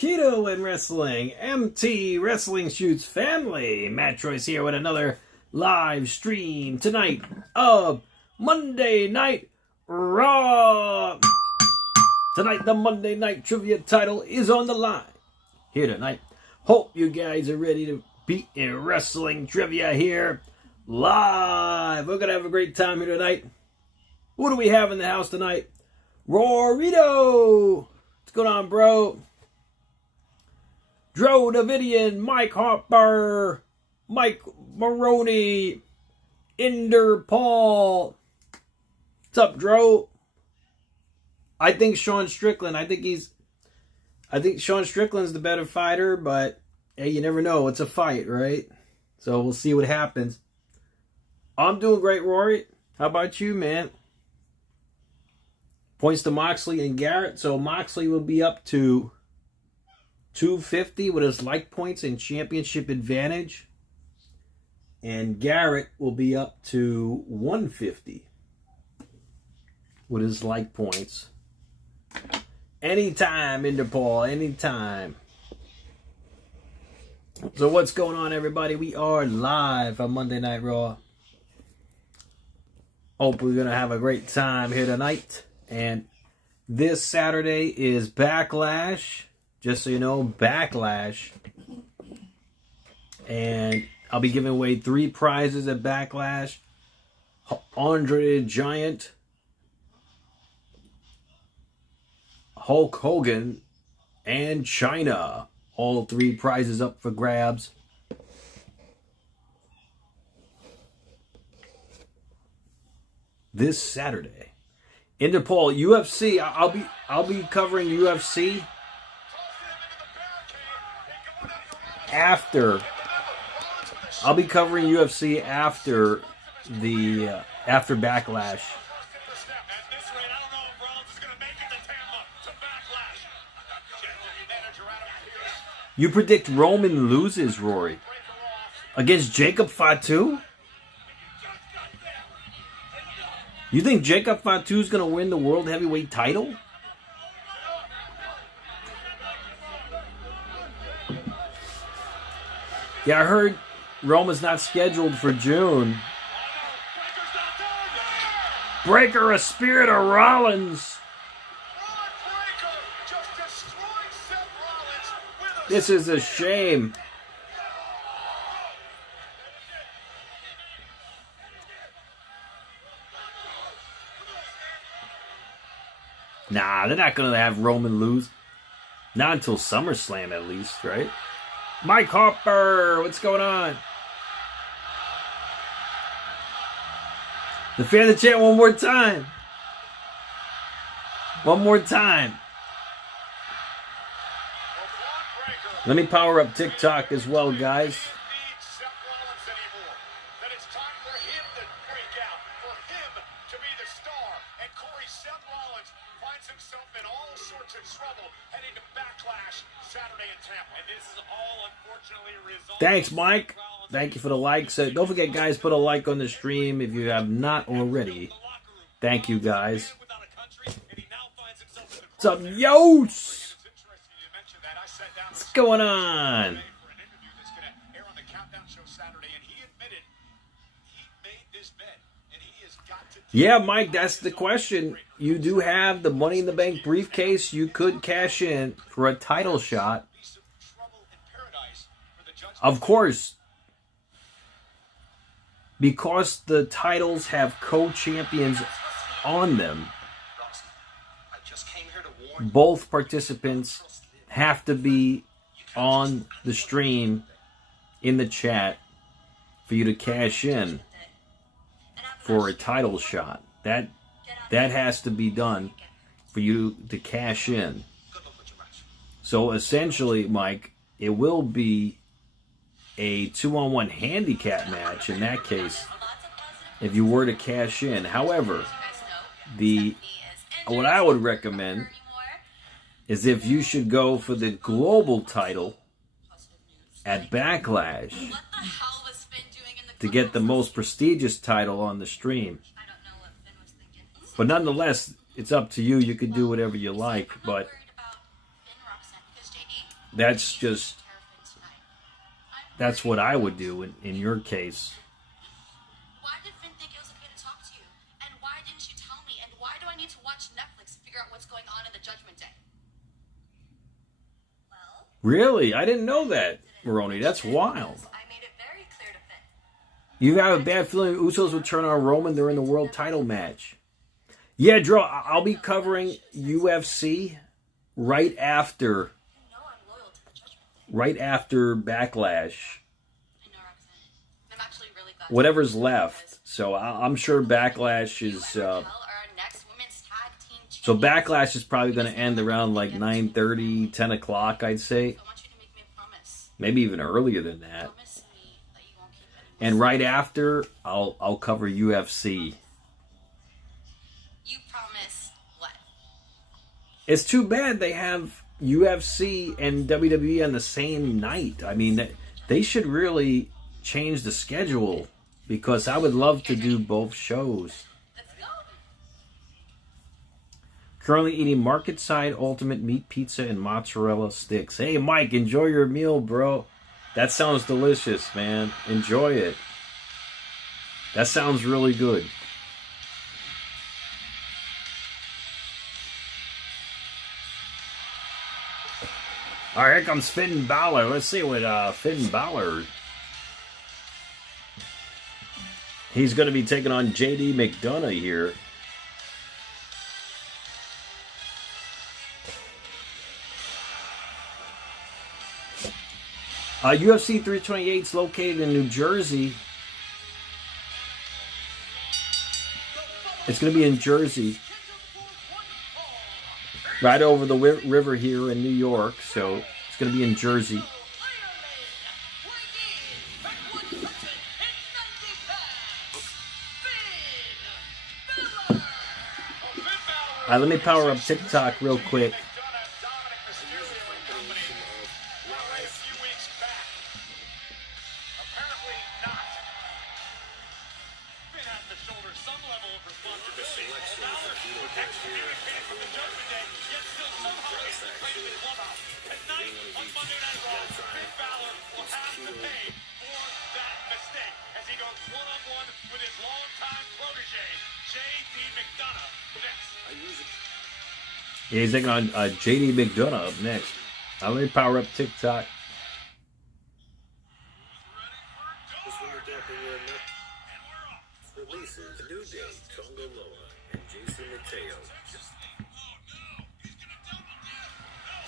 Keto and Wrestling, MT Wrestling Shoots family. Mattroise here with another live stream tonight of Monday Night Raw. Tonight, the Monday Night Trivia title is on the line here tonight. Hope you guys are ready to beat in wrestling trivia here live. We're going to have a great time here tonight. Who do we have in the house tonight? Rorito. What's going on, bro? Dro Davidian, Mike Hopper, Mike Maroney, Ender Paul. What's up, Dro? I think Sean Strickland. I think Sean Strickland's the better fighter, but hey, you never know. It's a fight, right? So we'll see what happens. I'm doing great, Rory. How about you, man? Points to Moxley and Garrett. So Moxley will be up to 250 with his like points and championship advantage. And Garrett will be up to 150 with his like points. Anytime, Interpol, anytime. So what's going on, everybody? We are live on Monday Night Raw. Hope we're going to have a great time here tonight. And this Saturday is Backlash. Just so you know, Backlash. And I'll be giving away 3 prizes at Backlash. Andre the Giant, Hulk Hogan, and China. All 3 prizes up for grabs. This Saturday. Interpol, UFC. I'll be covering UFC after. I'll be covering UFC after the after Backlash. You predict Roman loses, Rory, against Jacob Fatu? You think Jacob Fatu is going to win the World Heavyweight title? Yeah, I heard Roman's not scheduled for June. Breaker, a spirit of Rollins. This is a shame. Nah, they're not going to have Roman lose. Not until SummerSlam, at least, right? Mike Hopper, what's going on? The fan of the chat one more time. One more time. Let me power up TikTok as well, guys. Thanks, Mike. Thank you for the likes. Don't forget, guys, put a like on the stream if you have not already. Thank you, guys. What's up, Yos? What's going on? Yeah, Mike, that's the question. You do have the Money in the Bank briefcase. You could cash in for a title shot. Of course, because the titles have co-champions on them, both participants have to be on the stream in the chat for you to cash in for a title shot. That has to be done for you to cash in. So essentially, Mike, it will be a 2-on-1 handicap match in that case if you were to cash in. However, what I would recommend is if you should go for the global title at Backlash to get the most prestigious title on the stream. But nonetheless, it's up to you. You can do whatever you like, but that's what I would do in your case. Why did Finn think it was okay to talk to you? And why didn't you tell me? And why do I need to watch Netflix to figure out what's going on in the Judgment Day? Well, Really? I didn't know that, Maroni. That's wild. I made it very clear to Finn. You have a bad feeling Usos would turn on Roman during the world title match. Yeah, Drew, I'll be covering UFC right after You know I'm loyal to the Judgment Day. right after Backlash. I know, Roxanne. I'm actually really glad. Whatever's left. So I'm sure Backlash is Our next women's tag team so champions. Backlash is probably going to end around like 9:30, 10 o'clock, I'd say. I want you to make me a promise. Maybe even earlier than that. Promise me that you won't keep any. And right after, I'll cover UFC. You promise what? It's too bad they have UFC and WWE on the same night. I mean, they should really change the schedule because I would love to do both shows. Let's go. Currently eating Market Side Ultimate Meat Pizza and Mozzarella Sticks. Hey, Mike, enjoy your meal, bro. That sounds delicious, man. Enjoy it. That sounds really good. All right, here comes Finn Balor. Let's see what Finn Balor. He's going to be taking on JD McDonough here. UFC 328 is located in New Jersey. It's going to be in Jersey. Right over the river here in New York. So it's going to be in Jersey. Let me power up TikTok real quick. Yeah, he's taking on JD McDonough up next. Let me power up TikTok.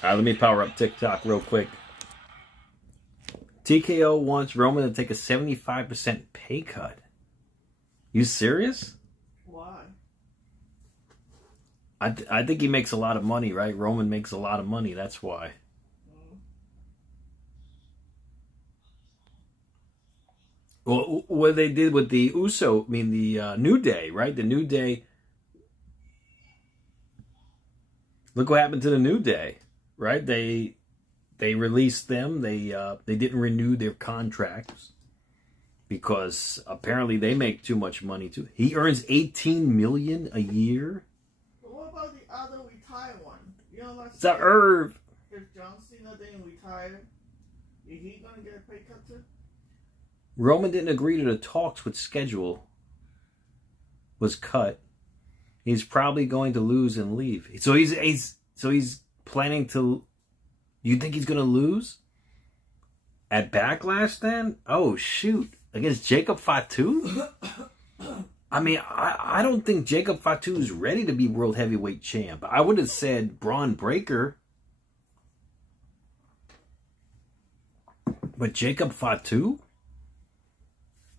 Let me power up TikTok real quick. TKO wants Roman to take a 75% pay cut. You serious? Why? I think he makes a lot of money, right? Roman makes a lot of money. That's why. Well, what they did with the the New Day, right? The New Day. Look what happened to the New Day, right? They released them. They didn't renew their contracts because apparently they make too much money too. He earns $18 million a year. What about the other retired one? You know, It's a Irv. If John Cena didn't retire, is he gonna get a pay cut too? Roman didn't agree to the talks with schedule was cut. He's probably going to lose and leave. So he's planning to. You think he's going to lose at Backlash then? Oh shoot, against Jacob Fatu? I mean, I don't think Jacob Fatu is ready to be World Heavyweight Champ. I would have said Braun Breaker. But Jacob Fatu?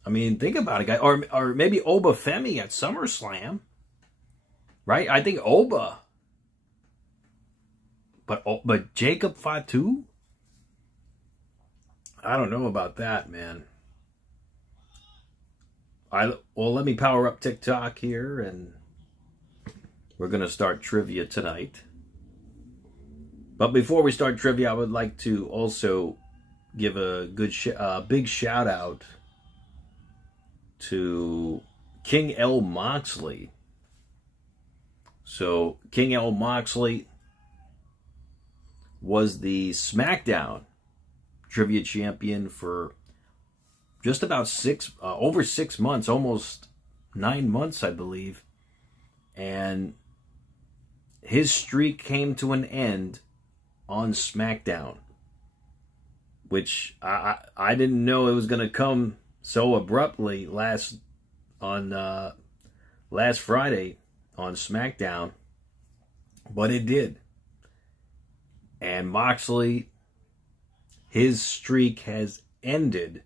I mean, think about it, guy. Or maybe Oba Femi at SummerSlam. Right? I think Oba. But Jacob Fatu? I don't know about that, man. Let me power up TikTok here, and we're going to start trivia tonight. But before we start trivia, I would like to also give a big shout out to King L. Moxley. So King L. Moxley was the SmackDown Trivia Champion for just about over 6 months, almost 9 months, I believe. And his streak came to an end on SmackDown, which I didn't know it was going to come so abruptly last Friday on SmackDown, but it did. And Moxley, his streak has ended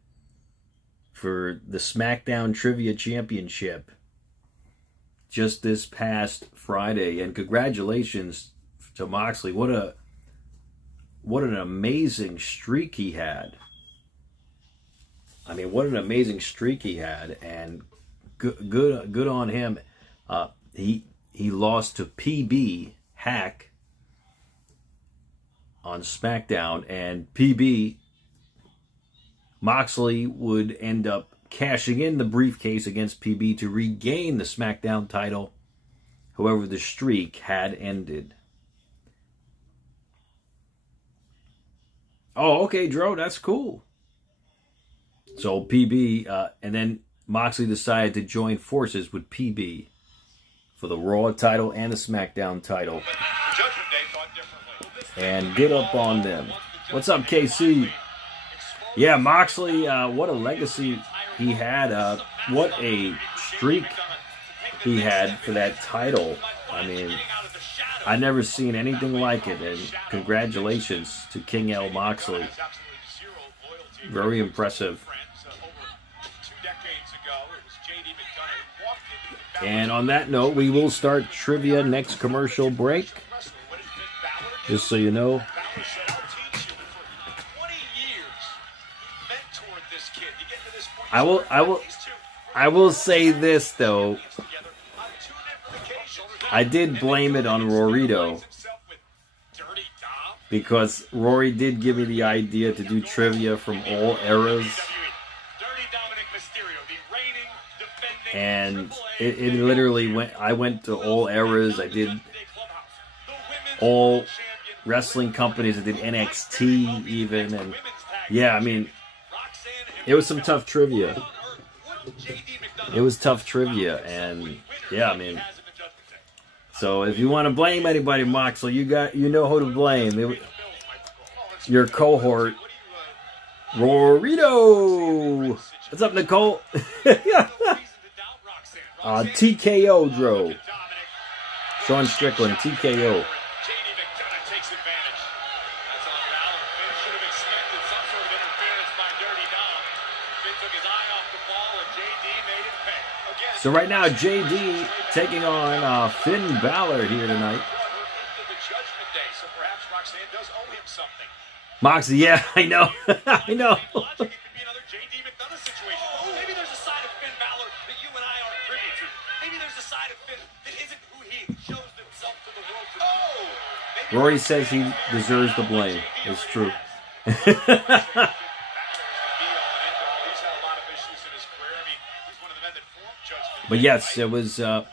for the SmackDown Trivia Championship just this past Friday. And congratulations to Moxley. What an amazing streak he had. I mean, what an amazing streak he had, and good on him. He lost to PB Hack on SmackDown, and PB Moxley would end up cashing in the briefcase against PB to regain the SmackDown title. However, the streak had ended. Oh, okay, Dro, that's cool. So PB, and then Moxley decided to join forces with PB for the Raw title and the SmackDown title. And good up on them. What's up, KC? Yeah, Moxley, what a legacy he had. What a streak he had for that title. I mean, I've never seen anything like it. And congratulations to King L. Moxley. Very impressive. And on that note, we will start trivia next commercial break. Just so you know. I will say this though. I did blame it on Rorito, because Rory did give me the idea to do trivia from all eras. And it literally went, I went to all eras. I did all wrestling companies. I did NXT even. And yeah, I mean, it was some tough trivia. It was tough trivia. And yeah, I mean, so if you want to blame anybody, Moxley, you know who to blame. Your cohort, Rorito. What's up, Nicole? TKO, Dro. Sean Strickland, TKO. So right now, JD taking on Finn Balor here tonight. Moxie, yeah, I know. I know. Rory says he deserves the blame. It's true. But yes, it was all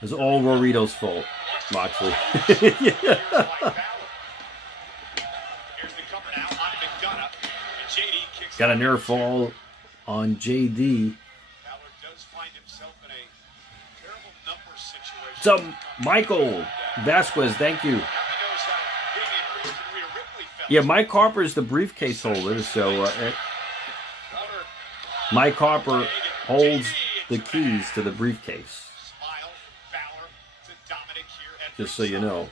Rorito's fault, Moxley. Got a nerve fall on JD. What's up, Michael Vasquez? Thank you. Yeah, Mike Harper's the briefcase holder, so Mike Harper holds the keys to the briefcase. Just so you know.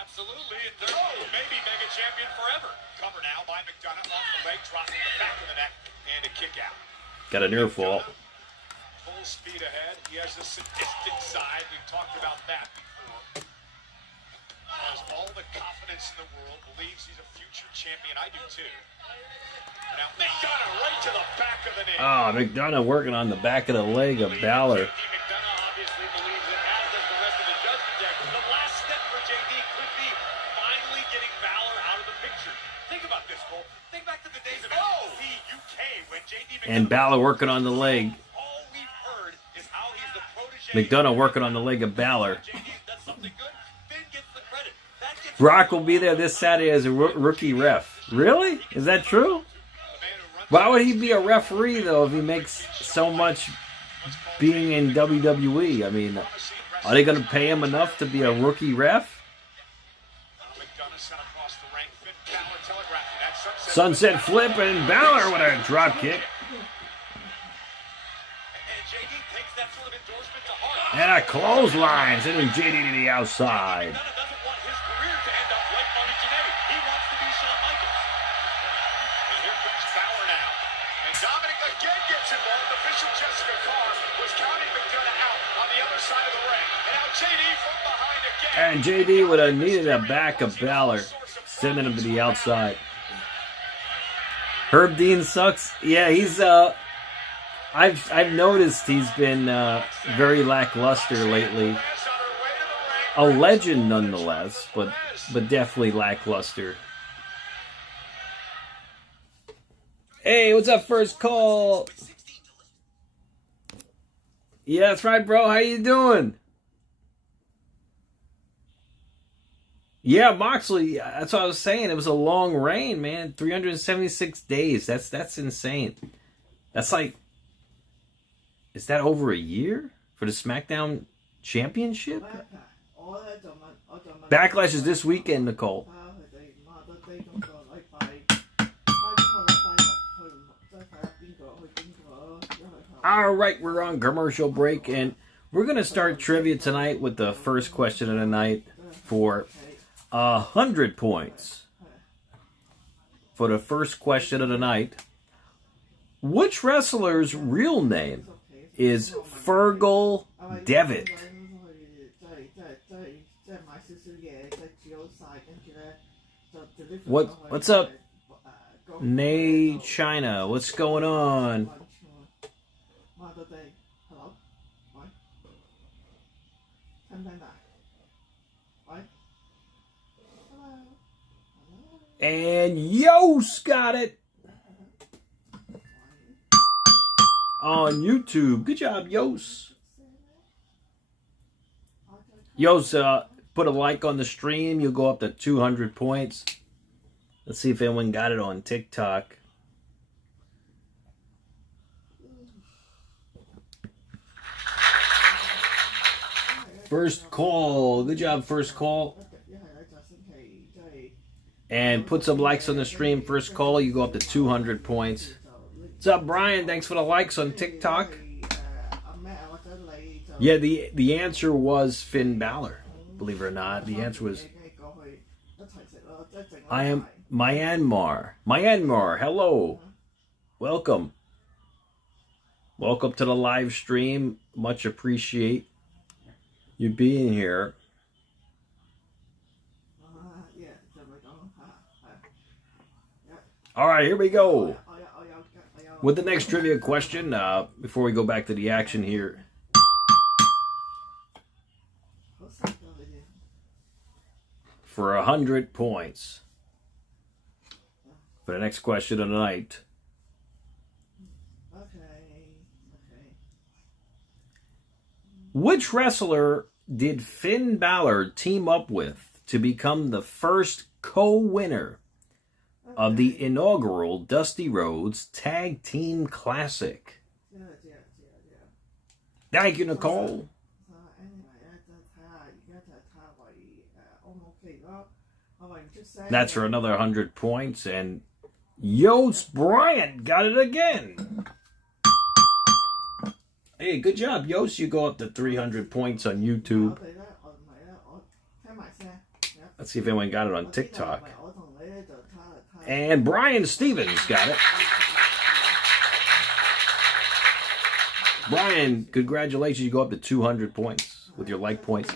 Absolutely, maybe mega champion forever. Cover now by McDonough off the leg, dropping the back of the neck, and a kick out. Got a near fall. Full speed ahead. He has the sadistic side. We've talked about that before. Has all the confidence in the world. Believes he's a future champion. I do too. Now McDonough right to the back of the knee. McDonough working on the back of the leg of Balor. McDonough obviously believes it, as does the rest of the judgment deck. The last step for JD could be finally getting Balor out of the picture. Think about this, Cole. Think back to the days of NXT UK when JD McDonough And Balor working on the leg. all we've heard is how he's the McDonough working on the leg of Balor. Brock will be there this Saturday as a rookie ref. Really? Is that true? Why would he be a referee, though, if he makes so much being in WWE? I mean, are they going to pay him enough to be a rookie ref? Sunset flip and Balor with a drop kick. And a clothesline, sending JD to the outside. And JD would have needed a back of Balor, sending him to the outside. Herb Dean sucks. Yeah, he's I've noticed he's been very lackluster lately. A legend nonetheless, but definitely lackluster. Hey, what's up, First Call? Yeah, that's right, bro. How you doing? Yeah, Moxley, that's what I was saying. It was a long reign, man. 376 days. That's insane. That's like, is that over a year for the SmackDown Championship? Backlash is this weekend, Nicole. All right, we're on commercial break, and we're going to start trivia tonight with the first question of the night for 100 points. For the first question of the night, which wrestler's real name is Fergal Devitt? What's up, Nay China? What's going on? And Yos got it on YouTube. Good job, Yos. Yos, put a like on the stream. You'll go up to 200 points. Let's see if anyone got it on TikTok. First Call. Good job, First Call. And put some likes on the stream. First Call, you go up to 200 points. What's up, Brian? Thanks for the likes on TikTok. Yeah, the answer was Finn Balor. Believe it or not, the answer was I am Myanmar. Myanmar, hello. Welcome. Welcome to the live stream. Much appreciate you being here. All right, here we go. With the next trivia question, before we go back to the action here. For 100 points. For the next question of the night. Which wrestler did Finn Balor team up with to become the first co-winner of the inaugural Dusty Rhodes Tag Team Classic? Thank you, Nicole. That's for another 100 points. And Yost Bryant got it again. Hey, good job, Yost. You go up to 300 points on YouTube. Let's see if anyone got it on TikTok. And Brian Stevens got it. Brian, congratulations. You go up to 200 points with your like points.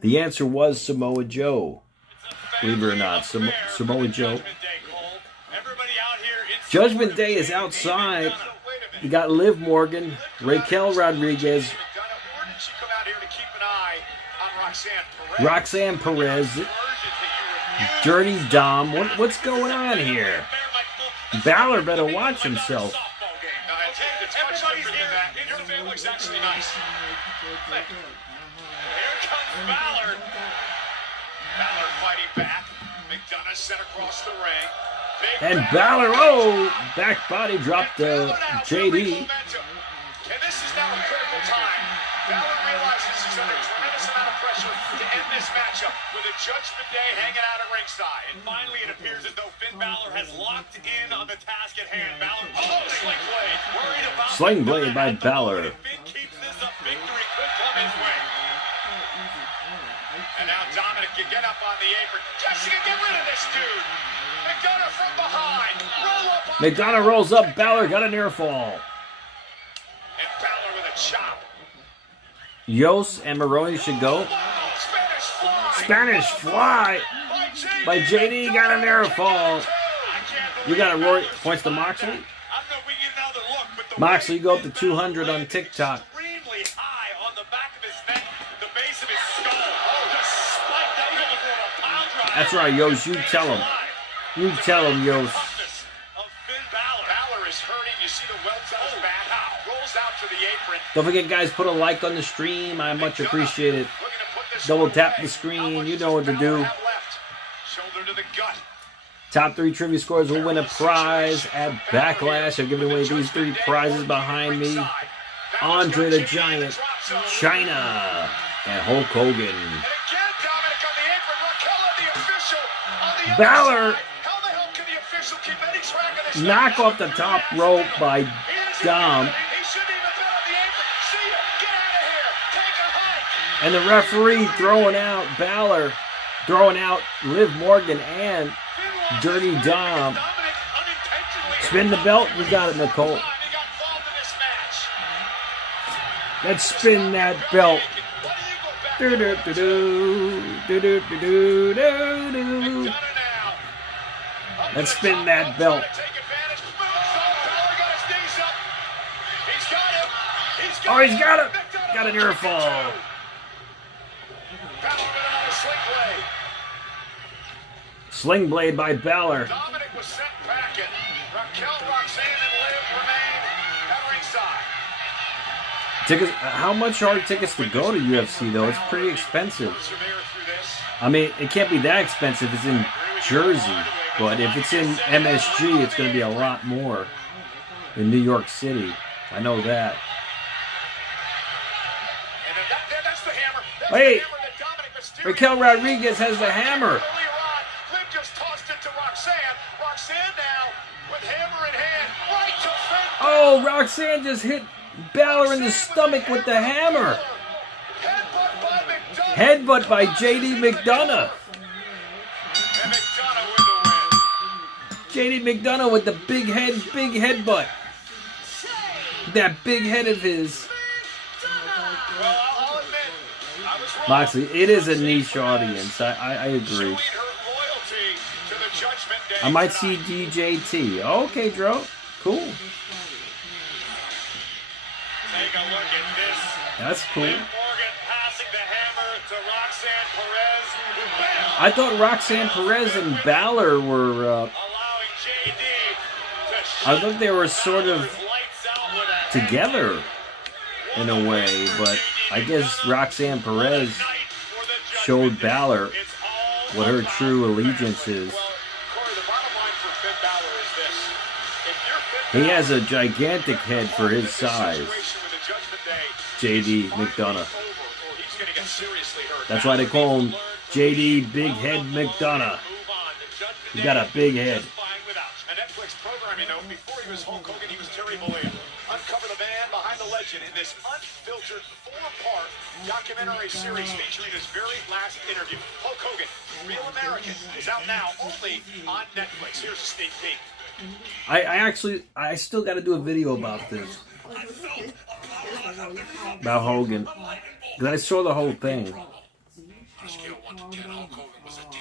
The answer was Samoa Joe. Believe it or not, Samoa Joe. Judgment Day is outside. You got Liv Morgan, Raquel Rodriguez, Roxanne Perez, Dirty Dom. What's going on here? Balor better watch himself. to touch different than that. Your family's actually nice. Here comes Balor. Balor fighting back. McDonough set across the ring. And Balor, oh, back body dropped JD. And this is now a critical time. Balor realizes he's under a tremendous amount of pressure to end this matchup with a Judgment Day hanging out at ringside. And finally, it appears as though Finn Balor has locked in on the task at hand. Balor, Sling Blade, worried about Sling Blade by Balor. If Finn keeps this up, victory could come his way. And now Dominic can get up on the apron. Just to get rid of this dude. McDonough from behind. Roll up on McDonough rolls up. Balor got a near fall. And Balor with a chop. Yost and Maroney should go. Spanish fly by JD, got a near fall. You got a Rory, points to Moxley. Moxley, you go up to 200 on TikTok. Extremely high on the back of his neck, the base of his skull. Oh, the spike, that was almost a pile driver. That's right, Yost, you tell him. You tell him, Yost. Balor is hurting. You see the welts on his back. Rolls out to the apron. Don't forget, guys, put a like on the stream. I much appreciate it. Double tap the screen. You know what to do. Shoulder to the gut. Top 3 trivia scores will win a prize at Backlash. I'm giving away these 3 prizes behind me. Andre the Giant, China, and Hulk Hogan. Balor knock off the top rope by Dom. And the referee throwing out Balor, throwing out Liv Morgan and Dirty Dom. Spin the belt. We got it, Nicole. Let's spin that belt. Do do do do do do do do do. Let's spin that belt. Oh, he's got it. Got an ear fall. Sling Blade by Balor. Dominic was sent packing. Raquel, Roxanne, and Liv remain at ringside. Tickets. How much are tickets to go to UFC though? It's pretty expensive. I mean, it can't be that expensive. It's in Jersey, but if it's in MSG, it's going to be a lot more. In New York City, I know that. That's the hammer. Wait, Raquel Rodriguez has the hammer. Just tossed it to Roxanne. Roxanne now with hammer in hand, right to Finn. Oh, Roxanne just hit Balor in the stomach with the hammer. Headbutt by JD McDonough. And McDonough with the win. JD McDonough with the big headbutt. That big head of his. Well, I'll admit, I was wrong. Moxley, it is a niche audience. I agree. I might see DJT. Okay, Dro. Cool. Take a look at this. That's cool. Liv Morgan passing the hammer to Roxanne Perez. I thought Roxanne Perez and Balor were. Allowing JD to I thought they were sort of together in a way, but I guess Roxanne Perez showed Balor what her true allegiance is. He has a gigantic head for his size. JD McDonough. That's why they call him JD Big Head McDonough. He got a big head. A Netflix programming note, before he was Hulk Hogan, he was Terry Bollea. Uncover the man behind the legend in this unfiltered 4-part documentary series featuring his very last interview. Hulk Hogan, Real American, is out now only on Netflix. Here's a sneak peek. I still got to do a video about this. About Hogan. Because I saw the whole thing. On a scale 1 to 10, Hulk Hogan was a 10.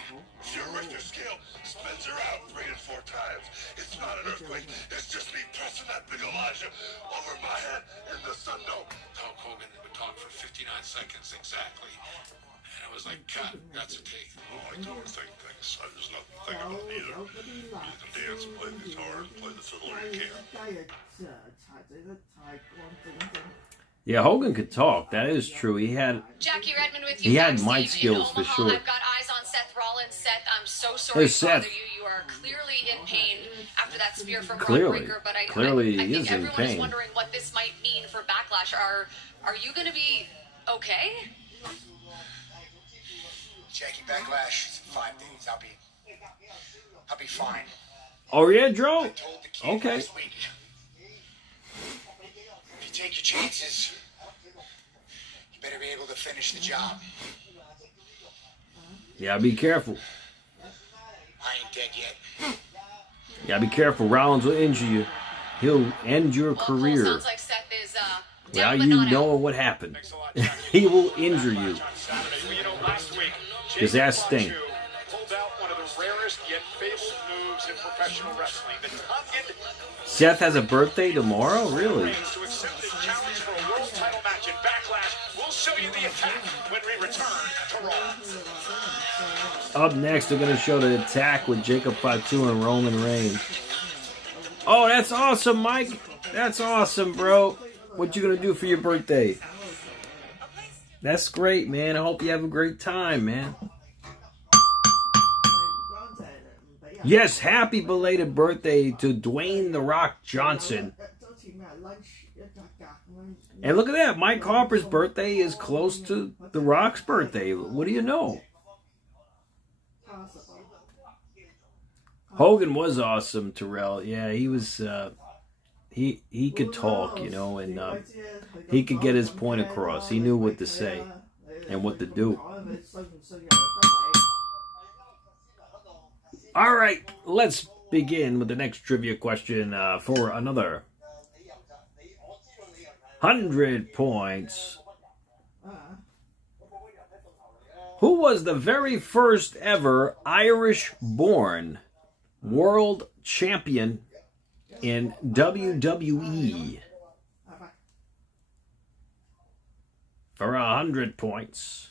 Your Richter scale spins around 3 and 4 times. It's not an earthquake. It's just me pressing that big Elijah over my head in the sun dome. Hulk Hogan would talk for 59 seconds exactly. I was like, cut, that's okay. Oh, I don't think things. There's nothing to think about either. You can dance, play the guitar, play the fiddle, or you can't. Yeah, Hogan could talk. That is true. He had Jackie Redmond with you. he had backstage mic in skills for Omaha. sure. I've got eyes on Seth Rollins. Seth, I'm so sorry Hey, to bother Seth. you. You are clearly in pain after that spear from Clearly. Breaker, but I Clearly think he is in everyone is pain. wondering what this might mean for Backlash. Are you going to be okay? Jackie, Backlash is in 5 days. I'll be fine. Oh yeah, Dro? I told the kid Okay. last week. If you take your chances, you better be able to finish the job. Yeah, be careful. I ain't dead yet. Yeah, be careful. Rollins will injure you. He'll end your Well, Cole, career sounds like Seth is without down but you not out. knowing what happened. Thanks a lot, Jackie. He will injure you. On Saturday. Well, you know, last week, His ass Fatu stink. pulled out one of the rarest yet fatal moves in professional wrestling. The tongue-in Seth has a birthday tomorrow? Really? Reigns to accept his challenge for a world title match in Backlash. We'll show you the attack when we return to Raw. Up next, they're going to show the attack with Jacob Fatu and Roman Reigns. Oh, that's awesome, Mike. That's awesome, bro. What you going to do for your birthday? That's great, man. I hope you have a great time, man. Yes, happy belated birthday to Dwayne The Rock Johnson. And look at that. Mike Harper's birthday is close to The Rock's birthday. What do you know? Hogan was awesome, Terrell. Yeah, he was. He could talk, you know, and he could get his point across. He knew what to say and what to do. All right, let's begin with the next trivia question for another 100 points. Who was the very first ever Irish-born world champion in WWE? For 100 points.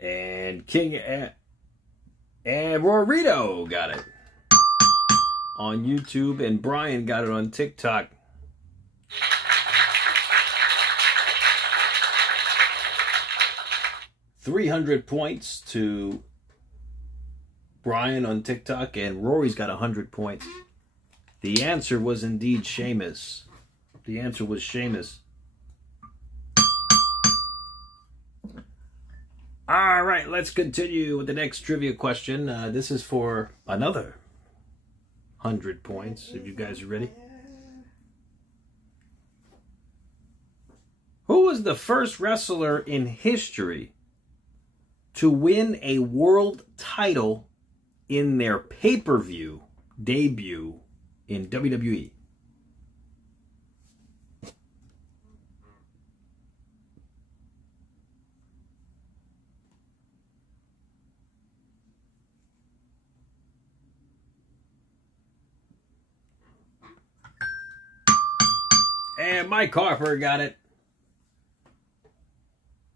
And King and Rorito got it on YouTube, and Brian got it on TikTok. $300 points to Brian on TikTok, and Rory's got 100 points. The answer was indeed Sheamus. The answer was Sheamus. All right, let's continue with the next trivia question. This is for another 100 points, if you guys are ready. Who was the first wrestler in history to win a world title in their pay-per-view debut in WWE? And Mike Harper got it.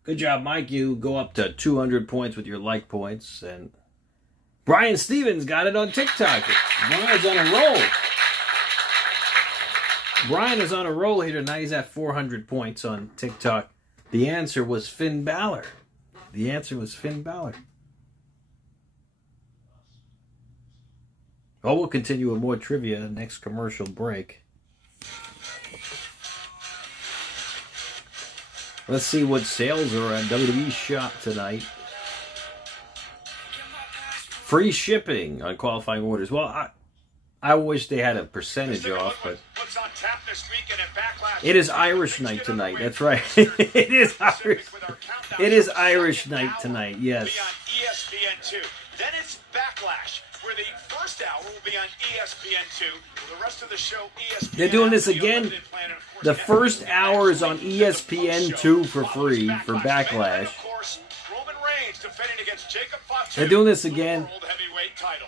Good job, Mike. You go up to 200 points with your like points. And Brian Stevens got it on TikTok. Brian's on a roll. Brian is on a roll here tonight. He's at 400 points on TikTok. The answer was Finn Balor. The answer was Finn Balor. Well, we'll continue with more trivia next commercial break. Let's see what sales are at WWE Shop tonight. Free shipping on qualifying orders. Well, I wish they had a percentage off, but What's on tap this weekend at Backlash? it is Irish night tonight. That's right. It is Irish. It is Irish night tonight. Yes. Be on ESPN2. Then it's Backlash, where the first hour will be on ESPN2. The rest of the show, ESPN. They're doing this again. The first hour is on ESPN2 for free for Backlash. Of course, Roman Reigns defending against Jacob Fatu. They're doing this again. World heavyweight title.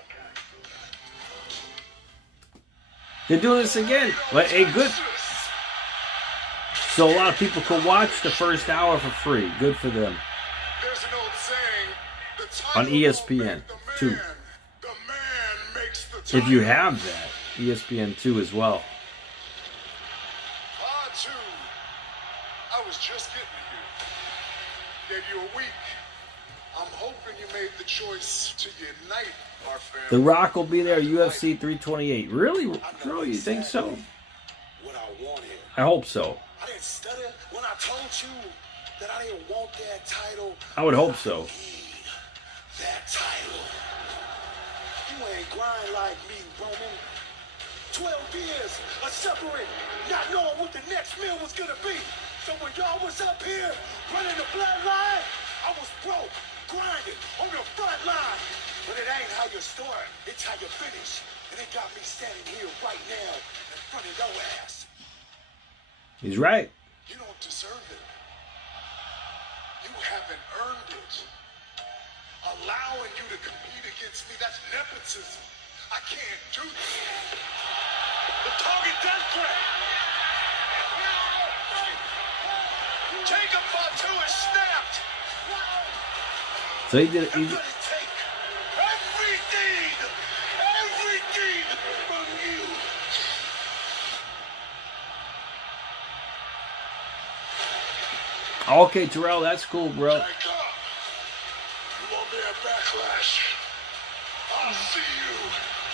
They're doing this again. But a good. So a lot of people could watch the first hour for free. Good for them. There's an old saying, the On title ESPN don't make the 2. man, the man makes the If you title. have that, ESPN 2 as well. Fatu, I was just getting to you. Gave you a week. I'm hoping you made the choice to unite our family. The Rock will be there, UFC 328. Really? You think so? What I wanted. I hope so. I didn't stutter when I told you that I didn't want that title. I would hope so. Need that title. You ain't grind like me, Roman. 12 years of suffering, not knowing what the next meal was gonna be. So when y'all was up here running the bloodline, I was broke, grinding on the front line. But it ain't how you start, it's how you finish. And it got me standing here right now in front of your ass. He's right. You don't deserve it. You haven't earned it. Allowing you to compete against me, that's nepotism. I can't do this. The target death threat. Jacob Fatu is snapped. So he did. I'm gonna take everything from you. Okay, Terrell, that's cool, bro. Jacob, you want me at Backlash? I'll see you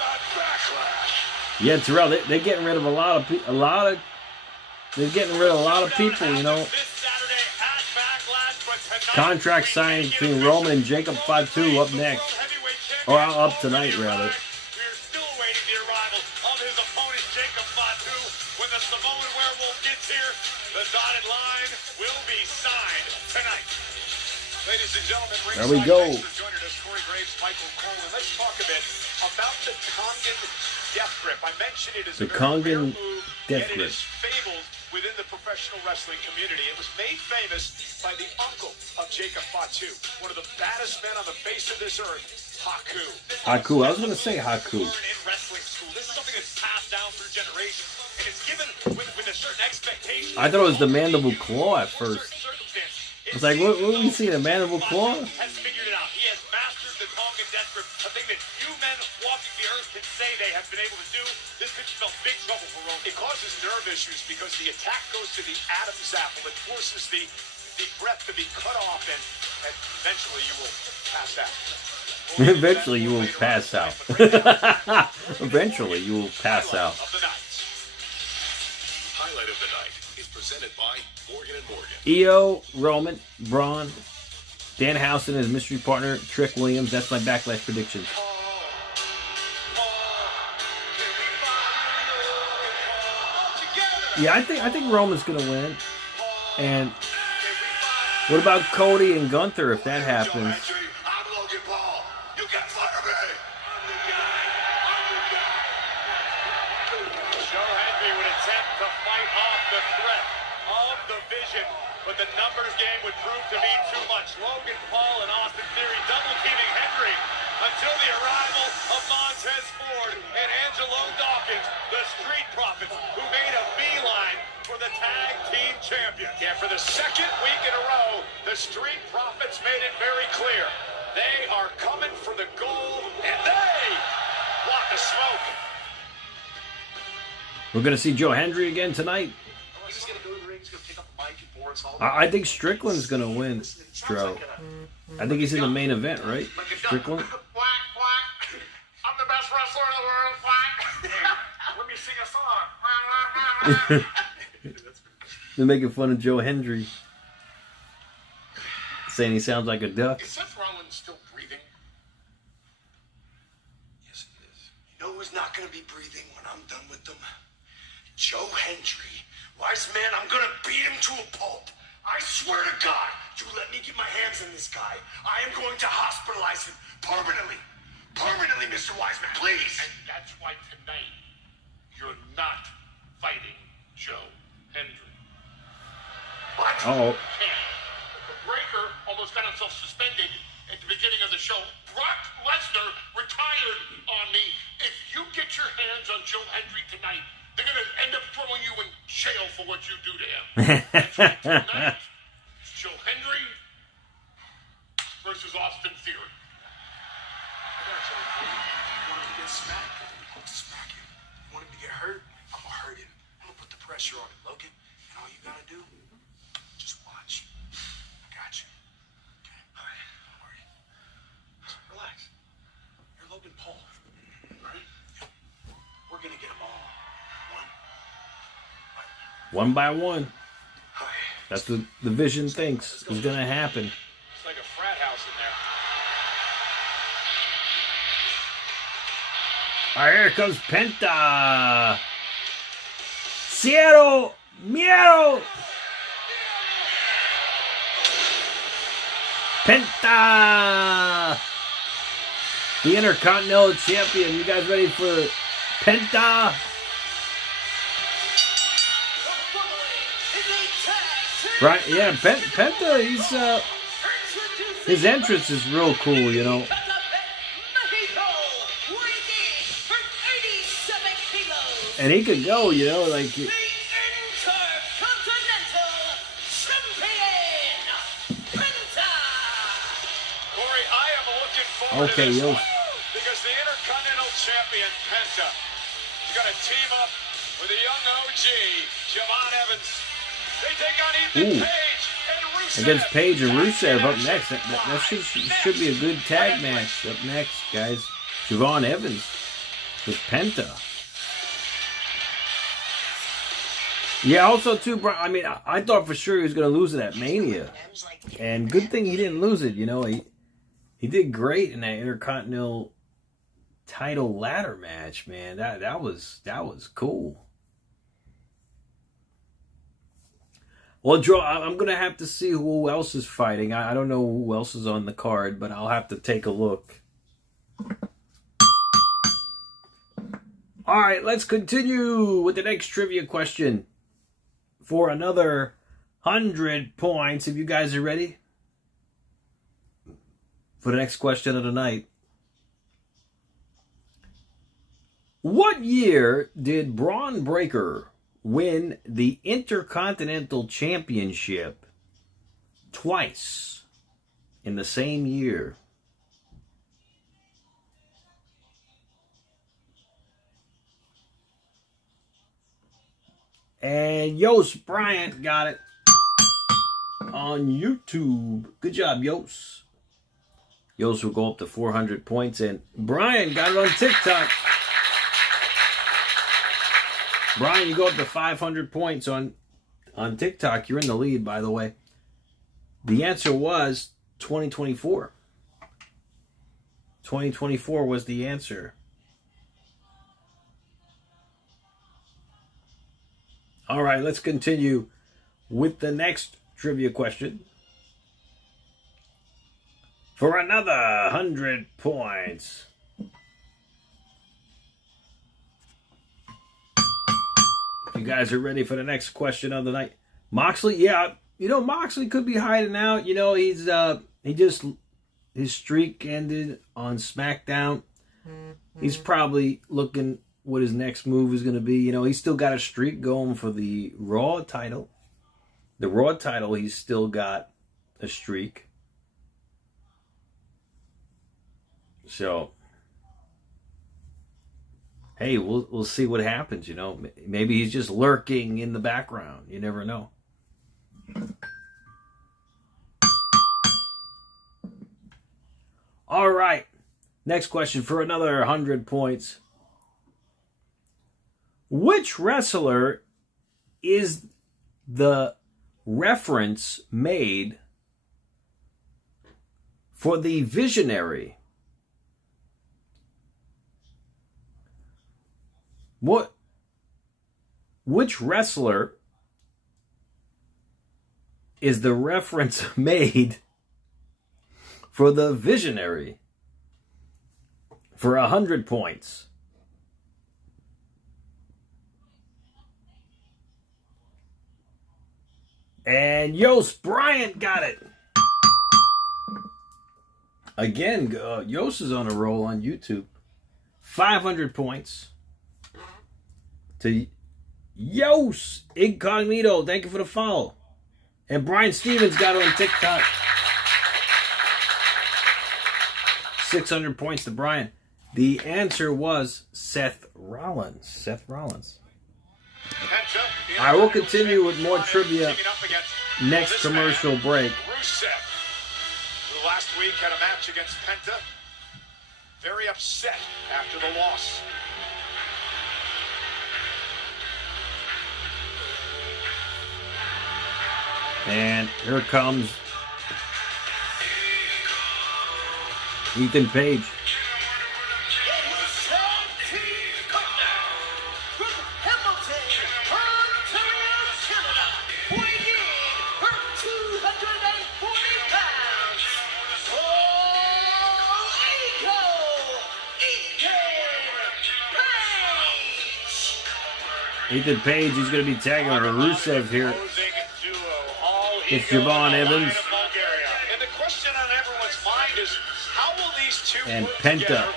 at Backlash. Yeah, Terrell, they're getting rid of a lot of they're getting rid of a lot of people, you know. Contract signed between Roman and Jacob Fatu up next. Or up tonight, rather. We're still awaiting the arrival of his opponent, Jacob Fatu. When the Samoan werewolf gets here, the dotted line will be signed tonight. Ladies and gentlemen, There we go. thanks for joining us, Corey Graves, Michael Cole, and let's talk a bit about the Kongan death grip. I mentioned it as The a very rare Kongan move, death yet it grip. is fabled within the professional wrestling community. It was made famous by the uncle of Jacob Fatu, one of the baddest men on the face of this earth, Haku. Haku, I was gonna say Haku. In wrestling school, this is something that's passed down through generations, and it's given with a certain expectation. I thought it was the mandible claw at first. I was like, what are we seeing, a mandible claw? Has figured it out. He has mastered the Kongan death grip, a thing that few men walking the earth can say they have been able to do. This could spell big trouble for Roman. It causes nerve issues because the attack goes to the Adam's apple. It forces the breath to be cut off, and eventually you will pass out. Eventually you will pass out. Eventually you will pass out. Highlight of the night is presented by Morgan & Morgan. EO, Roman, Braun, Dan Housen, his mystery partner, Trick Williams. That's my Backlash prediction. Yeah, I think Roman's gonna win. And what about Cody and Gunther if that happens? I'm Logan Paul. You can fire me. Joe Henry would attempt to fight off the threat of the Vision, but the numbers game would prove to be too much. Logan Paul and Austin Theory double teaming Henry until the arrival of Montez Ford and Angelo Dawkins, the Street Profits, who made a beeline for the tag team champion. Yeah, for the second week in a row, the Street Profits made it very clear. They are coming for the gold, and they block the smoke. We're gonna see Joe Hendry again tonight. He's just gonna go to the ring, he's gonna pick up the mic and pour us all. I think Strickland's gonna win, Stro. I think he's in the main event, right? Strickland? Quack, quack. I'm the best wrestler in the world, quack. Let me sing a song. They're making fun of Joe Hendry. Saying he sounds like a duck. Is Seth Rollins still breathing? Yes, he is. You know who's not going to be breathing when I'm done with them? Joe Hendry. Wise man, I'm going to beat him to a pulp. I swear to God, you let me get my hands on this guy. I am going to hospitalize him permanently. Permanently, Mr. Wiseman, please. And that's why tonight you're not fighting Joe Hendry. What? Oh, The Breaker almost got himself suspended at the beginning of the show. Brock Lesnar retired on me. If you get your hands on Joe Hendry tonight, they're going to end up throwing you in jail for what you do to him. Tonight, Joe Hendry versus Austin Theory. I got you. You want him to get smacked? I'm gonna smack him. You want him to get hurt? I'm gonna hurt him. I'm gonna put the pressure on him, Logan. And all you gotta do, just watch. I got you. Okay? All right. Don't worry. Relax. You're Logan Paul. Right? Yeah. We're gonna get them all. One by one. All right. That's what the Vision thinks is going to happen. It's like a frat house in there. All right, here comes Penta. Cero Miedo. Penta. The Intercontinental Champion. You guys ready for Penta? Right, yeah, Penta, he's, his entrance is real cool, you know. And he could go, you know, like... The Intercontinental Champion, Penta! Corey, I am looking forward Okay, to this yo. one because the Intercontinental Champion, Penta, is going to team up with a young OG, Javon Evans. They take on Ethan Ooh. Page and Rusev. Against Page and Rusev up next. That should be a good tag match up next, guys. Javon Evans with Penta. Yeah, also too, bro. I mean, I thought for sure he was going to lose it at Mania, and good thing he didn't lose it. You know, he did great in that Intercontinental title ladder match, man. That was cool. Well, Joe, I'm going to have to see who else is fighting. I don't know who else is on the card, but I'll have to take a look. All right, let's continue with the next trivia question for another 100 points. If you guys are ready for the next question of the night. What year did Braun Breaker win the Intercontinental Championship twice in the same year? And Yost Bryant got it on YouTube. Good job, Yost. Yost will go up to 400 points, and Brian got it on TikTok. Brian, you go up to 500 points on TikTok. You're in the lead, by the way. The answer was 2024. 2024 was the answer. All right, let's continue with the next trivia question. For another 100 points. You guys are ready for the next question of the night. Moxley, yeah, you know, Moxley could be hiding out. You know, his streak ended on SmackDown. He's probably looking what his next move is going to be. You know, he's still got a streak going for the Raw title. The Raw title, he's still got a streak. So, hey, we'll see what happens, you know. Maybe he's just lurking in the background. You never know. All right. Next question for another 100 points. Which wrestler is the reference made for the Visionary? Which wrestler is the reference made for the Visionary? For 100 points. And Yost Bryant got it. Again, Yost is on a roll on YouTube. 500 points to Yos Incognito, thank you for the follow. And Brian Stevens got on TikTok. 600 points to Brian. The answer was Seth Rollins. Seth Rollins. I will continue with more trivia next commercial break. Rusev, who last week had a match against Penta, very upset after the loss. And here comes Ethan Page. Ethan Page is going to be tagging on Rusev here. It's Javon Evans. And the question on everyone's mind is, how will these two and work Penta together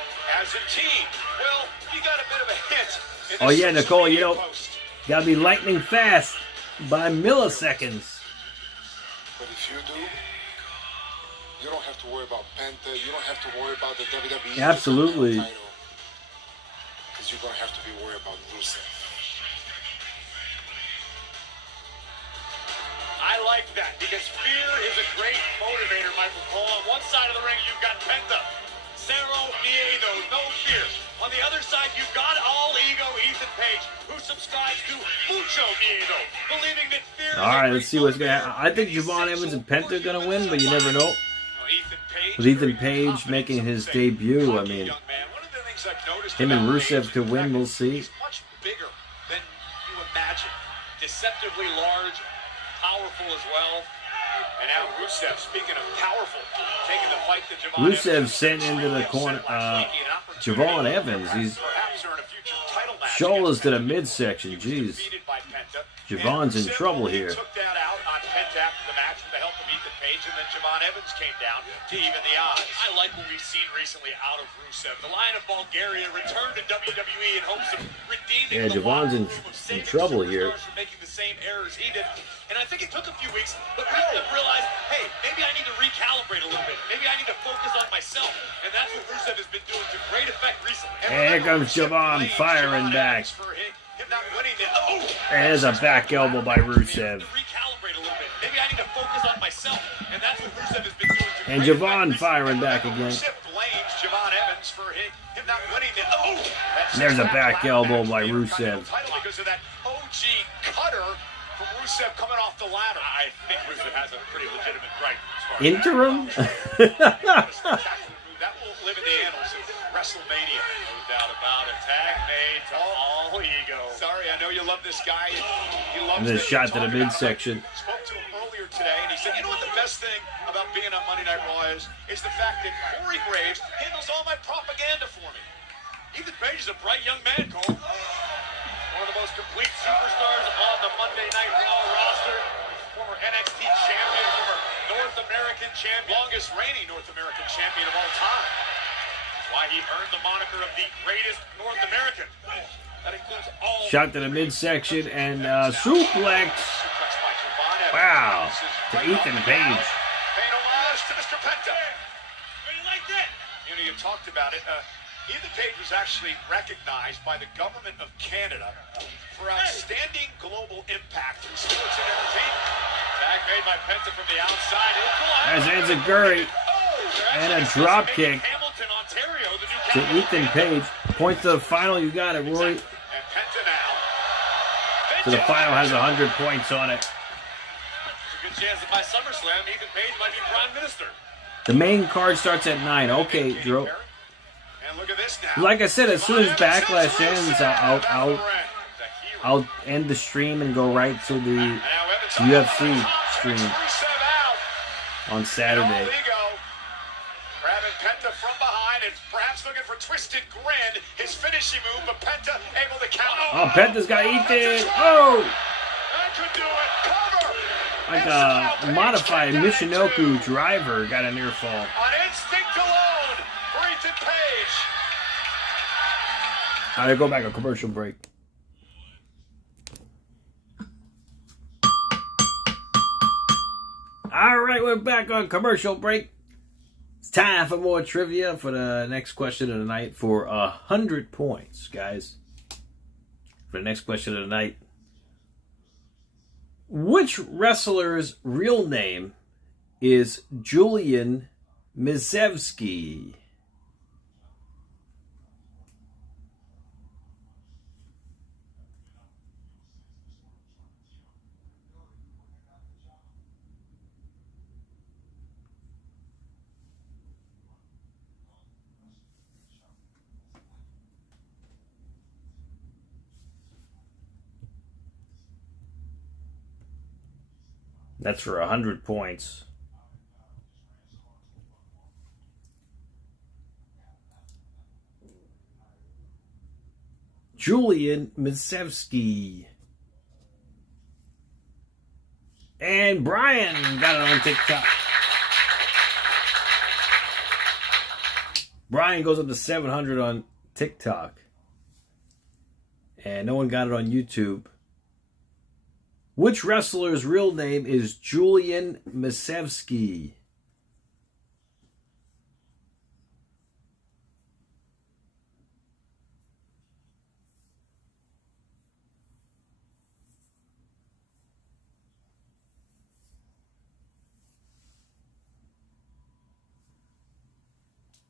as a team? Well, you got a bit of a hint. Oh yeah, Nicole, you know, gotta be lightning fast by milliseconds. But if you do, you don't have to worry about Penta. You don't have to worry about the WWE. Absolutely. Because you're gonna have to be worried about Rusev. I like that because fear is a great motivator, Michael Cole. On one side of the ring, you've got Penta, Cero Miedo, no fear. On the other side, you've got all ego Ethan Page, who subscribes to mucho miedo, believing that fear. All right, let's see what's gonna happen. I think Javon Evans and Penta are gonna win, but you never know. With Ethan Page making his debut, I mean, him and Rusev to win, we'll see. He's much bigger than you imagine. Deceptively large. Powerful as well. And now Rusev, speaking of powerful, taking the fight to Javon Rusev Evans. sent into the corner. Javon Evans, he's shoulders to the midsection. Jeez. Javon's in trouble here. Took that out on Penta after the match with the help of Ethan Page, and then Javon Evans came down to even the odds. I like what we've seen recently out of Rusev. The Lion of Bulgaria returned to WWE in hopes of redeeming the Javon's in trouble here. from making the same errors he did. And I think it took a few weeks, but Rusev realized, hey, maybe I need to recalibrate a little bit. Maybe I need to focus on myself. And that's what Rusev has been doing to great effect recently. And here comes Javon firing back. And there's a back elbow by Rusev. And Javon firing back again. And there's a back elbow by Rusev. Coming off the ladder. I think Rusev has a pretty legitimate right. Interim? That will live in the annals of Wrestlemania. No doubt about it. Tag made to all ego. Sorry, I know you love this guy. He loves And this shot to the midsection. Spoke to him earlier today, and he said, you know what the best thing about being on Monday Night Raw is the fact that Corey Graves handles all my propaganda for me. Ethan Page is a bright young man, Cole. One of the most complete superstars on the Monday Night Raw roster. Former NXT champion, former North American champion, longest reigning North American champion of all time. That's why he earned the moniker of the greatest North American. That includes all. Shot to the midsection and suplex. Wow. To Ethan Page. Paying homage to Mr. Penta. You like that? You know, you talked about it. Ethan Page was actually recognized by the government of Canada for outstanding global impact in sports and entertainment. Tag made by Penta from the outside. There's Enziguri. And a drop kick to Ethan Page. Point to the final. You got it, Roy. So the final has 100 points on it. There's a good chance that by SummerSlam, Ethan Page might be Prime Minister. The main card starts at 9. Okay, Drew. Like I said, as soon as Backlash ends, I'll end the stream and go right to the UFC stream on Saturday. Grabbing Penta from behind and perhaps looking for twisted grin. His finishing move, but Penta able to count. Oh, Penta's got Ethan. Oh! That could do it. Cover. Like a modified Michinoku driver got a near fall. On instinct alone for Ethan Page. All right, go back a commercial break. All right, we're back on commercial break. It's time for more trivia for the next question of the night for 100 points, guys. For the next question of the night. Which wrestler's real name is Julian Mizevsky? That's for 100 points. Julian Mizevsky. And Brian got it on TikTok. Brian goes up to 700 on TikTok. And no one got it on YouTube. Which wrestler's real name is Julian Mizevsky?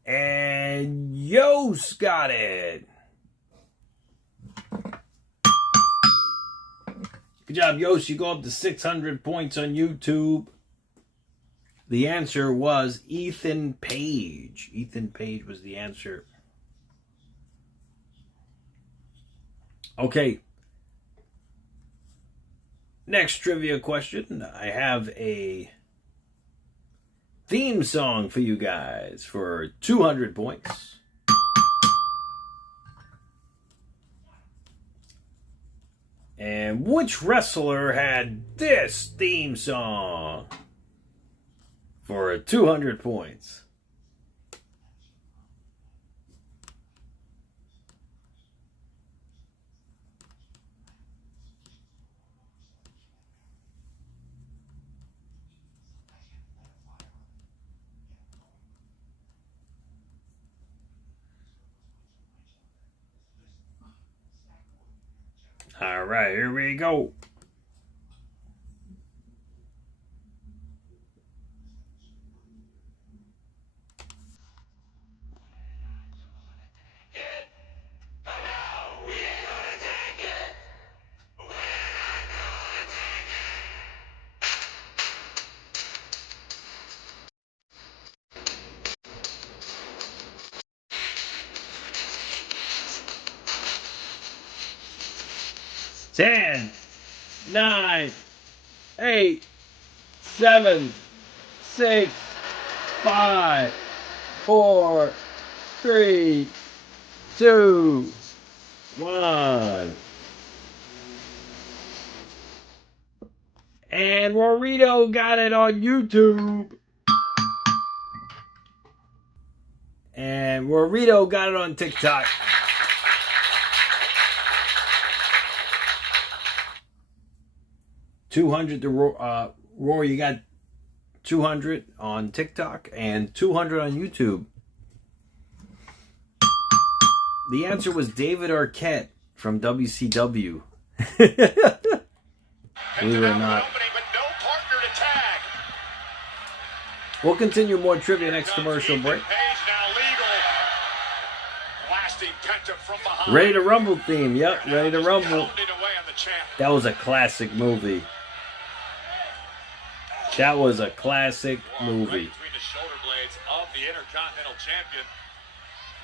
And Yos got it. Good job, Yos. You go up to 600 points on YouTube. The answer was Ethan Page. Ethan Page was the answer. Okay. Next trivia question. I have a theme song for you guys for 200 points. And which wrestler had this theme song for 200 points? All right, here we go. Ten, 9, 8, 7, 6, 5, 4, 3, 2, 1. And Rorito got it on YouTube. And Rorito got it on TikTok. $200 to Roar, you got 200 on TikTok and 200 on YouTube. The answer was David Arquette from WCW. Believe it or not. We'll continue more trivia next commercial break. Ready to Rumble theme. Yep, Ready to Rumble. That was a classic movie. That was a classic movie. Between the shoulder blades of the Intercontinental Champion.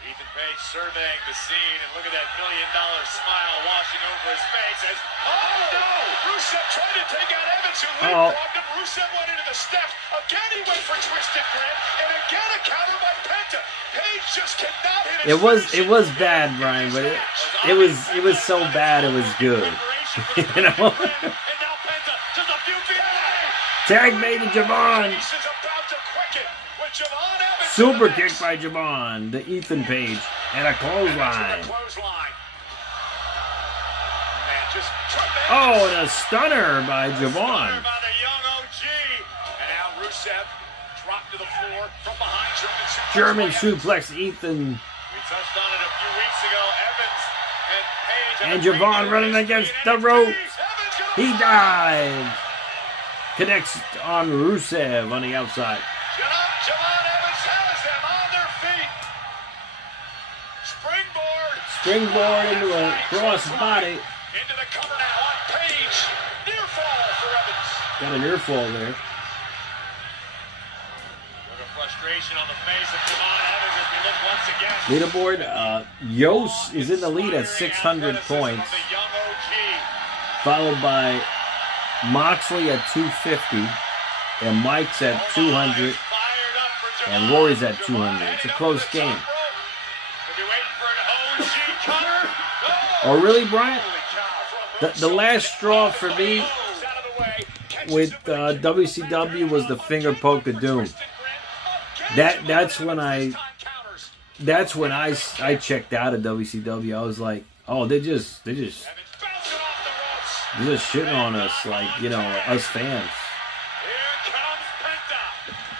Ethan Page surveying the scene, and look at that $1 million smile washing over his face as, oh no! Rusev tried to take out Evans, who leapfrogged him. Rusev went into the steps. Again he went for Twisted Grip, and again a counter by Penta. Page just cannot hit his It was bad, Brian, but it was so bad it was good. You know? Tag made to Javon. Super kick by Javon to Ethan Page and a clothesline. Oh, and a stunner by Javon. Rusev dropped to the floor from behind. German suplex Ethan. We touched on it a few weeks ago. Evans and Page. And Javon running against the ropes. He dives. Connects on Rusev on the outside. Javon Evans has them on their feet. Springboard. Springboard into a cross body. Into the cover now on Page. Near fall for Evans. Got a near fall there. Look at frustration on the face of Javon Evans as we look once again. Leaderboard, Yos is in the lead at 600 points. The young OG. Followed by Moxley at 250. And Mike's at 200. And Rory's at 200. It's a close game. Oh, really, Brian? The last straw for me with WCW was the finger poke of doom. That's when I checked out of WCW. I was like, oh, they're just shitting on us, like, you know, us fans.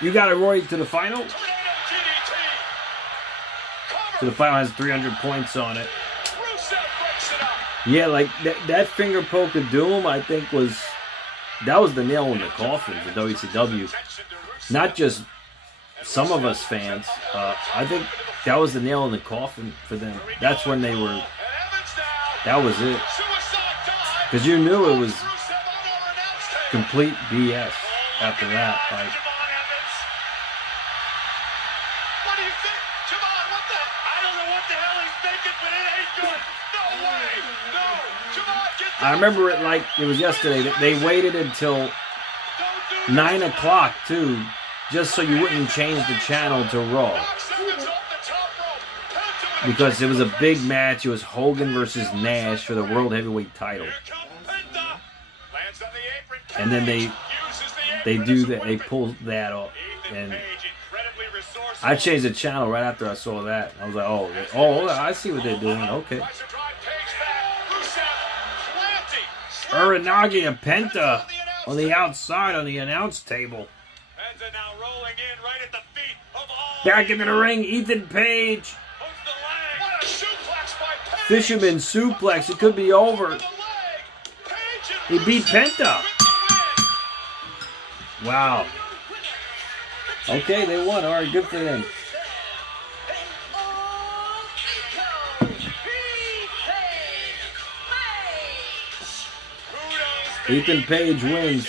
You got it, Rory, to the final. So the final has 300 points on it. Yeah, like that finger poke of doom, I think that was the nail in the coffin for WCW. Not just some of us fans. I think that was the nail in the coffin for them. That's when they were. That was it. Because you knew it was complete BS after that. Like. What do you think? Javon, what the? I don't know what the hell he's thinking, but it ain't good. No way. No. Javon, get I remember it like it was yesterday. They waited until 9 o'clock, too, just so you wouldn't change the channel to Raw. Because it was a big match. It was Hogan versus Nash for the World Heavyweight title. And then they do that. They pull that off. And I changed the channel right after I saw that. I was like, oh, I see what they're doing. Okay. Uranagi and Penta on the outside on the announce table. Back into the ring, Ethan Page. Fisherman suplex. It could be over. He beat Penta. Wow. Okay, they won. All right, good for them. Ethan Page wins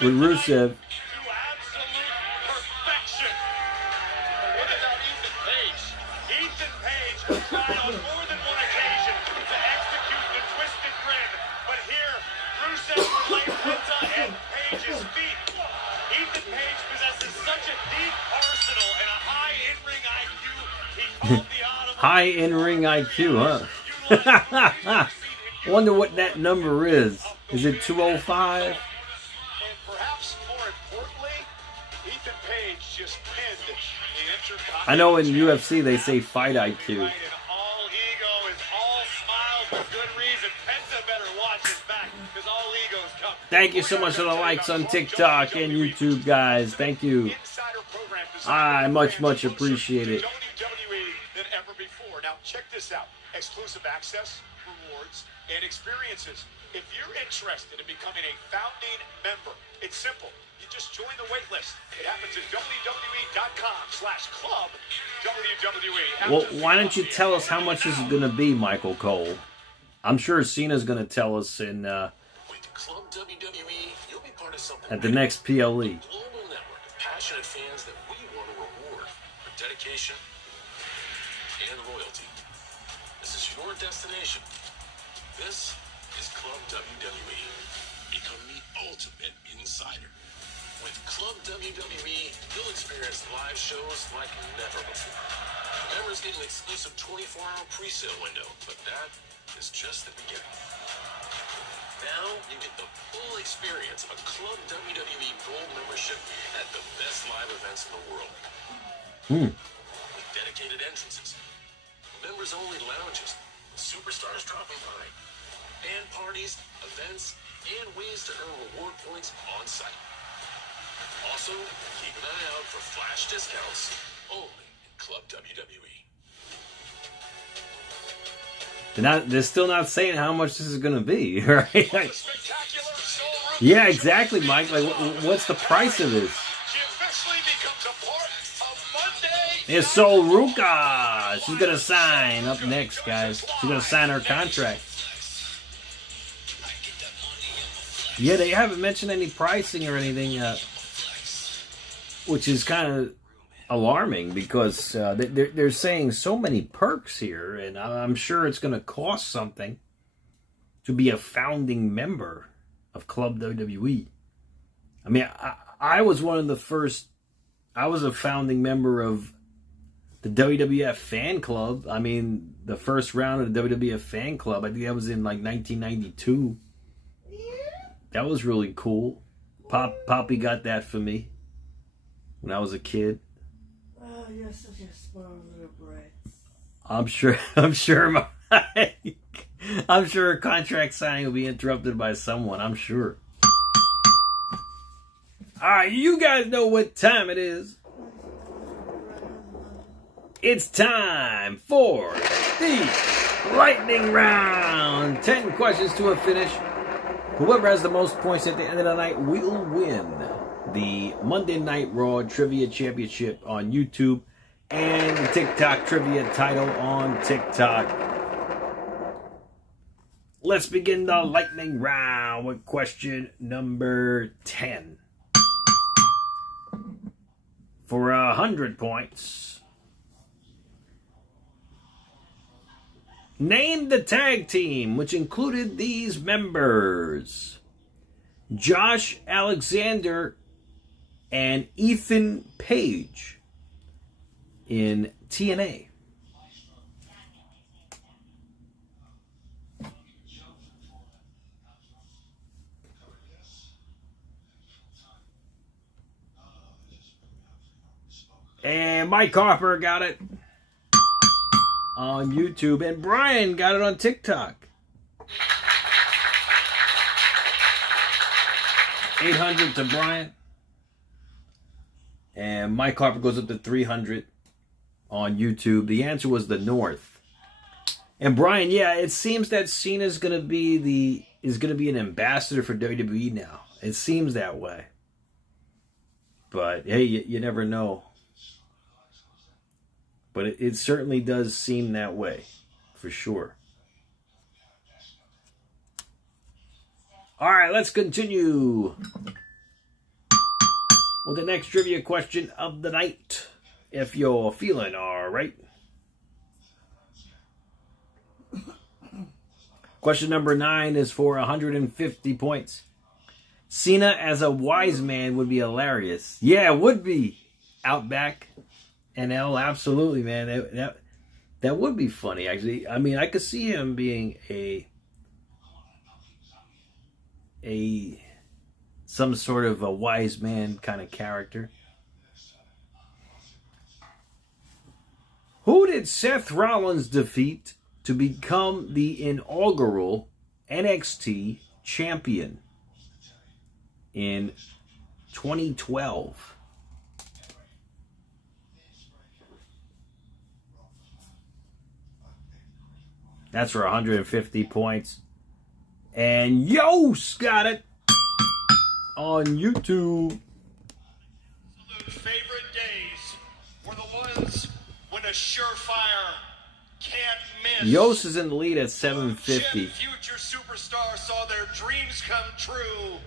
with Rusev. High in-ring IQ, huh? Wonder what that number is. Is it 205? And perhaps more importantly, Ethan Page just pinned the Intercontinental. I know in UFC they say fight IQ. All ego is all smiles with good reason. Penta better watch his back because all egos come. Thank you so much for the likes on TikTok and YouTube, guys. Thank you. I much appreciate it. WWE than ever before. Now check this out. Exclusive access, rewards, and experiences. If you're interested in becoming a founding member, it's simple. You just join the wait list. It happens at WWE.com/club WWE. Well, why don't you tell us how much this is going to be, Michael Cole? I'm sure Cena's going to tell us in With Club WWE, you'll be part of something at the next PLE. global network of passionate fans that we want to reward for dedication and loyalty. This is your destination. This is Club WWE. Become the ultimate insider. With Club WWE, you'll experience live shows like never before. Members get an exclusive 24-hour pre-sale window, but that is just the beginning. Now you get the full experience of a Club WWE Gold membership at the best live events in the world. With dedicated entrances, members-only lounges, superstars dropping by, band parties, events, and ways to earn reward points on site. Also, keep an eye out for flash discounts only in Club WWE. They're still not saying how much this is going to be, right? Like, yeah, exactly, Mike. Like, what's the price of this? It's Sol Ruka. She's going to sign up next, guys. She's going to sign her contract. Yeah, they haven't mentioned any pricing or anything yet, which is kind of alarming because they're saying so many perks here, and I'm sure it's going to cost something to be a founding member of Club WWE. I mean, I was one of the first. I was a founding member of the WWF fan club. I mean, the first round of the WWF fan club. I think that was in like 1992. That was really cool. Poppy got that for me when I was a kid. Oh, you're such a spoiled little brat. I'm sure her contract signing will be interrupted by someone. I'm sure. All right, you guys know what time it is. It's time for the lightning round. 10 questions to a finish. Whoever has the most points at the end of the night will win the Monday Night Raw Trivia Championship on YouTube and the TikTok Trivia title on TikTok. Let's begin the lightning round with question number 10. For 100 points, name the tag team which included these members: Josh Alexander and Ethan Page in TNA. And Mike Harper got it on YouTube, and Brian got it on TikTok. 800 to Brian. And Mike Harper goes up to 300 on YouTube. The answer was the North. And Brian, yeah, it seems that Cena's going to be an ambassador for WWE now. It seems that way. But hey, you never know. But it certainly does seem that way, for sure. All right, let's continue with the next trivia question of the night, if you're feeling all right. Question number 9 is for 150 points. Cena as a wise man would be hilarious. Yeah, it would be. Outback. NL, absolutely, man. That would be funny, actually. I mean, I could see him being some sort of a wise man kind of character. Who did Seth Rollins defeat to become the inaugural NXT champion in 2012? That's for 150 points. And Yost got it on YouTube. Favorite days were the ones when a surefire can't miss. Yost is in the lead at 750. Future superstars saw their dreams come true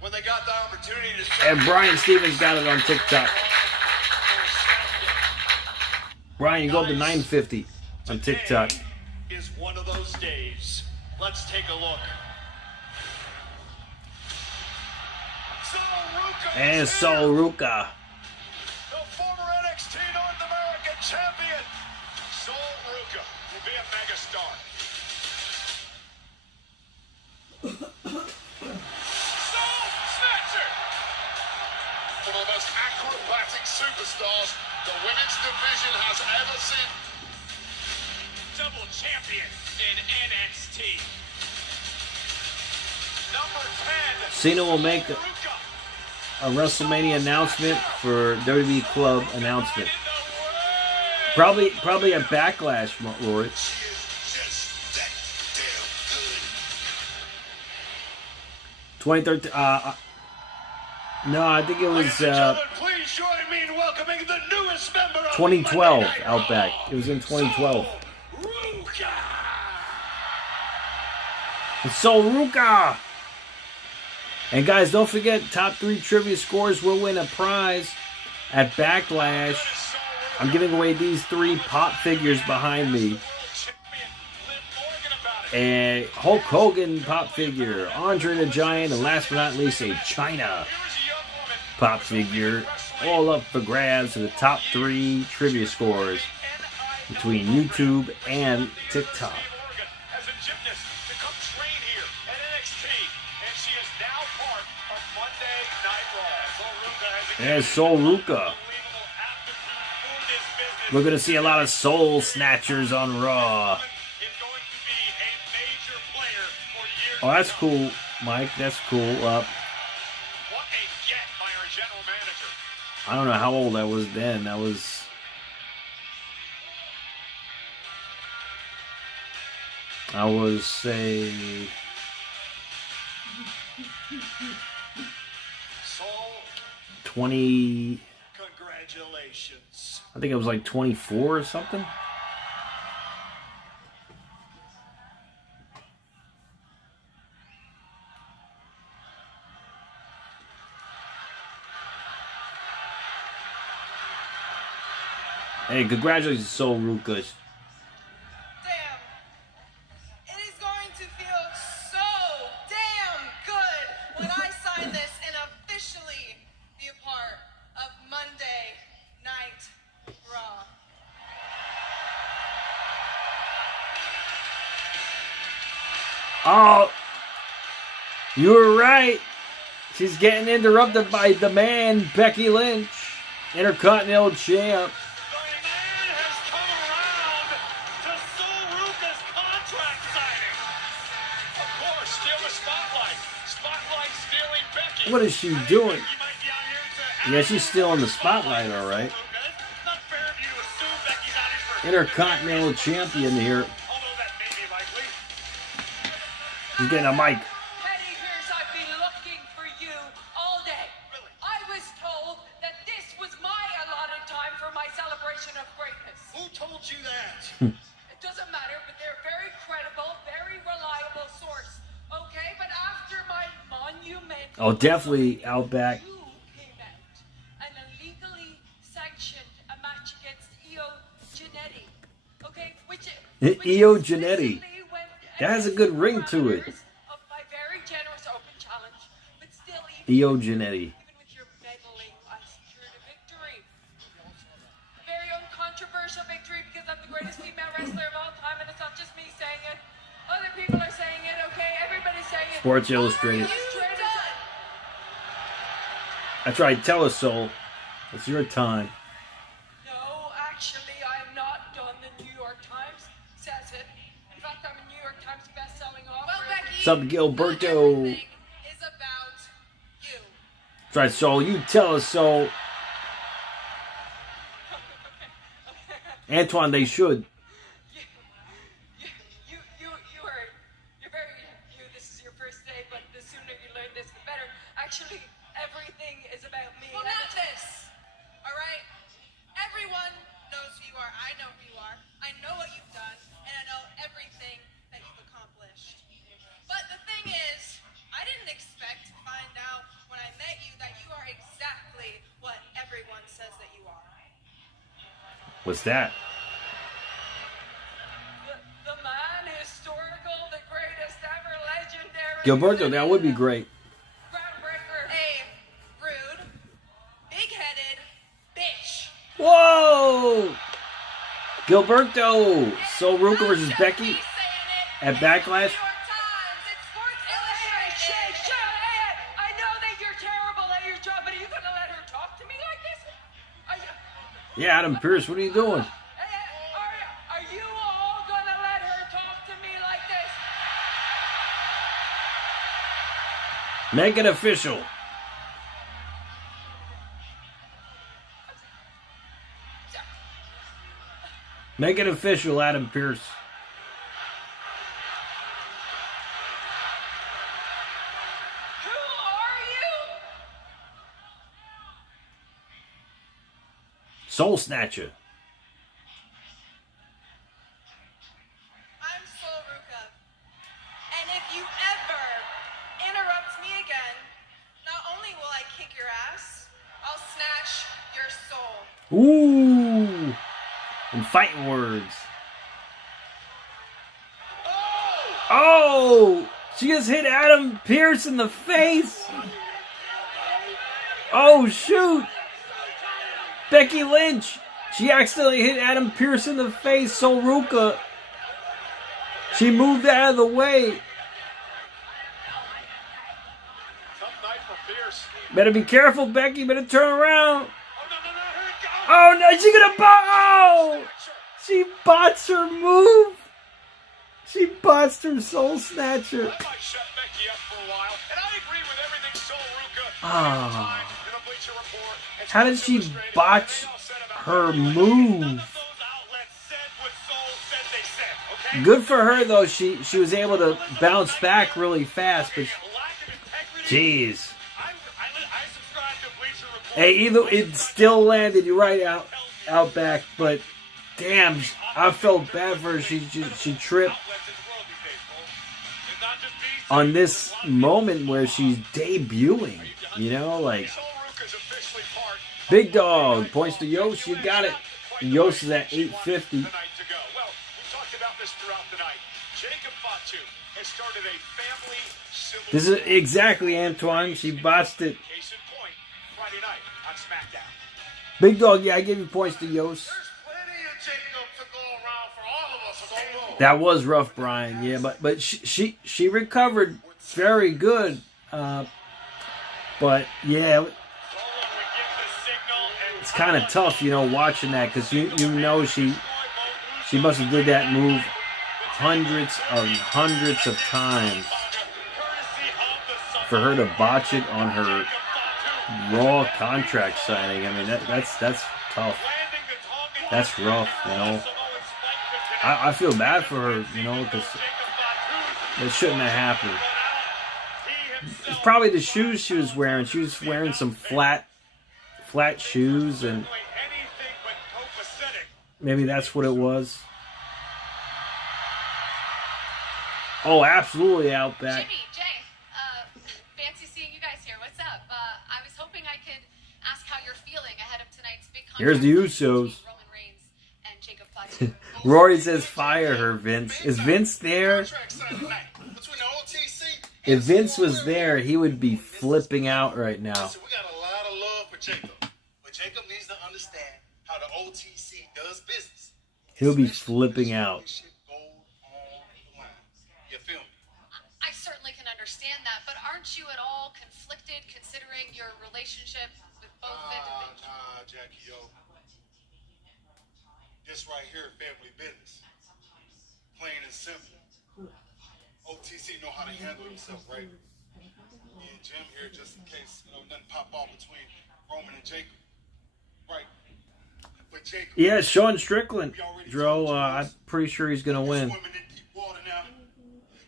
when they got the opportunity to. And Brian Stevens got it on TikTok. Brian, you go up to 950 on TikTok. Is one of those days. Let's take a look. And Sol Ruka. The former NXT North American champion, Sol Ruka, will be a megastar. Sol Snatcher! One of the most acrobatic superstars the women's division has ever seen. Double champion in NXT. Cena will make a WrestleMania announcement for WWE Club announcement. Probably a Backlash, Rory. 2013. No, I think it was 2012. Outback. It was in 2012. Sol Ruka. And guys, don't forget, top 3 trivia scores will win a prize at Backlash. I'm giving away these 3 pop figures behind me. A Hulk Hogan pop figure, Andre the Giant, and last but not least, a China pop figure. All up for grabs for the top 3 trivia scores between YouTube and TikTok. There's Sol Ruka. We're going to see a lot of soul snatchers on Raw. Oh, that's cool, Mike. That's cool. I don't know how old I was then. I was, say... 20. Congratulations. I think I was like 24 or something. Hey, congratulations, Sol Ruka. Oh, you were right. She's getting interrupted by the man, Becky Lynch, Intercontinental Champ. The man has come around to Sol Ruka's contract signing. Of course, steal the spotlight. Spotlight stealing Becky. What is she doing? Yeah, she's still in the spotlight, all right. Intercontinental Champion here. He's getting a mic. Many years I've been looking for you all day. Really? I was told that this was my allotted time for my celebration of greatness. Who told you that? It doesn't matter, but they're very credible, very reliable source. Okay, but after my monument... Oh, definitely Outback. You came out and illegally sanctioned a match against Io Giannetti. Okay, which Io Giannetti. That has a good ring to it. Io Giannetti. Even with your meddling, I secured a victory. A very uncontroversial victory because I'm the greatest female wrestler of all time, and it's not just me saying it. Other people are saying it, okay? Everybody's saying it. Sports Illustrated. That's right. Tell us, Sol. It's your time. No, actually, I am not done. The New York Times says it. In fact, I'm a New York Times best-selling author. Well, Becky, what's up, Gilberto? is about you. That's right, Sol. You tell us, Sol. Antoine, they should. This is your first day, but the sooner you learn this, the better. Actually, everything is about me. Well, not this. All right? Everyone knows who you are. I know who you are. I know what you've done, and I know everything that you've accomplished. But the thing is, I didn't expect to find out when I met you that you are exactly what everyone says that you are. What's that? The man historical, the greatest ever, legendary. Gilberto, that would be great. Groundbreaker. A rude, big-headed bitch. Whoa! Gilberto! Sol Ruka versus Becky at Backlash. I know that you're terrible at your job, but are you going to let her talk to me like this? Yeah, Adam Pearce, what are you doing? Are you all going to let her talk to me like this? Make it official. Make it official, Adam Pearce. Who are you? Soul Snatcher. I'm Sol Ruka. And if you ever interrupt me again, not only will I kick your ass, I'll snatch your soul. Ooh. And fighting words. Oh! She just hit Adam Pearce in the face. Oh, shoot. Becky Lynch. She accidentally hit Adam Pearce in the face. Sol Ruka. She moved out of the way. Tough night for Pierce. Better be careful, Becky. Better turn around. Oh, no. She's going to bot. Oh! She bots her move. She bots her Soul Snatcher. I might shut Becky up for a while, and I agree with everything Sol Ruka. Ah. How did she botch her move? Good for her, though. She was able to bounce back really fast, but jeez. Hey, either it still landed you right out back, but damn, I felt bad for her. She tripped on this moment where she's debuting. You know, like Big Dog points to Yost. You got it. Yost is at 850. Well, we talked about this throughout the night. Jacob Fatu has started a family civil This is exactly Antoine. She botched it. case in point Friday night on SmackDown. Big Dog, yeah, I give you points to Yost. There's plenty of Jacob to go around for all of us. So don't worry. That was rough, Brian. Yeah, but she recovered very good. But yeah, it's kind of tough, you know, watching that because you know she must have did that move hundreds of times for her to botch it on her Raw contract signing. I mean that's tough. That's rough, you know. I feel bad for her, you know, because it shouldn't have happened. It's probably the shoes she was wearing. She was wearing some flat shoes, and maybe that's what it was. Oh, absolutely, Outback. Jimmy, Jay, fancy seeing you guys here. What's up? I was hoping I could ask how you're feeling ahead of tonight's big contract. Here's the Usos. Roman Reigns and Jacob Fatu. Rory says, "Fire her, Vince." Is Vince there? If Vince was there, he would be flipping out right now. So we got a lot of love for Jacob, but Jacob needs to understand how the OTC does business. He'll be flipping out. You feel me? I certainly can understand that, but aren't you at all conflicted considering your relationship with both individuals? Nah, Jackie, yo. This right here, family business. Plain and simple. OTC know how to handle themselves, right? Me and Jim here just in case, you know, nothing pop off between Roman and Jacob. Right. But Jacob. Yeah, Sean Strickland. Dro, I'm pretty sure he's gonna win. Swimming in deep water now.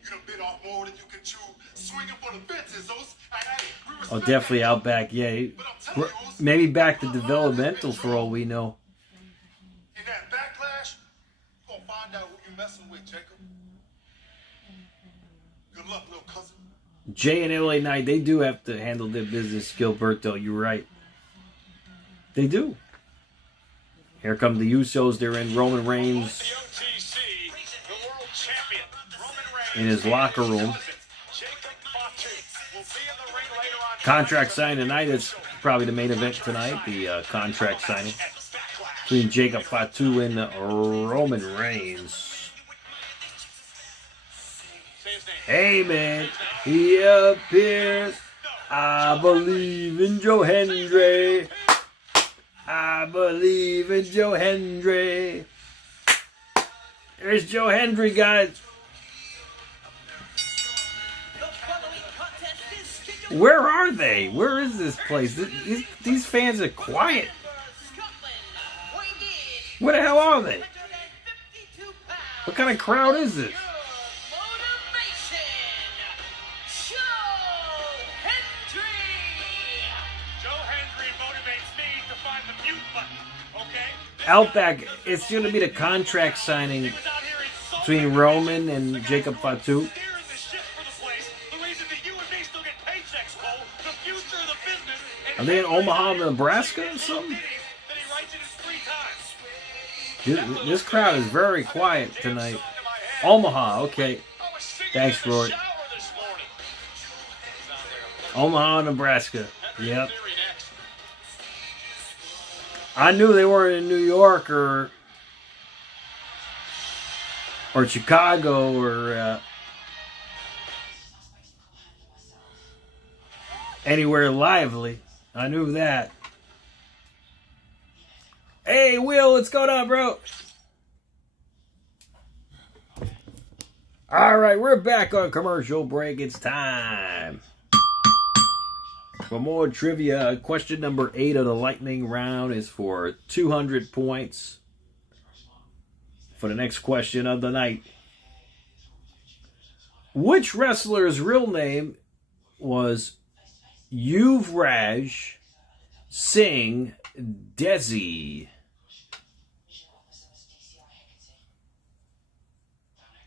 You done bit off more than you can chew. Swinging for the fences, those. Oh, definitely Outback. Yeah, maybe back to developmental for all we know. In that backlash, you're gonna find out who you're messing with, Jacob. Good luck, little cousin. Jay and LA Knight, they do have to handle their business, Gilberto. You're right. They do. Here come the Usos. They're in Roman Reigns in his locker room. Contract signing tonight is probably the main event tonight. The contract signing between Jacob Fatu and Roman Reigns. Hey man, he appears. I believe in Joe Hendry. I believe in Joe Hendry. There's Joe Hendry, guys. Where are they? Where is this place? These fans are quiet. Where the hell are they? What kind of crowd is this? Outback, it's going to be the contract signing between Roman and Jacob Fatu. Are they in Omaha, Nebraska or something? This crowd is very quiet tonight. Omaha, okay. Thanks, Roy. Omaha, Nebraska. Yep. I knew they weren't in New York or Chicago or anywhere lively. I knew that. Hey, Will, what's going on, bro? All right, we're back on commercial break. It's time for more trivia. Question number 8 of the lightning round is for 200 points. For the next question of the night, which wrestler's real name was Yuvraj Singh Desi?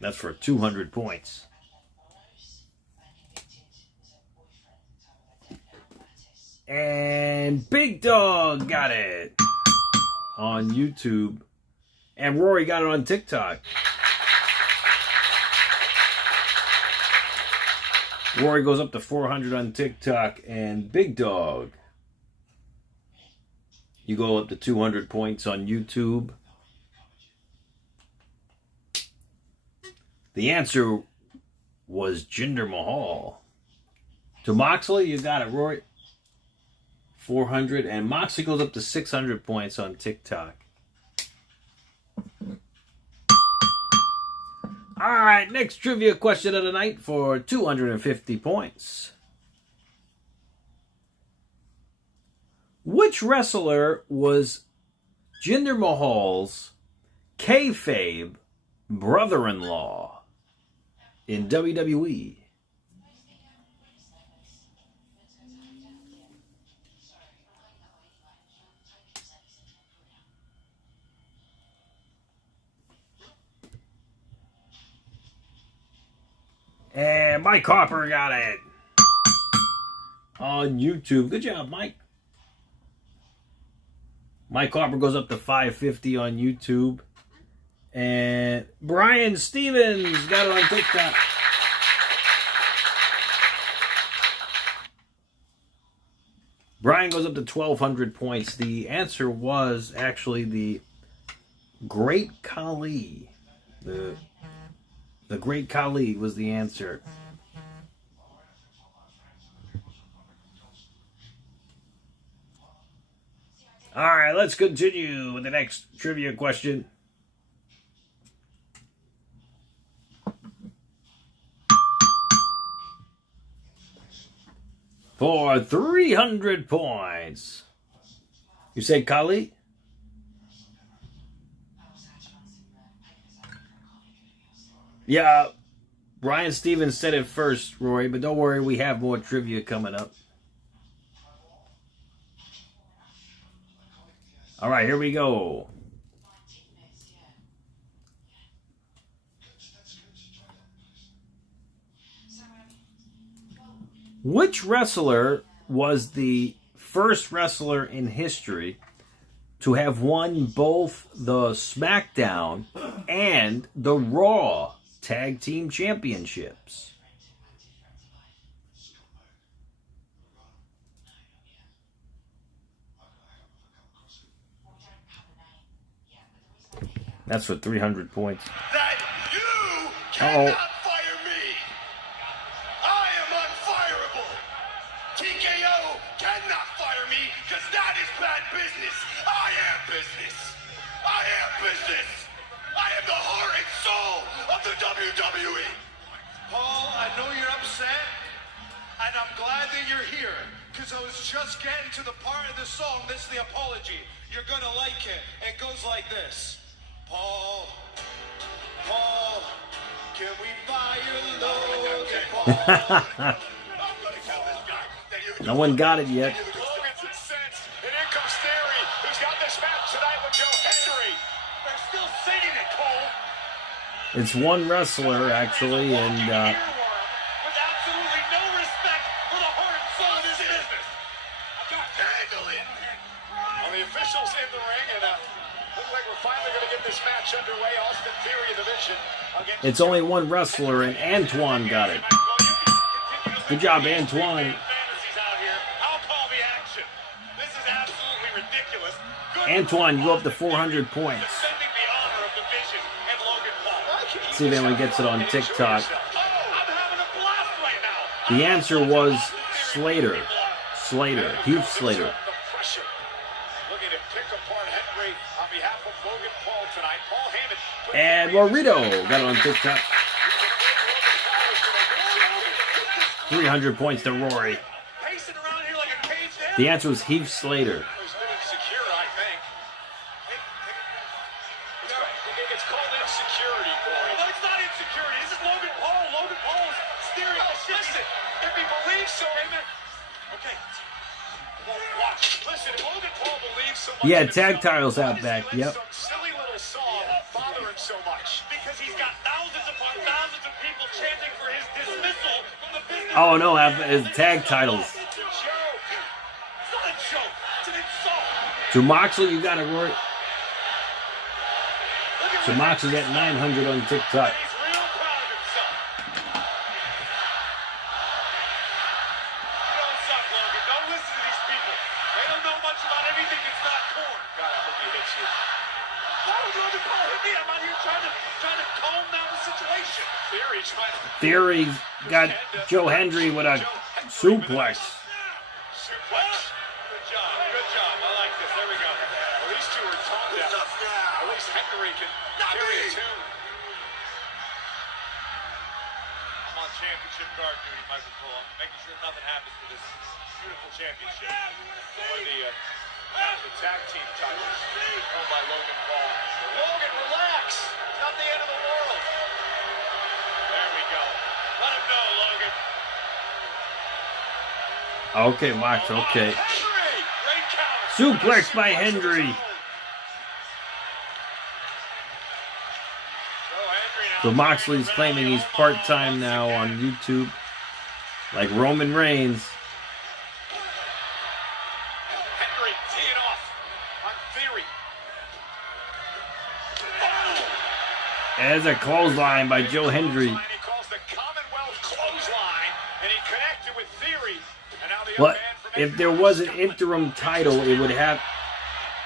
That's for 200 points. And Big Dog got it on YouTube. And Rory got it on TikTok. Rory goes up to 400 on TikTok. And Big Dog, you go up to 200 points on YouTube. The answer was Jinder Mahal. To Moxley, you got it, Rory. 400. And Moxley goes up to 600 points on TikTok. All right, next trivia question of the night for 250 points. Which wrestler was Jinder Mahal's kayfabe brother-in-law in WWE? And Mike Harper got it on YouTube. Good job, Mike. Mike Harper goes up to 550 on YouTube. And Brian Stevens got it on TikTok. Brian goes up to 1,200 points. The answer was actually the Great Khali. The Great Khali was the answer. All right, let's continue with the next trivia question. For 300 points. You said Khali? Yeah, Brian Stevens said it first, Rory, but don't worry, we have more trivia coming up. All right, here we go. Which wrestler was the first wrestler in history to have won both the SmackDown and the Raw Tag Team Championships? That's for 300 points. That you cannot fire me. I am unfireable. TKO cannot fire me because that is bad business. I am business. I am business. I am the heart and soul of the WWE. Paul, I know you're upset, And I'm glad that you're here, because I was just getting to the part of the song. This is the apology. You're gonna like it. It goes like this. Paul, can we buy your Logan Paul? No one got it yet. And here comes Theory, who's got this match tonight with Joe Hendry. They're still singing it, Cole. It's one wrestler, actually, and With absolutely no respect for the heart and soul of this business. I got handle it. Well, the officials in the ring, and looks like we're finally going to get this match underway. Austin Theory in the Vision against it's only one wrestler, and Antoine got it. Good job, Antoine. Antoine, you go up to 400 points. See if anyone gets it on TikTok. The answer was Slater. Heath Slater. And Laredo got it on TikTok. 300 points to Rory. The answer was Heath Slater. Yeah, tag titles out back. Yep. Silly little song bother him so much because he's got thousands upon thousands of people chanting for his dismissal from the business. Oh no, his tag titles. It's a joke. It's not a joke. It's an insult. To Moxley, you got it, Rory. So Moxley's at 900 on TikTok. He's real proud of himself. You don't suck, Logan. Don't listen to these people. They don't know much about anything that's not corn. God, I hope he hits you. Why would Logan Paul hit me? I'm out here trying to calm down the situation. Theory got Joe Hendry with a suplex. Suplex. Good job. I like this. There we go. Well, these two are toned out. At least Hendry can carry a tune. I'm on championship guard duty, Michael Cole. I'm making sure nothing happens to this beautiful championship. Or the tag team titles owned by Logan Paul. Logan, relax. It's not the end of the world. There we go. Let him know, Logan. Okay, Mox, okay. Suplex by Hendry. So Moxley's claiming he's part-time now on YouTube, like Roman Reigns. Hendry teeing off on Theory. As a clothesline by Joe Hendry. He calls the Commonwealth clothesline, and he connected with Theory. And now the But if there was an interim title, it would have.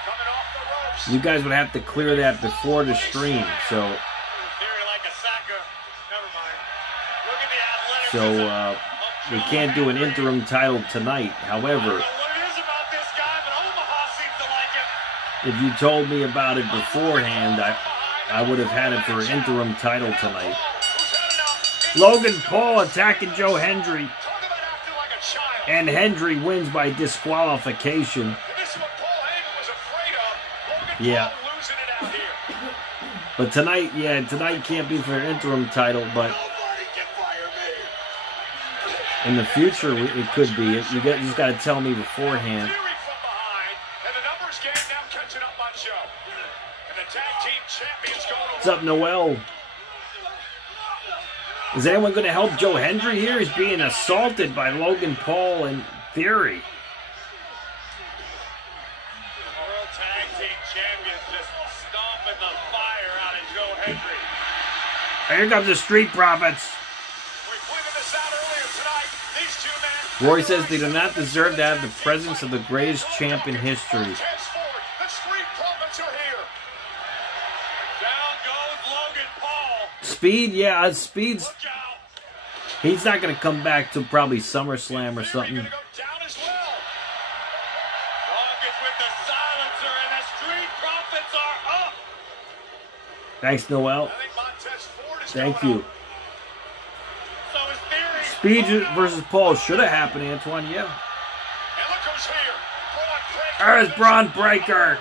coming off the ropes. You guys would have to clear that before the stream. So Theory like a Saka. Never mind. Look at the athleticism. we can't do an interim title tonight. I don't However, know what it is about this guy, but Omaha seems to like him. if you told me about it beforehand, I would have had it for an interim title tonight. Logan Paul attacking Joe Hendry. Talk about acting like a child. And Hendry wins by disqualification. And this is what Paul Heyman was afraid of. Logan Yeah. Paul losing it out here. But tonight can't be for an interim title, but Nobody can fire me. in the future it could be. You just got to tell me beforehand. Theory from behind, and the numbers game now catching up on Joe. And the tag team champions going What's up, Noel? Is anyone going to help Joe Hendry here? He's being assaulted by Logan Paul and Theory. World Tag Team Champions just stomping the fire out of Joe Hendry. Here comes the Street Profits. We pointed this out earlier tonight. These two men. Roy says they do not deserve to have the presence of the greatest champ in history. Henceforth, the Street Profits are here. Down goes Logan Paul. Speed, Speed's. Look out. He's not going to come back till probably SummerSlam or something. Gonna go down as well. Logan with the silencer, and the Street Profits are up. Thanks, Noel. I think Montez Ford is Thank going you. up. So is Theory. Speed versus Paul should have happened, Antoine. Yeah. And look who's here. There's Braun Breaker.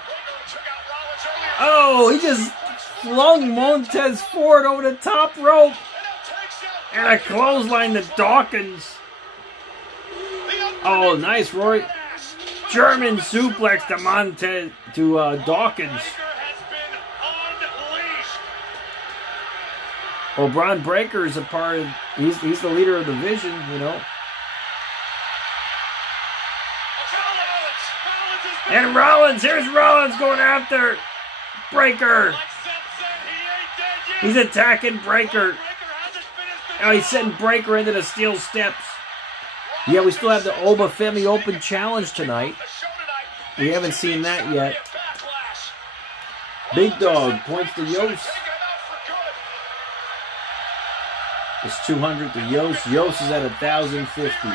Took out Rollins earlier. Oh, he just flung Montez Ford over the top rope. And a clothesline to Dawkins. Oh, nice, Roy. German suplex to Montez to Dawkins. Well, Braun Breaker is a part of. He's the leader of the Vision, you know. And Rollins, here's Rollins going after Breaker. He's attacking Breaker. Oh, he's setting Breaker into the steel steps. Yeah, we still have the Obafemi Open Challenge tonight. We haven't seen that yet. Big Dog points to Yost. It's 200 to Yost. Yost is at 1,050.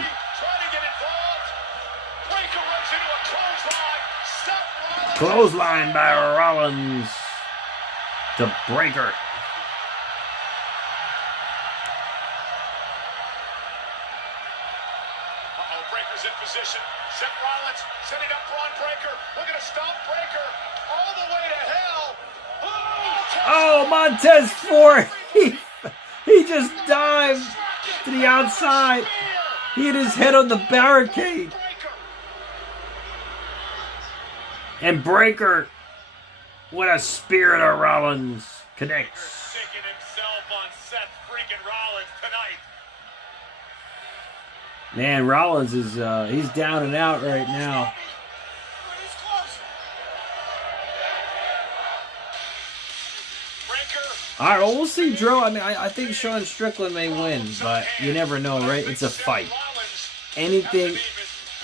Clothesline by Rollins to Breaker. Breaker's in position. Seth Rollins setting up Braun Breaker. Looking to stop Breaker all the way to hell. Oh, Montez Ford. He just dived to the outside. He hit his head on the barricade. And Breaker, what a spear to Rollins. Connects. Sticking himself on Seth freaking Rollins tonight. Man, Rollins is he's down and out right now. All right, well, we'll see, Drew. I mean, I think Sean Strickland may win, but you never know, right? It's a fight. Anything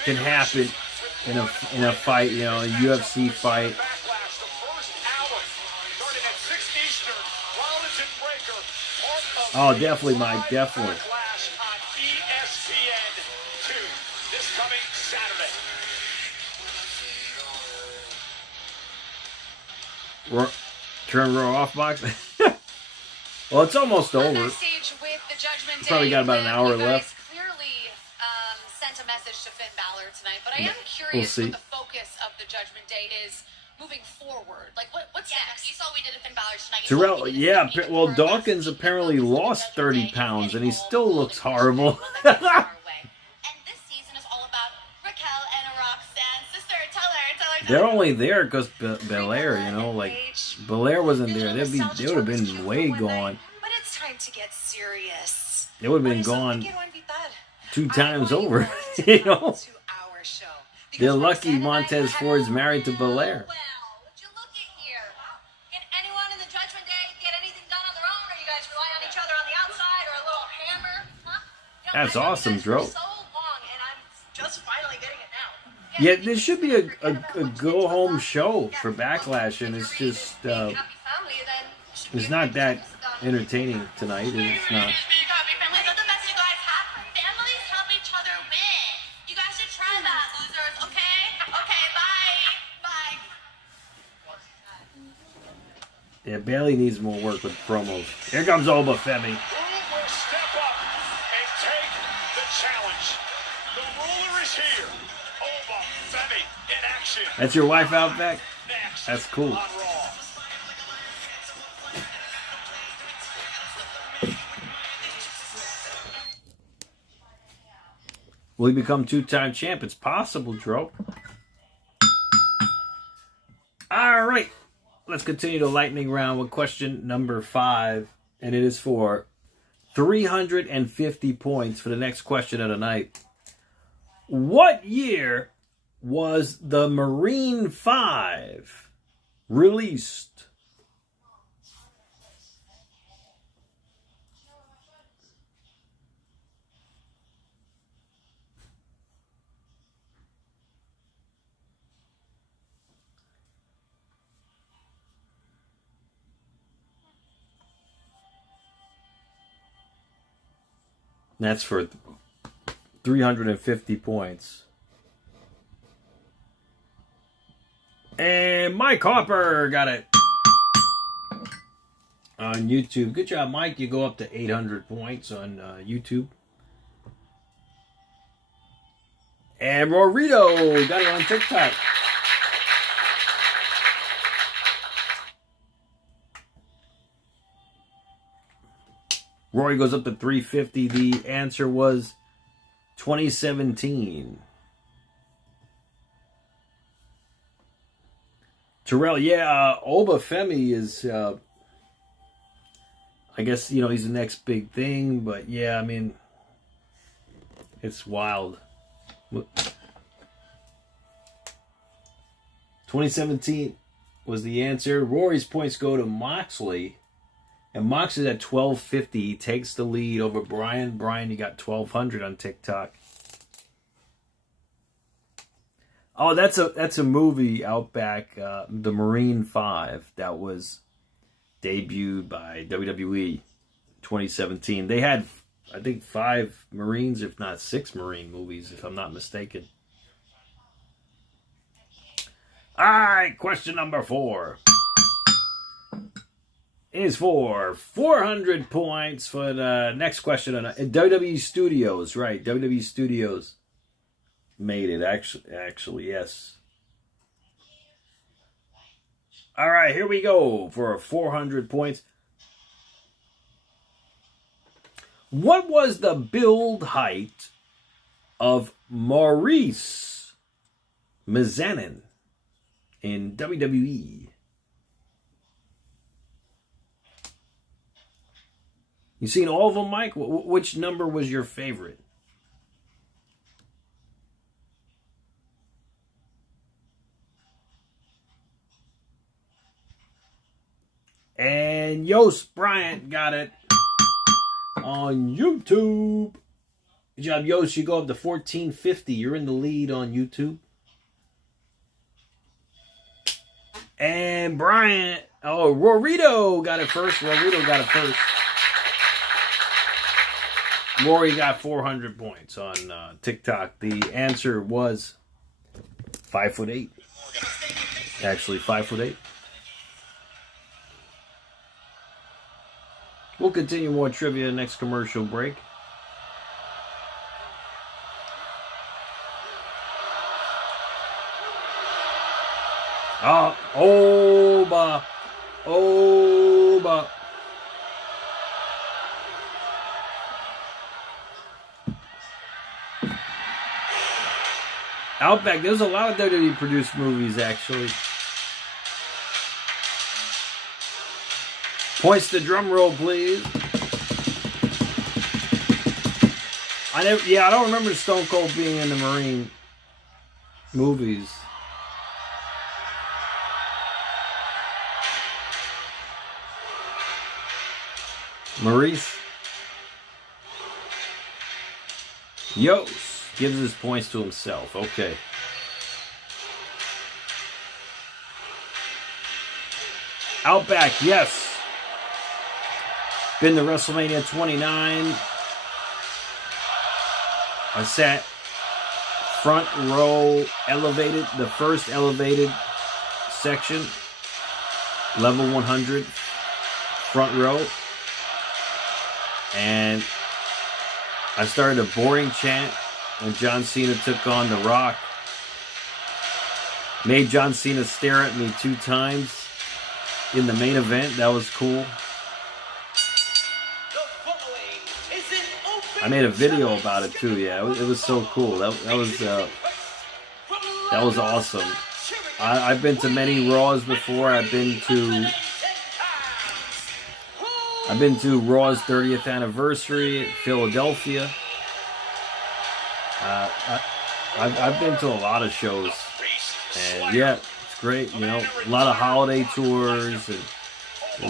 can happen in a fight, you know, a UFC fight. Oh, definitely, Mike, definitely. Turn row off box. Well, it's almost over. Probably got about an hour left. Clearly sent a message to Finn Balor tonight, but I am curious what the focus of the Judgment Day is moving forward. Like, what's next? You saw we did a Finn Balor tonight. Terrell, yeah. Well, Dawkins apparently lost 30 pounds, and he still looks horrible. And this season is all about Raquel and Roxanne. Sister, tell her. They're only there because Belair, you know, like Belair wasn't there. They would have been way gone. But it's time to get serious. They would have been gone 2 times over, you know. They're lucky Montez Ford's married to Belair. Would you look at here? Can anyone in the Judgment Day get anything done on their own, or you guys rely on each other on the outside, or a little hammer? Huh? You know, That's awesome, Dro. so long, and I'm just finally getting it now. Yeah, there should be a go-home show for Backlash, and it's just, it's not that entertaining tonight. It's not. Yeah, Bailey needs more work with promos. Here comes Obafemi. Who will step up and take the challenge? The ruler is here. Obafemi in action. That's your wife out back? That's cool. Will he become 2-time champ? It's possible, Dro. All right. Let's continue the lightning round with question number 5. And it is for 350 points for the next question of the night. What year was the Marine 5 released? That's for 350 points. And Mike Hopper got it on YouTube. Good job, Mike. You go up to 800 points on YouTube. And Rorito got it on TikTok. Rory goes up to 350. The answer was 2017. Terrell, yeah, Obafemi is, I guess, you know, he's the next big thing, but yeah, I mean, it's wild. 2017 was the answer. Rory's points go to Moxley. And Mox is at 1250. He takes the lead over Brian. Brian, you got 1200 on TikTok. Oh, that's a movie out back, the Marine 5, that was debuted by WWE 2017. They had, I think, 5 Marines, if not 6 Marine movies, if I'm not mistaken. All right, question number 4 is for 400 points for the next question. WWE Studios, right? WWE Studios made it, actually, yes. All right, here we go for 400 points. What was the build height of Maurice Mizanin in WWE? You seen all of them, Mike? Which number was your favorite? And Yost Bryant got it on YouTube. Good job, Yost. You go up to 1450. You're in the lead on YouTube. And Bryant, oh, Rorito got it first. Rorito got it first. Rory got 400 points on TikTok. The answer was 5'8". Actually, 5'8". We'll continue more trivia next commercial break. Oba. Outback, there's a lot of WWE produced movies, actually. Points to drum roll, please. I don't remember Stone Cold being in the Marine movies. Maurice Yost gives his points to himself. Okay. Outback, yes. Been to WrestleMania 29. I sat front row elevated, the first elevated section, level 100, front row. And I started a boring chant when John Cena took on The Rock. Made John Cena stare at me 2 times in the main event. That was cool. I made a video about it too. Yeah, it was so cool. That was awesome. I've been to many Raws before. I've been to Raw's 30th anniversary at Philadelphia. I've been to a lot of shows, and yeah, it's great. You know, a lot of holiday tours and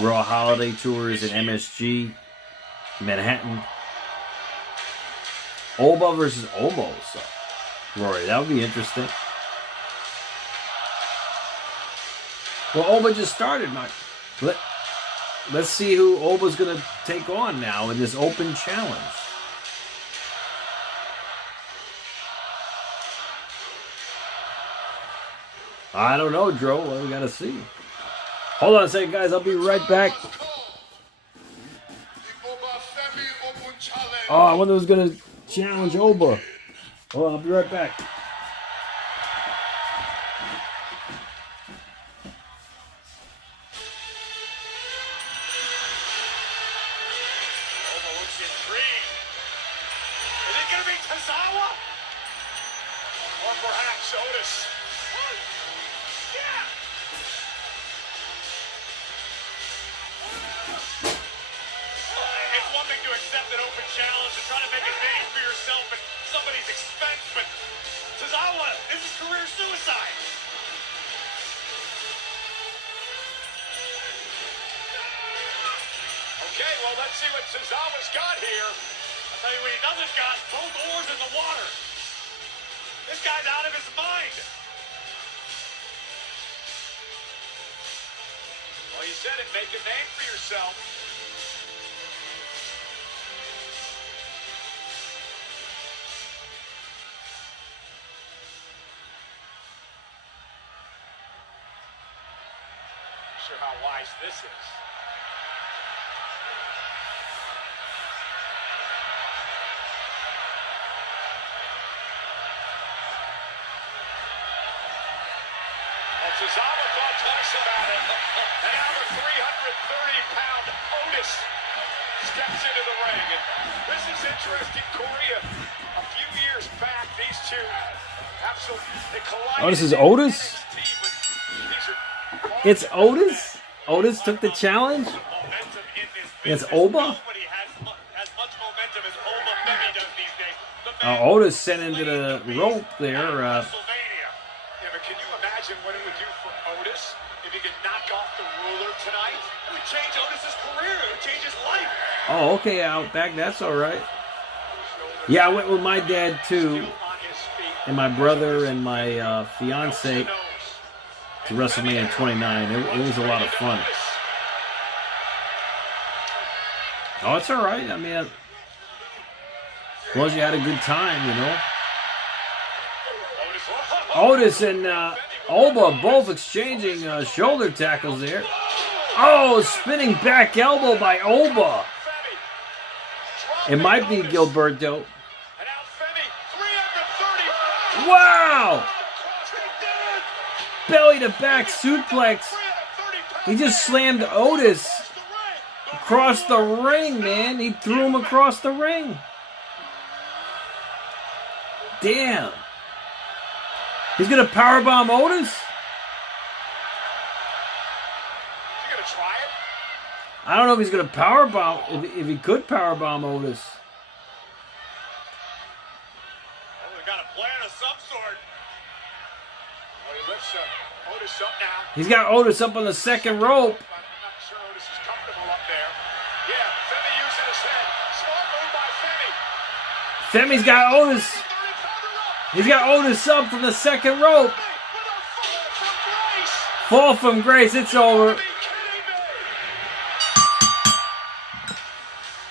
Raw holiday tours at MSG, Manhattan. Oba versus Omos, Rory. That would be interesting. Well, Oba just started, Mike. Let's see who Oba's going to take on now in this open challenge. I don't know, Dro. Well, we got to see. Hold on a second, guys. I'll be right back. Oh, I wonder who's going to challenge Oba. Hold on, I'll be right back. Tozawa? Or perhaps Otis? Yeah! It's one thing to accept an open challenge and try to make a name for yourself at somebody's expense, but Tozawa, this is career suicide. Okay, well, let's see what Tozawa's got here. I'll tell you what he doesn't got, both oars in the water. This guy's out of his mind. Well, you said it, make a name for yourself. Not sure how wise this is. Tozawa thought twice about it, and now the 330-pound Otis steps into the ring. And this is interesting, Corey. A few years back, these two absolutely collided. Oh, this is Otis? It's Otis? Otis took the challenge? It's Oba? Otis sent into the rope there. What it would do for Otis if he could knock off the ruler tonight. It would change Otis's career. It would change his life. Oh, okay, Outback. That's all right. Yeah, I went with my dad too, and my brother and my fiance to WrestleMania 29. It was a lot of fun. Oh, it's all right. I mean, as long as you had a good time, you know. Otis and Oba both exchanging shoulder tackles there. Oh, spinning back elbow by Oba. It might be Gilberto. Wow! Belly to back suplex. He just slammed Otis across the ring, man. He threw him across the ring. Damn. He's going to powerbomb Otis? You going to try it? I don't know if he's going to powerbomb, if he could powerbomb Otis. Well, we got a plan of some sort. Well, he lifts Otis up now. He's got Otis up on the second rope. I'm not sure Otis is comfortable up there. Yeah, Femi using his head. Smart move by Femi. Femi's got Otis. He's got Otis up from the second rope. Fall from grace. It's over.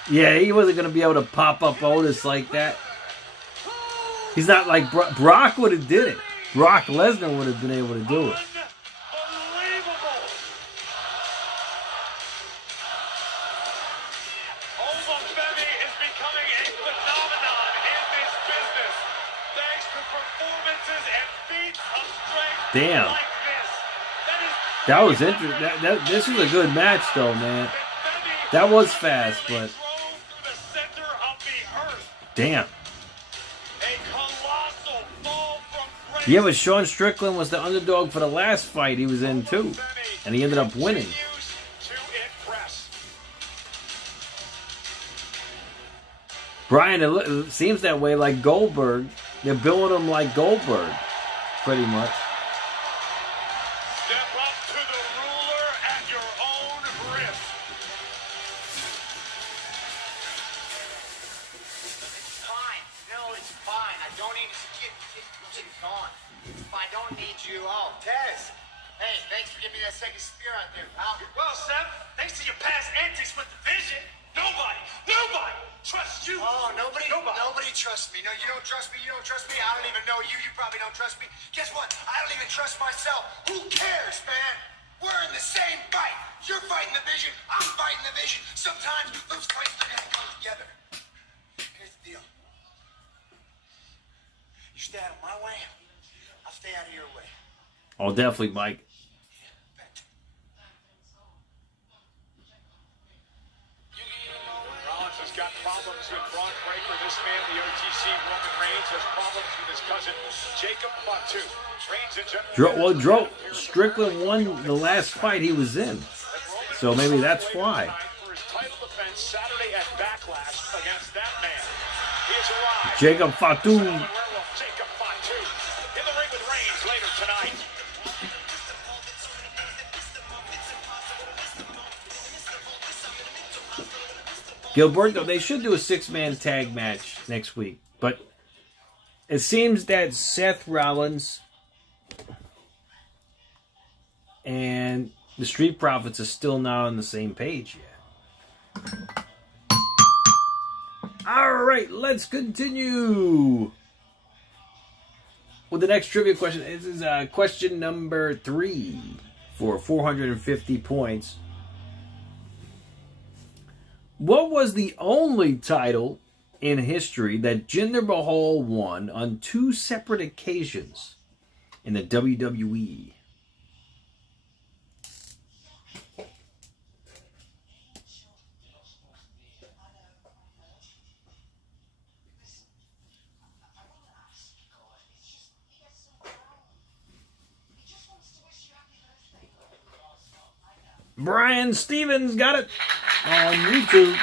Yeah, he wasn't going to be able to pop up Otis like that. He's not like Brock would have did it. Brock Lesnar would have been able to do it. Damn. That was interesting. This was a good match, though, man. That was fast, but damn. Yeah, but Sean Strickland was the underdog for the last fight he was in, too. And he ended up winning. Brian, it seems that way like Goldberg. They're billing him like Goldberg, pretty much. Step up to the ruler at your own risk. It's fine. No, it's fine. I don't need to get gone. If I don't need you, oh, Tez. Hey, thanks for giving me that second spear out there, pal. Well, Seth, thanks to your past antics with the Vision, nobody trusts you. Oh, nobody trusts me. No, you don't trust me. You don't trust me. I don't even know you. You probably don't trust me. Guess what? I don't even trust myself. Who cares, man? We're in the same fight. You're fighting the Vision. I'm fighting the Vision. Sometimes those fights are gonna come together. Here's the deal. You stay out of my way, I'll stay out of your way. Oh, definitely, Mike. Rollins has got problems with Braun Breaker hottest man in the OTC, Roman Reigns, has problems with his cousin, Jacob Fatu. Reigns and Strickland won the last fight he was in. So maybe that's why. For his title defense Saturday at Backlash against that man. He has arrived. Jacob Fatu. Jacob Fatu in the ring with Reigns later tonight. Gilberto, they should do a 6-man tag match next week. But it seems that Seth Rollins and the Street Profits are still not on the same page yet. Alright, let's continue with the next trivia question. This is question number 3 for 450 points. What was the only title in history that Jinder Mahal won on 2 separate occasions in the WWE? Brian Stevens got it on YouTube.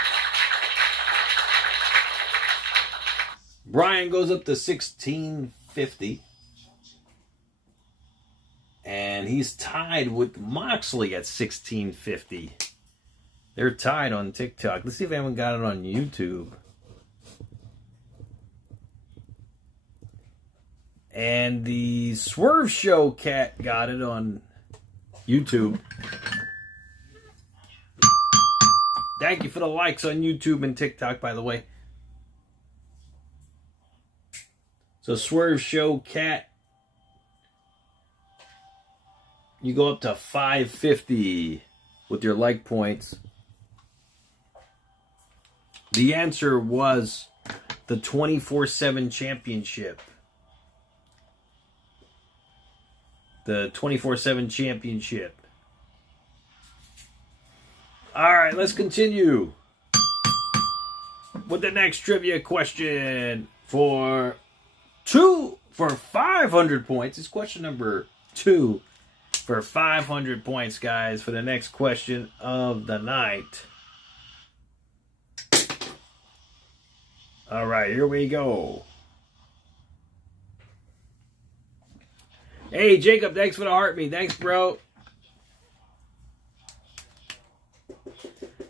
Brian goes up to 1650. And he's tied with Moxley at 1650. They're tied on TikTok. Let's see if anyone got it on YouTube. And the Swerve Show cat got it on YouTube. Thank you for the likes on YouTube and TikTok, by the way. So Swerve Show Cat, you go up to 550 with your like points. The answer was the 24/7 championship. The 24/7 championship. Alright, let's continue with the next trivia question for 500 points. It's question number 2 for 500 points, guys, for the next question of the night. Alright, here we go. Hey, Jacob, thanks for the heartbeat. Thanks, bro.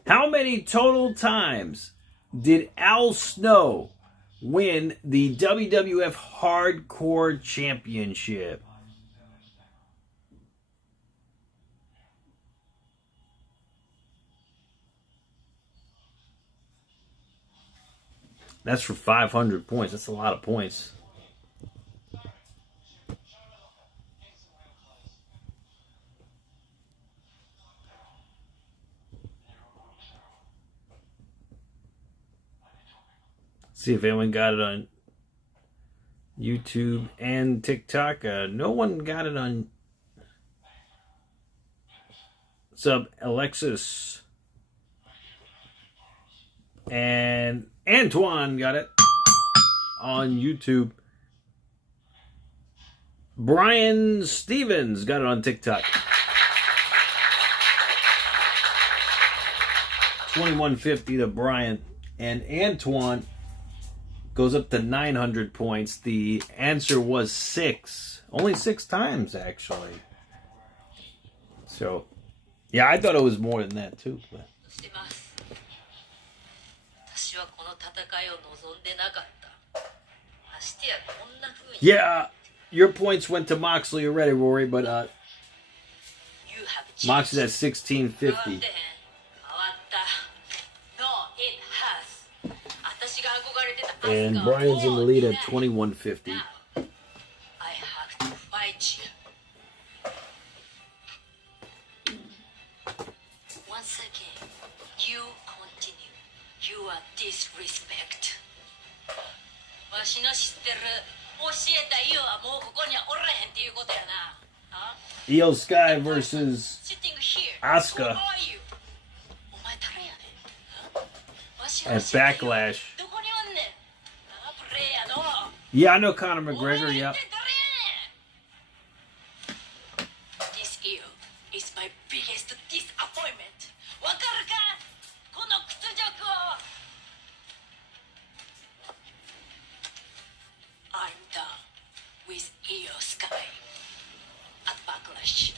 How many total times did Al Snow win the WWF Hardcore Championship? That's for 500 points. That's a lot of points. See if anyone got it on YouTube and TikTok. No one got it on. What's up, Alexis? And Antoine got it on YouTube. Brian Stevens got it on TikTok. 2150 to Brian. And Antoine goes up to 900 points. The answer was 6. Only 6 times, actually. So, yeah, I thought it was more than that, too. But. Yeah, your points went to Moxley already, Rory, but Moxley's at 1650. And Brian's in the lead at 2150. I have to fight you. Once again, you continue. You are disrespect. Io Sky versus Asuka at Backlash. Yeah, I know Conor McGregor, yeah. This eel is my biggest disappointment. I'm done with Io Sky. At Backlash,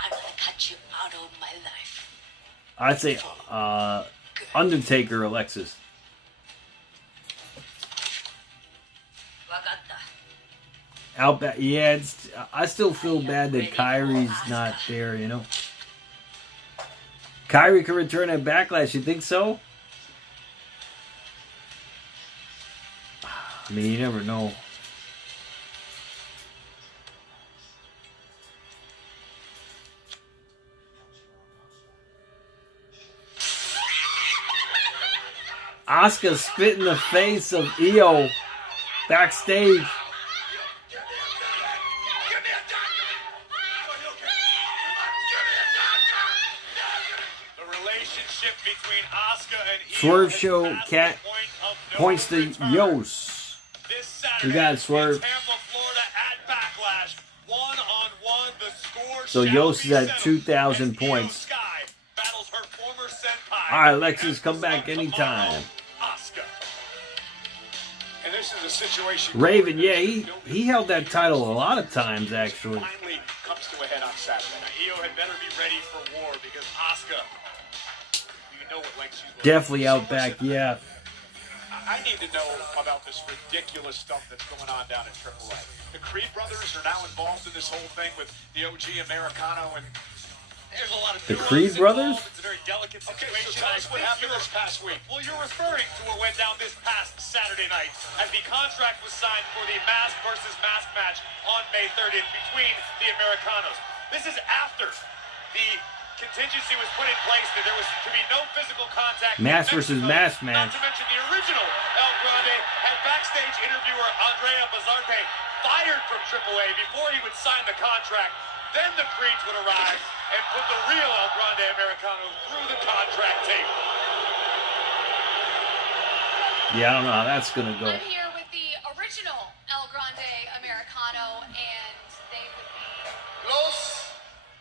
I'm gonna cut you out of my life. I'd say Undertaker, Alexis. Outback, yeah, I still feel bad that Kyrie's not there, you know. Kyrie could return at Backlash, you think so? I mean, you never know. Asuka spit in the face of Io backstage. Swerve Show Cat points to Yos. We got Swerve. So Yos is at 2,000 points. Alright, Alexis, come back anytime. Raven, yeah, he held that title a lot of times, actually. Finally comes to a head on Saturday. Now, Io had better be ready for war because Asuka, you know what length she's willing. Definitely Outback, yeah. I need to know about this ridiculous stuff that's going on down at AAA. The Creed brothers are now involved in this whole thing with the OG Americano, and there's a lot of the Creed brothers? It's a very delicate situation. Okay, so tell us what happened this past week. Well, you're referring to what went down this past Saturday night as the contract was signed for the mask versus mask match on May 30th between the Americanos. This is after the contingency was put in place that there was to be no physical contact. Mask versus mask match. Not to mention the original El Grande had backstage interviewer Andrea Bazarte fired from AAA before he would sign the contract. Then the Creeds would arrive and put the real El Grande Americano through the contract tape. Yeah, I don't know how that's going to go. I'm here with the original El Grande Americano, and they would be... Los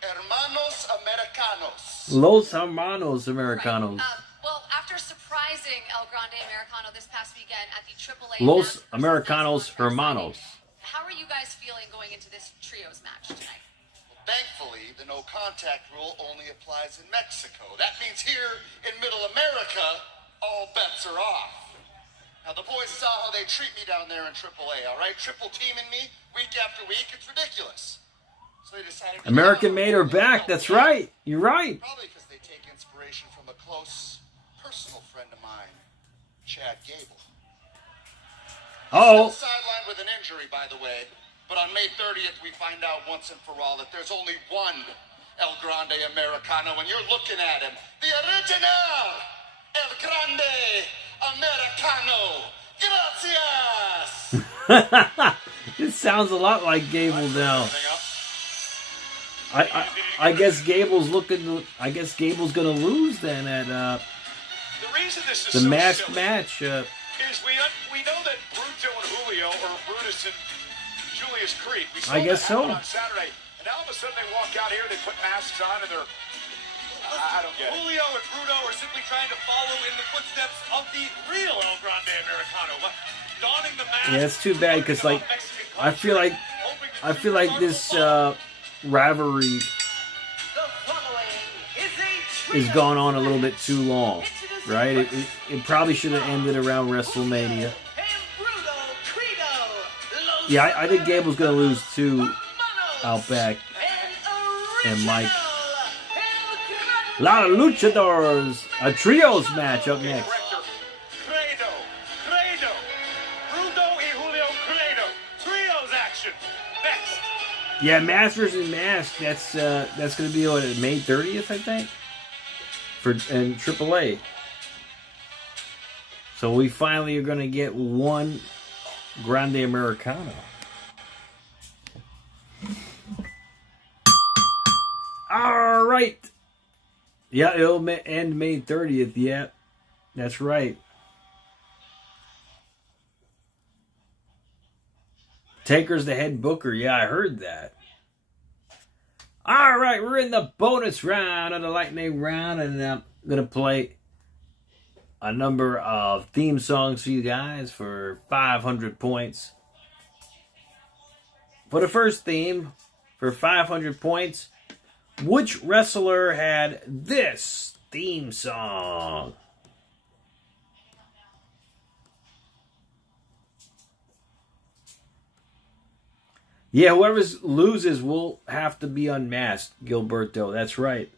Hermanos Americanos. Los Hermanos Americanos. Right. Well, after surprising El Grande Americano this past weekend at the AAA... Los Americanos Hermanos. How are you guys feeling going into this trios match tonight? Thankfully, the no contact rule only applies in Mexico. That means here in Middle America, all bets are off. Now, the boys saw how they treat me down there in AAA, all right? Triple teaming me week after week. It's ridiculous. So they decided... American made her back. That's right. You're right. Probably because they take inspiration from a close personal friend of mine, Chad Gable. Oh. Still sidelined with an injury, by the way. But on May 30th, we find out once and for all that there's only one El Grande Americano, and you're looking at him. The original El Grande Americano. Gracias! It sounds a lot like Gable now. I guess Gable's looking to, I guess Gable's gonna lose then at the reason this is the so mask silly match. Is we know that Bruto and Julio, or Brutus and Julius Creed. We saw I guess that so. on Saturday, and now all of a sudden they walk out here, they put masks on, and they're... I don't get it. Julio and Bruto are simply trying to follow in the footsteps of the real El Grande Americano. Donning the mask. Yeah, it's too bad because like I feel like this rivalry is gone on a little bit too long, right? It probably should have ended around WrestleMania. Yeah, I think Gable's going to lose to Outback and Mike. A lot of luchadors. A trios match up next. Credo. Bruto y Julio Credo. Trios action. Next. Yeah, Mask versus Mask. That's going to be what, May 30th, I think, in AAA. So we finally are going to get one Grande Americano. All right. Yeah, it'll end May 30th. Yeah, that's right. Taker's the head booker. Yeah, I heard that. All right, we're in the bonus round of the lightning round, and I'm going to play a number of theme songs for you guys for 500 points. For the first theme, for 500 points, which wrestler had this theme song? Yeah, whoever loses will have to be unmasked, Gilberto. That's right.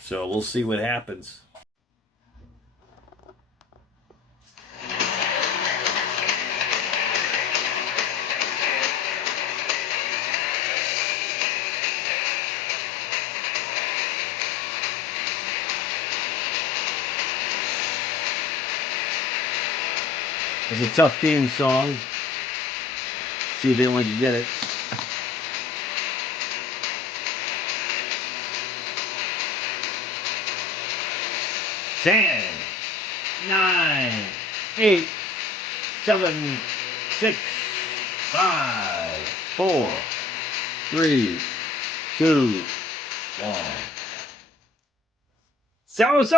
So we'll see what happens. It's a tough theme song. See if anyone can get it. Ten, 9, 8, 7, 6, 5, 4, 3, 2, 1. So!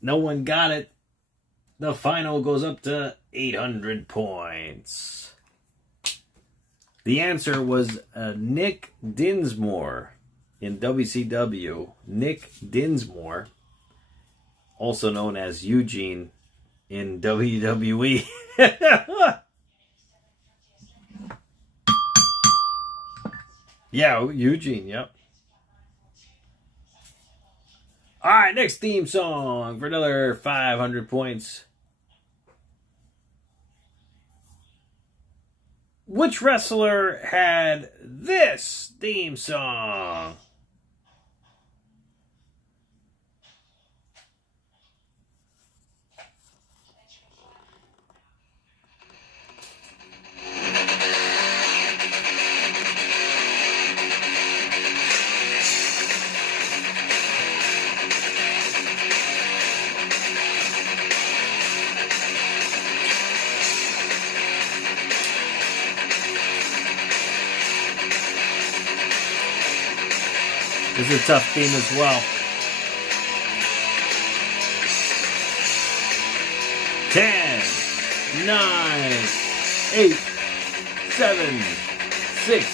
No one got it. The final goes up to 800 points. The answer was Nick Dinsmore in WCW. Nick Dinsmore, also known as Eugene in WWE. Yeah, Eugene, yep. All right, next theme song for another 500 points. Which wrestler had this theme song? This is a tough theme as well. 10, 9, 8, 7, 6,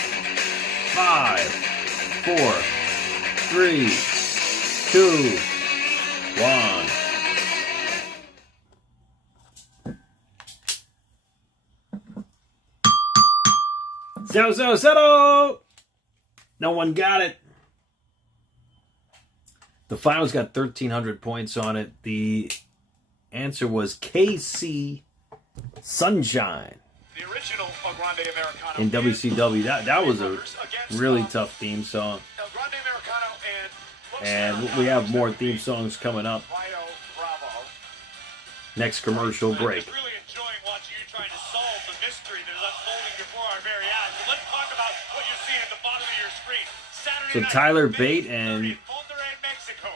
5, 4, 3, 2, 1. Settle! No one got it. The finals got 1,300 points on it. The answer was KC Sunshine The original El Grande Americano in WCW. That was a really tough theme song. El Grande Americano And we have more theme songs coming up. Next commercial break. I'm really enjoying watching you trying to solve the mystery that is unfolding before our very eyes. So let's talk about what you see at the bottom of your screen. Saturday So night, Tyler Bate and Monterrey, Mexico.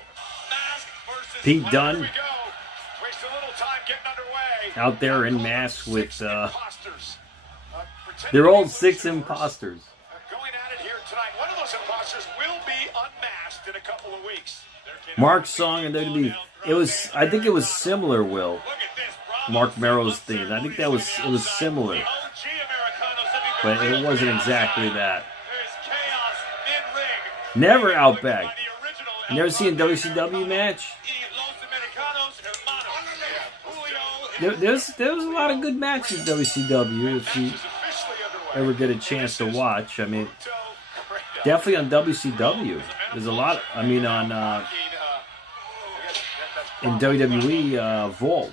Mask versus Pete There Dunne we go. Waste a little time getting underway. out there in mass with Imposters. they're all 6 imposters. Going at it here tonight. One of those imposters will be unmasked in a couple of weeks. Mark's song in WWE. I think it was similar, Will. Mark Merrow's theme. I think it was similar. But it wasn't exactly that. Never Outback. You never seen a WCW match? There's a lot of good matches in WCW if you ever get a chance to watch. I mean, definitely on WCW. There's a lot. I mean, on in WWE Vault,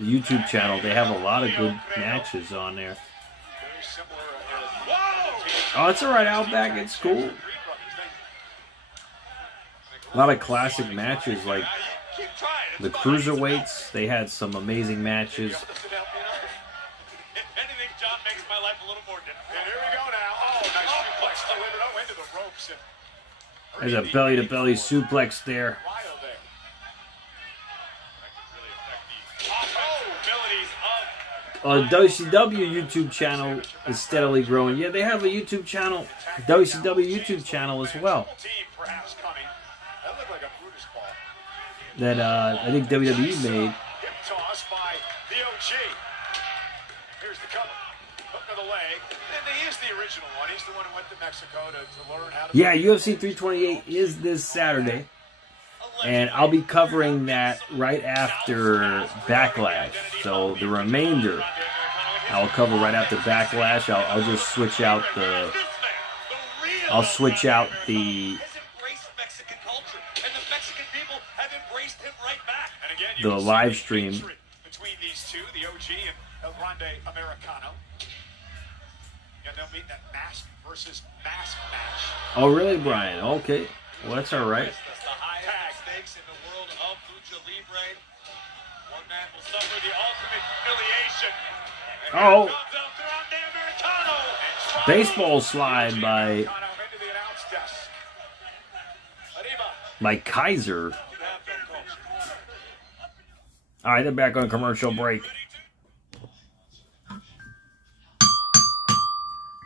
the YouTube channel, they have a lot of good matches on there. Oh, it's alright, Outback. It's cool. A lot of classic matches, like the Cruiserweights. They had some amazing matches. Anything, John, makes my life a little more difficult. Here we go now. Oh, nice suplex into the ropes. There's a belly-to-belly suplex there. WCW YouTube channel is steadily growing. Yeah, they have a YouTube channel, WCW YouTube channel as well. That I think WWE made. Toss by the OG. Here's the cover. Hook to the leg. And he is the original one. He's the one who went to Mexico to learn how to... Yeah, UFC 328 is this Saturday. And I'll be covering that right after Backlash. So the remainder, I'll cover right after Backlash. I'll just switch out the... I'll switch out the live stream. Between these two, the OG and El Grande Americano. And they'll meet that mask versus mask match. Oh, really, Brian? Okay. Well, that's all right. That's the highest stakes in the world of Lucha Libre. One man will suffer the ultimate humiliation. And oh. here comes El Grande Americano. Baseball slide by Kaiser. All right, they're back on commercial break.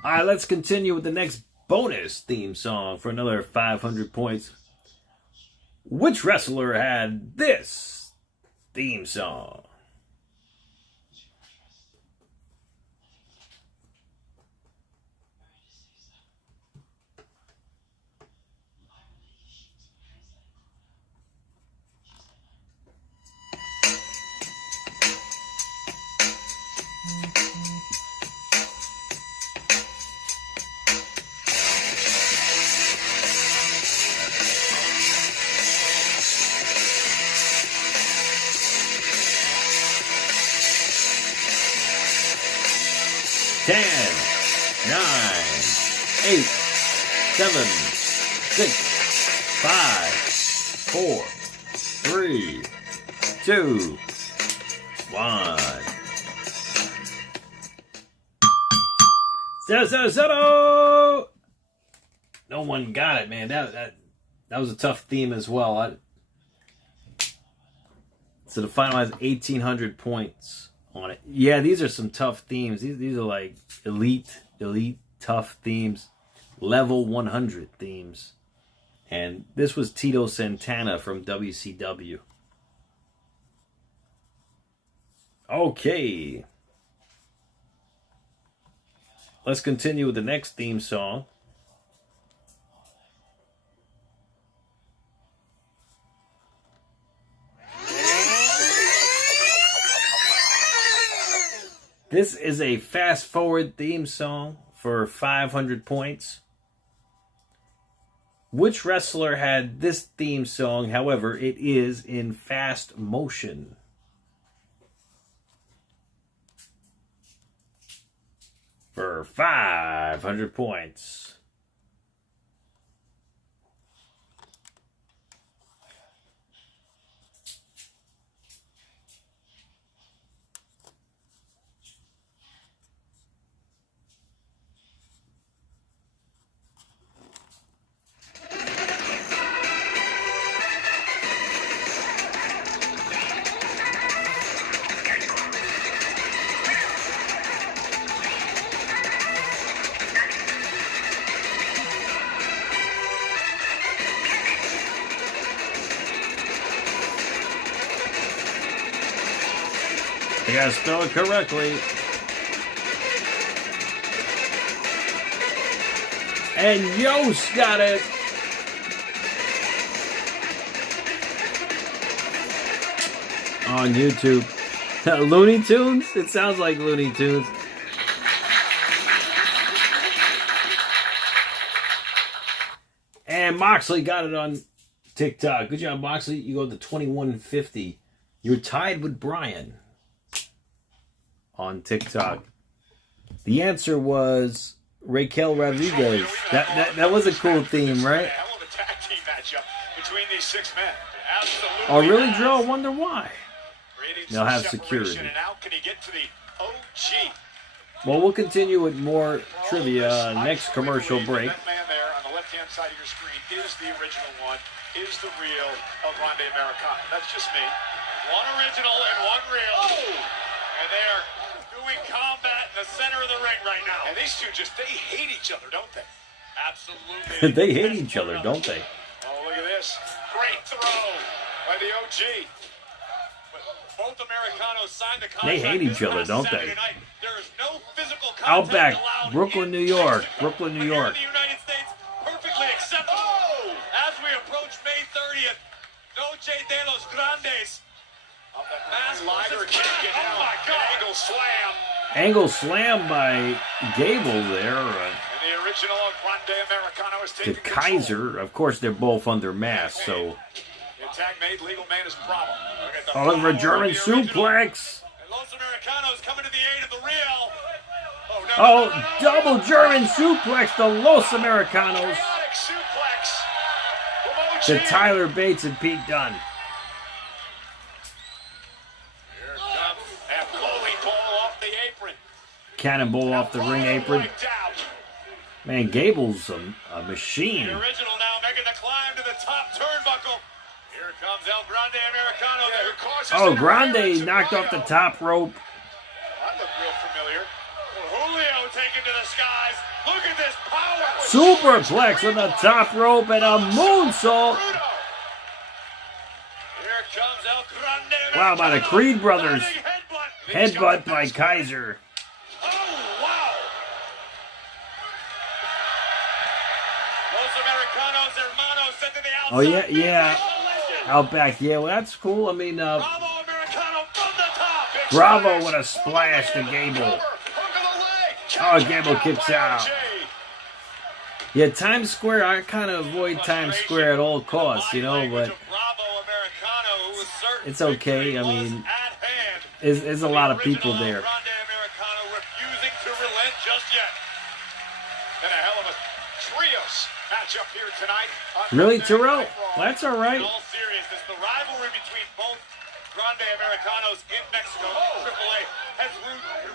All right, let's continue with the next bonus theme song for another 500 points. Which wrestler had this theme song? Ten, 9, 8, 7, 6, 5, 4, 3, 2, 1. Zero. No one got it, man. That was a tough theme as well. So the final has 1,800 points on it. Yeah, these are some tough themes. These are like elite tough themes, level 100 themes. And this was Tito Santana from WCW. Okay, let's continue with the next theme song. This is a fast forward theme song for 500 points. Which wrestler had this theme song? However, it is in fast motion. For 500 points. I gotta spell it correctly. And Yost got it. On YouTube. Looney Tunes? It sounds like Looney Tunes. And Moxley got it on TikTok. Good job, Moxley. You go to 2150. You're tied with Brian on TikTok. The answer was Raquel Rodriguez. That was a cool theme, right? Hell of a tag team matchup between these six men. Absolutely. Oh, really, Joe? I wonder why. They'll have security. And now can he get to the OG? Well, we'll continue with more trivia next commercial break. That man there on the left-hand side of your screen is the original one, is the real El Grande Americano. That's just me. One original and one real. Oh! And they are doing doing combat in the center of the ring right now. And these two they hate each other, don't they? Absolutely. They hate each other, don't they? Oh, look at this. Great throw by the OG. But both Americanos signed the contract. They hate each other, don't they? Night. There is no physical Outback, allowed Brooklyn, New York. Brooklyn, New York. In the United States, perfectly acceptable. Oh! As we approach May 30th, Noche de los Grandes. Liger can't get out. Oh my God! Angle slam. Angle slam by Gable there. And the original Grande Americano is taking To Kaiser. Of course, they're both under mask, so. The attack made legal man his problem. Oh, look for a German suplex. And Los Americanos coming to the aid of the real. Oh, double German suplex to Los Americanos. Chaotic suplex from OG. To Tyler Bates and Pete Dunne. Here comes a floating ball off the apron. Cannonball off the ring apron. Man, Gable's a machine. The original now making the climb to the top turnbuckle. Here comes El Grande Americano. Oh, Grande knocked off the top rope. That looked real familiar. Julio taken to the skies. Look at this power. Superplex on the top rope and a moonsault. Here comes El Grande. Wow, by the Creed brothers. Headbutt by Kaiser. Oh, wow. Los Americanos hermanos sent to the outside. Oh, yeah. Outback, yeah, well, that's cool. I mean, Bravo Americano from the top. Bravo with a splash to Gable. Oh, Gable kicks out. Yeah, Times Square, I kind of avoid Times Square at all costs, you know, but it's okay. I mean, there's a lot of people there. Refusing to relent just yet. And a hell of a trios matchup here tonight. Really, Terrell? That's all right. In all seriousness, the rivalry between both Grande Americanos in Mexico and AAA has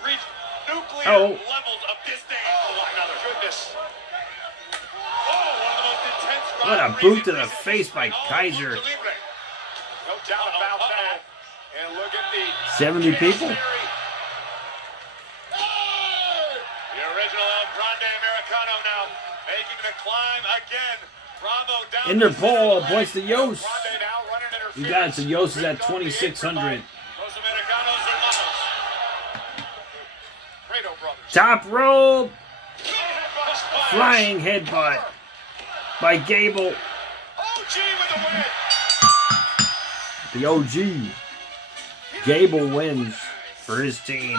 reached nuclear levels of disdain for one another. Goodness. Oh, one of the most intense What a boot to the face by Kaiser. No doubt about that. And look at the 70 people? The original El Grande Americano now making the climb again. Bravo down Interpol points to Yost. Grande now running interference. You got it, so Yost is at 2,600. Los Americanos hermanos. Credo brothers. Top rope. Flying headbutt by Gable. OG with the win. The OG. Gable wins for his team.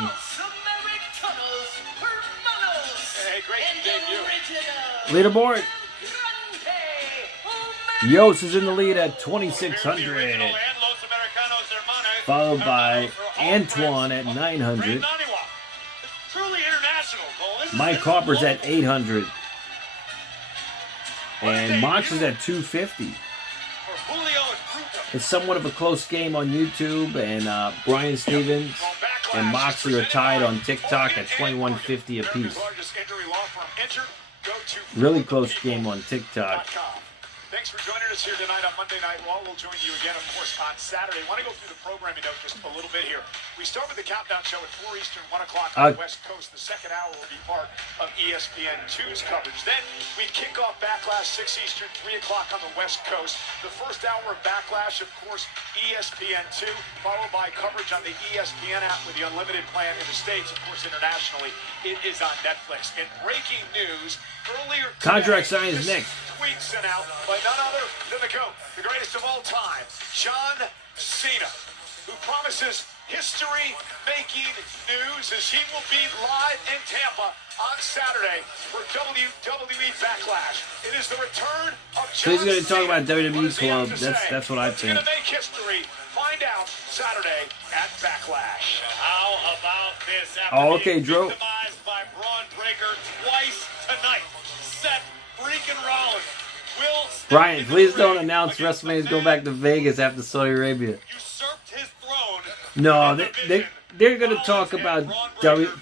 Hey, great debut. Leaderboard. Yost is in the lead at 2,600. Followed by Antoine at 900. Mike Harper's at 800. And Mox is at 250. It's somewhat of a close game on YouTube, and Brian Stevens and Moxley are tied on TikTok at 2150 apiece. Really close game on TikTok. Thanks for joining us here tonight on Monday Night Raw. We'll join you again, of course, on Saturday. I want to go through the programming note just a little bit here. We start with the Countdown Show at 4 Eastern, 1 o'clock on the West Coast. The second hour will be part of ESPN2's coverage. Then we kick off Backlash 6 Eastern, 3 o'clock on the West Coast. The first hour of Backlash, of course, ESPN2, followed by coverage on the ESPN app with the unlimited plan in the States. Of course, internationally, it is on Netflix. And breaking news, earlier today, Contract signs next. Tweet sent out by none other than the GOAT, the greatest of all time, John Cena, who promises history-making news as he will be live in Tampa on Saturday for WWE Backlash. It is the return of John So he's going to talk about WWE Cena. Club. That's what I He's think. going to make history. Find out Saturday at Backlash. How about this? Oh, okay, Drew. Victimized by Braun Breaker twice tonight. Seth freaking Rollins will Brian, please don't announce WrestleMania's going back to Vegas after Saudi Arabia. usurped his throne. No, they're going to talk about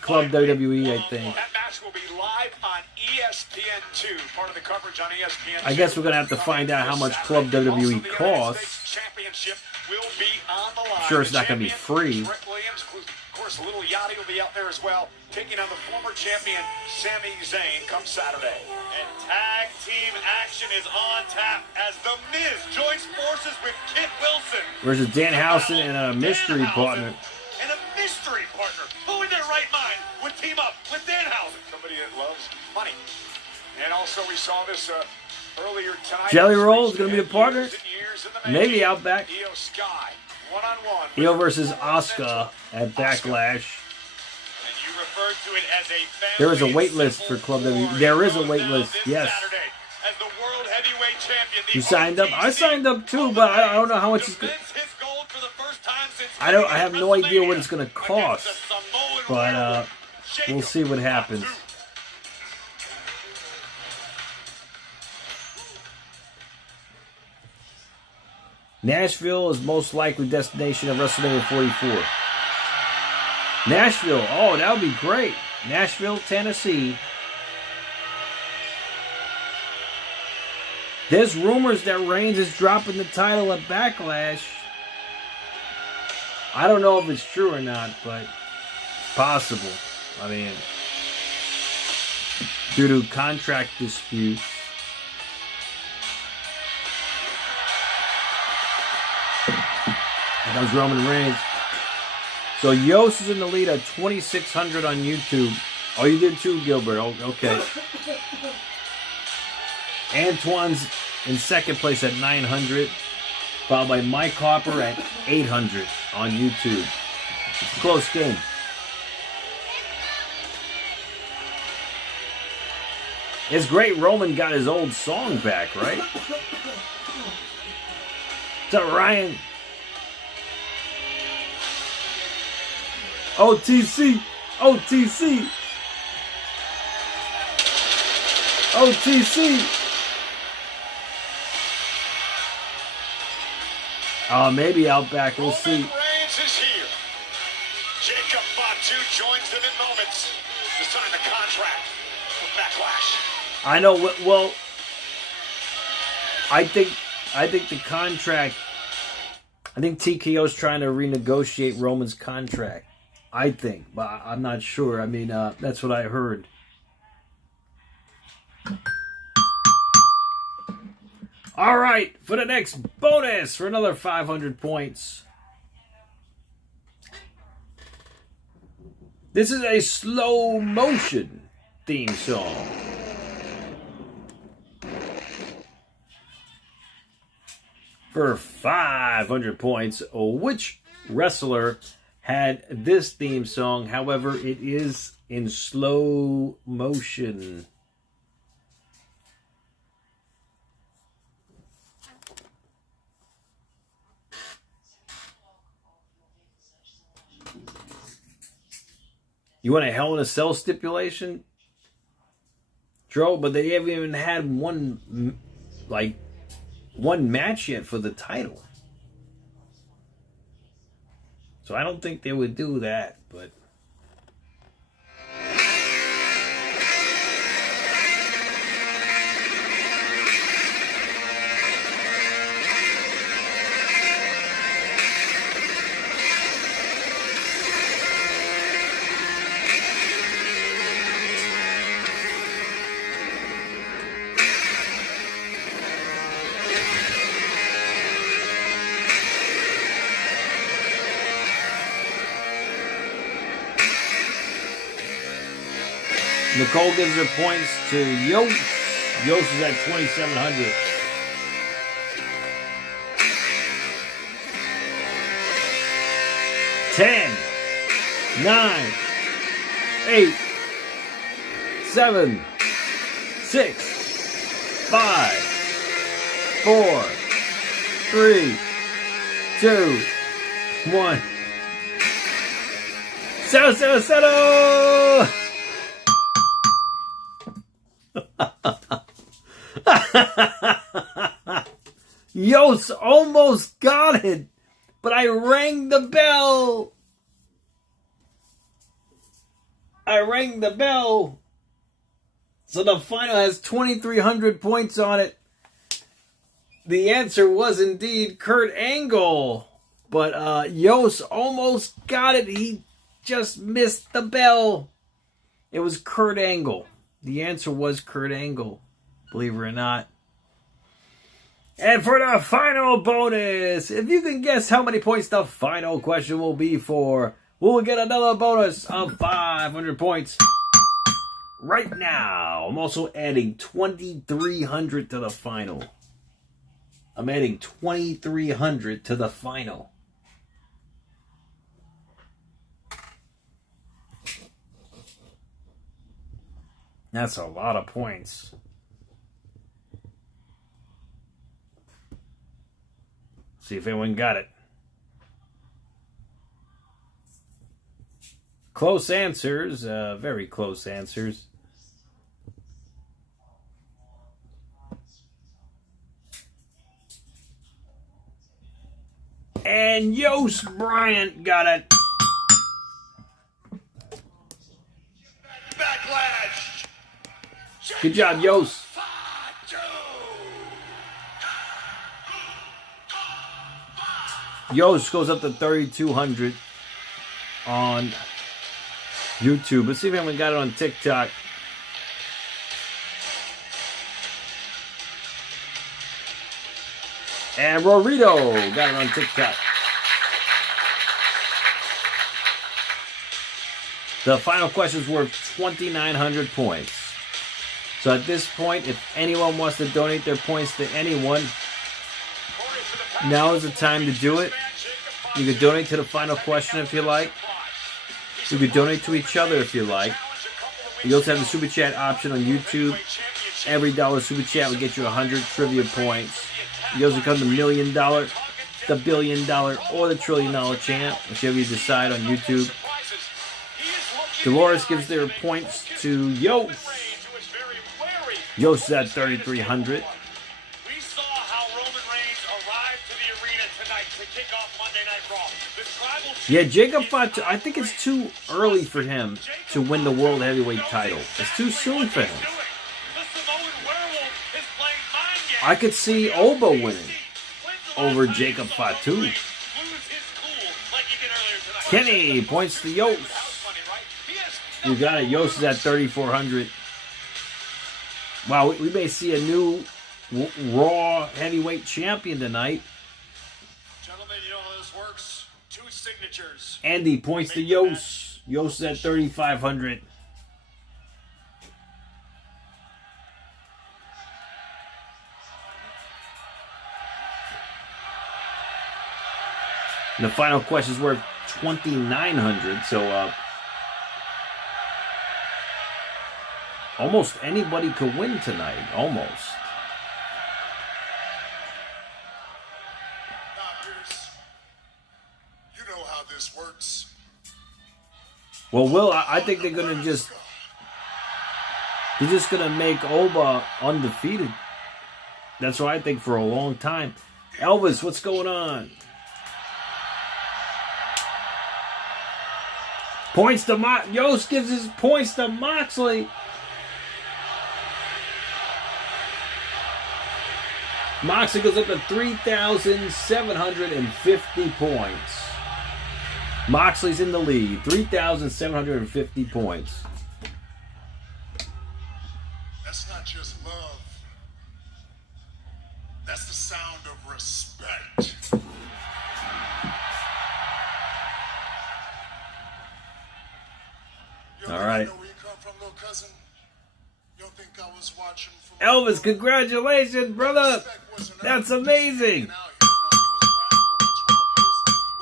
Club WWE, I think. That match will be live on ESPN2. too. Part of the coverage on ESPN. I guess we're going to have to find out how much Club WWE costs. Championship will be on the line. I'm sure it's not going to be free. Williams, of course, Little Yachty will be out there as well, taking on the former champion Sami Zayn come Saturday. And tag team action is on tap as The Miz joins forces with Kit Wilson. Versus Danhausen and a mystery partner. And a mystery partner. Who in their right mind would team up with Danhausen? Somebody that loves money. And also we saw this earlier tonight. Jelly Roll is going to be a partner? Maybe Outback. Io Sky, one-on-one. Io versus Asuka at Backlash. And you referred to it as a There is a wait list for Club WWE. There is a wait list, yes. As the World Heavyweight Champion, You signed up? I signed up too, but I don't know how much it's going to... I have no idea what it's going to cost. But we'll see what happens. Nashville is most likely destination of WrestleMania 44. Nashville, oh, that would be great. Nashville, Tennessee. There's rumors that Reigns is dropping the title at Backlash. I don't know if it's true or not, but it's possible. I mean, due to contract disputes. Here comes Roman Reigns. So Yost is in the lead at 2,600 on YouTube. Oh, you did too, Gilbert. Oh, okay. Antoine's in second place at 900. Followed by Mike Harper at 800 on YouTube. It's a close game. It's great Roman got his old song back, right? What's up, Ryan? OTC! OTC! OTC! Maybe Outback. We'll see. Roman Reigns is here. Jacob Fatu joins them in moments to sign the contract with Backlash. I know. Well, I think the contract. I think TKO's trying to renegotiate Roman's contract. I think, but I'm not sure. I mean, that's what I heard. All right, for the next bonus for another 500 points. This is a slow motion theme song. For 500 points, which wrestler had this theme song? However, it is in slow motion. You want a Hell in a Cell stipulation? Dro, but they haven't even had one match yet for the title. So I don't think they would do that, but... Nicole gives her points to Yost. Yost is at 2,700. Ten, 9, 8, 7, 6, 5, 4, 3, 2, 1. Settle! Yost almost got it, but I rang the bell. So the final has 2,300 points on it. The answer was indeed Kurt Angle. But Yost almost got it. He just missed the bell. It was Kurt Angle. The answer was Kurt Angle, believe it or not. And for the final bonus, if you can guess how many points the final question will be for, we'll get another bonus of 500 points. Right now, I'm also adding 2,300 to the final. I'm adding 2,300 to the final. That's a lot of points. See if anyone got it. Close answers, very close answers. And Yost Bryant got it. Backlash. Good job, Yost. Yost goes up to 3,200 on YouTube. Let's see if anyone got it on TikTok. And Rorito got it on TikTok. The final question is worth 2,900 points. So at this point, if anyone wants to donate their points to anyone, now is the time to do it. You can donate to the final question if you like. You can donate to each other if you like. You also have the Super Chat option on YouTube. Every dollar Super Chat will get you 100 trivia points. You also become the $1 million, the $1 billion, or the $1 trillion champ, whichever you decide on YouTube. Dolores gives their points to Yost. Yost is at 3,300. We saw how Roman Reigns arrived to the arena tonight to kick off Monday Night Raw. The tribal Yeah, Jacob Fatu, I think it's too early for him to win the World Heavyweight title. It's too soon for him. I could see Oba winning over Jacob Fatu. Kenny points to Yost. You got it. Yost is at 3,400. Wow, we may see a new Raw Heavyweight Champion tonight. Gentlemen, you know how this works. 2 signatures. Andy points to Yost. Yost is at 3,500. The final question is worth 2,900, so almost anybody could win tonight. Almost. Now, Pierce, you know how this works. Well, Will, I think they're gonna they're just gonna make Oba undefeated. That's what I think for a long time. Elvis, what's going on? Points to Yost gives his points to Moxley. Moxley goes up to 3,750 points. Moxley's in the lead. 3,750 points. That's not just love. That's the sound of respect. All right. Know where you come from, little cousin? You don't think I was watching from Elvis, congratulations, brother. That's amazing.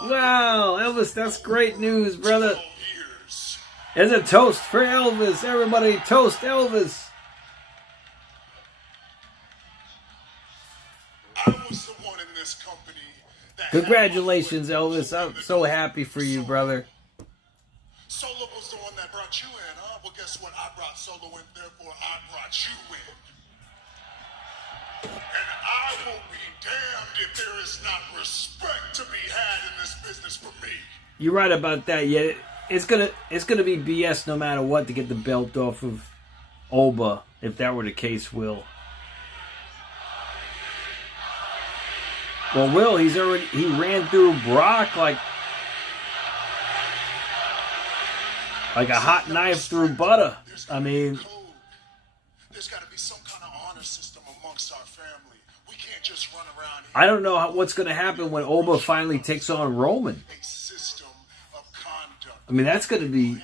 Wow, Elvis, that's great news, brother. There's a toast for Elvis. Everybody toast Elvis. I was the one in this company that Congratulations, Elvis. I'm so happy for you, brother. Solo was the one that brought you in, huh? Well, guess what? I brought Solo in, therefore I brought you in. And I will be damned if there is not respect to be had in this business for me. You're right about that. Yeah, it's gonna be BS no matter what to get the belt off of Oba if that were the case, Will. Well, Will, he ran through Brock like a hot knife through butter. I mean, there's got to be some kind of honor system amongst our family. We can't just run around here. I don't know what's going to happen when Oba finally takes on Roman. A system of conduct. I mean, that's going to be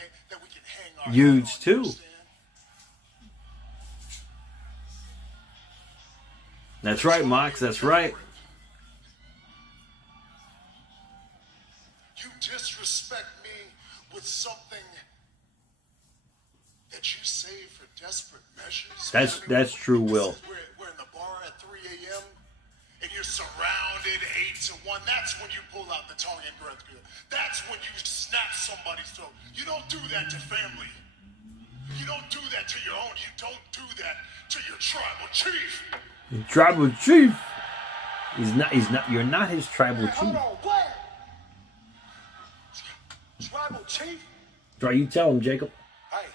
huge too. That's right, Mox. That's right. You disrespect me with something that you save for desperate measures. That's true, Will. We're in the bar at 3 a.m. and you're surrounded 8 to 1. That's when you pull out the tongue and breath grill. That's when you snap somebody's throat. You don't do that to family. You don't do that to your own. You don't do that to your tribal chief. Tribal chief. He's not. You're not his tribal chief. Hold on, what? Tribal chief? Try you tell him, Jacob. Hey,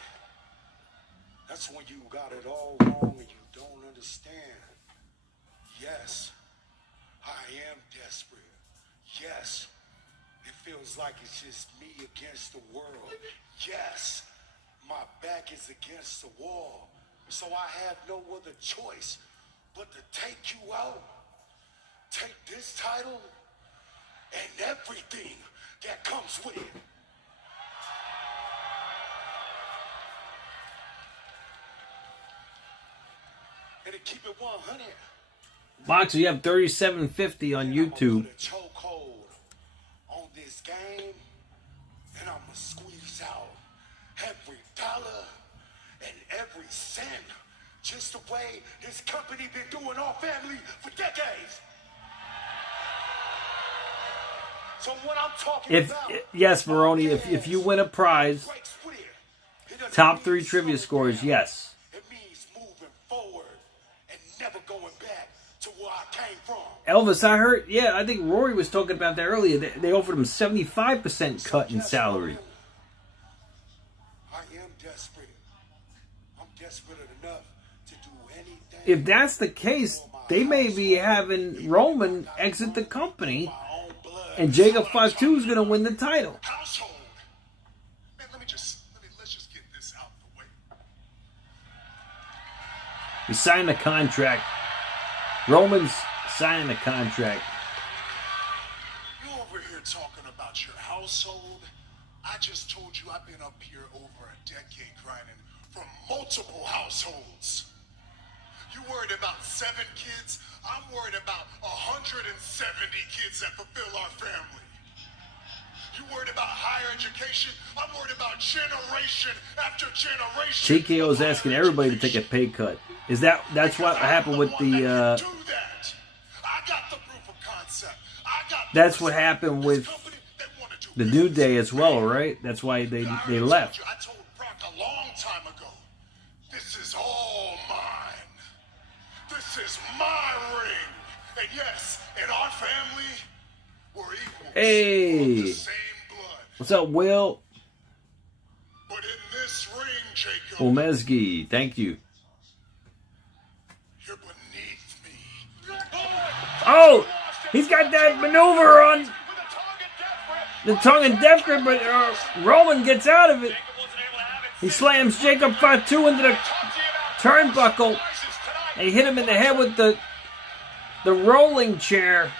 that's when you got it all wrong and you don't understand. Yes, I am desperate. Yes, it feels like it's just me against the world. Yes, my back is against the wall. So I have no other choice but to take you out, take this title, and everything that comes with it. And to keep it 100. Mox, you have 3750 on YouTube. Chokehold on this game, and I'm gonna squeeze out every dollar and every cent, just the way this company been doing our family for decades. So what I'm talking about, yes, Maroni, if you win a prize, top 3 trivia scores, yes. it means moving forward and never going back to where I came from. Elvis, I heard, yeah, I think Rory was talking about that earlier. They offered him 75% cut in salary. I am desperate. I'm desperate enough to do anything. If that's the case, they may be having Roman exit the company, and Jacob Fatu is going to win the title. Household. Man, let's just get this out the way. He signed the contract. Roman's signing the contract. You over here talking about your household? I just told you I've been up here over a decade grinding for multiple households. You worried about 7 kids? I'm worried about 170 kids that fulfill our family. You worried about higher education? I'm worried about generation after generation. TKO is asking everybody to take a pay cut. That's what happened with the that's what happened with the New Day as well, right? That's why they left. I told Brock a long time ago, this is all mine. This is my ring. And yes, in our family, we're equals. Hey. Of the same blood. What's up, Will? But in this ring, Jacob, Omezgi, thank you. you're beneath me. Oh, he's got that maneuver on the tongue and death grip, but Roman gets out of it. He slams Jacob Fatu into the turnbuckle. They hit him in the head with the rolling chair.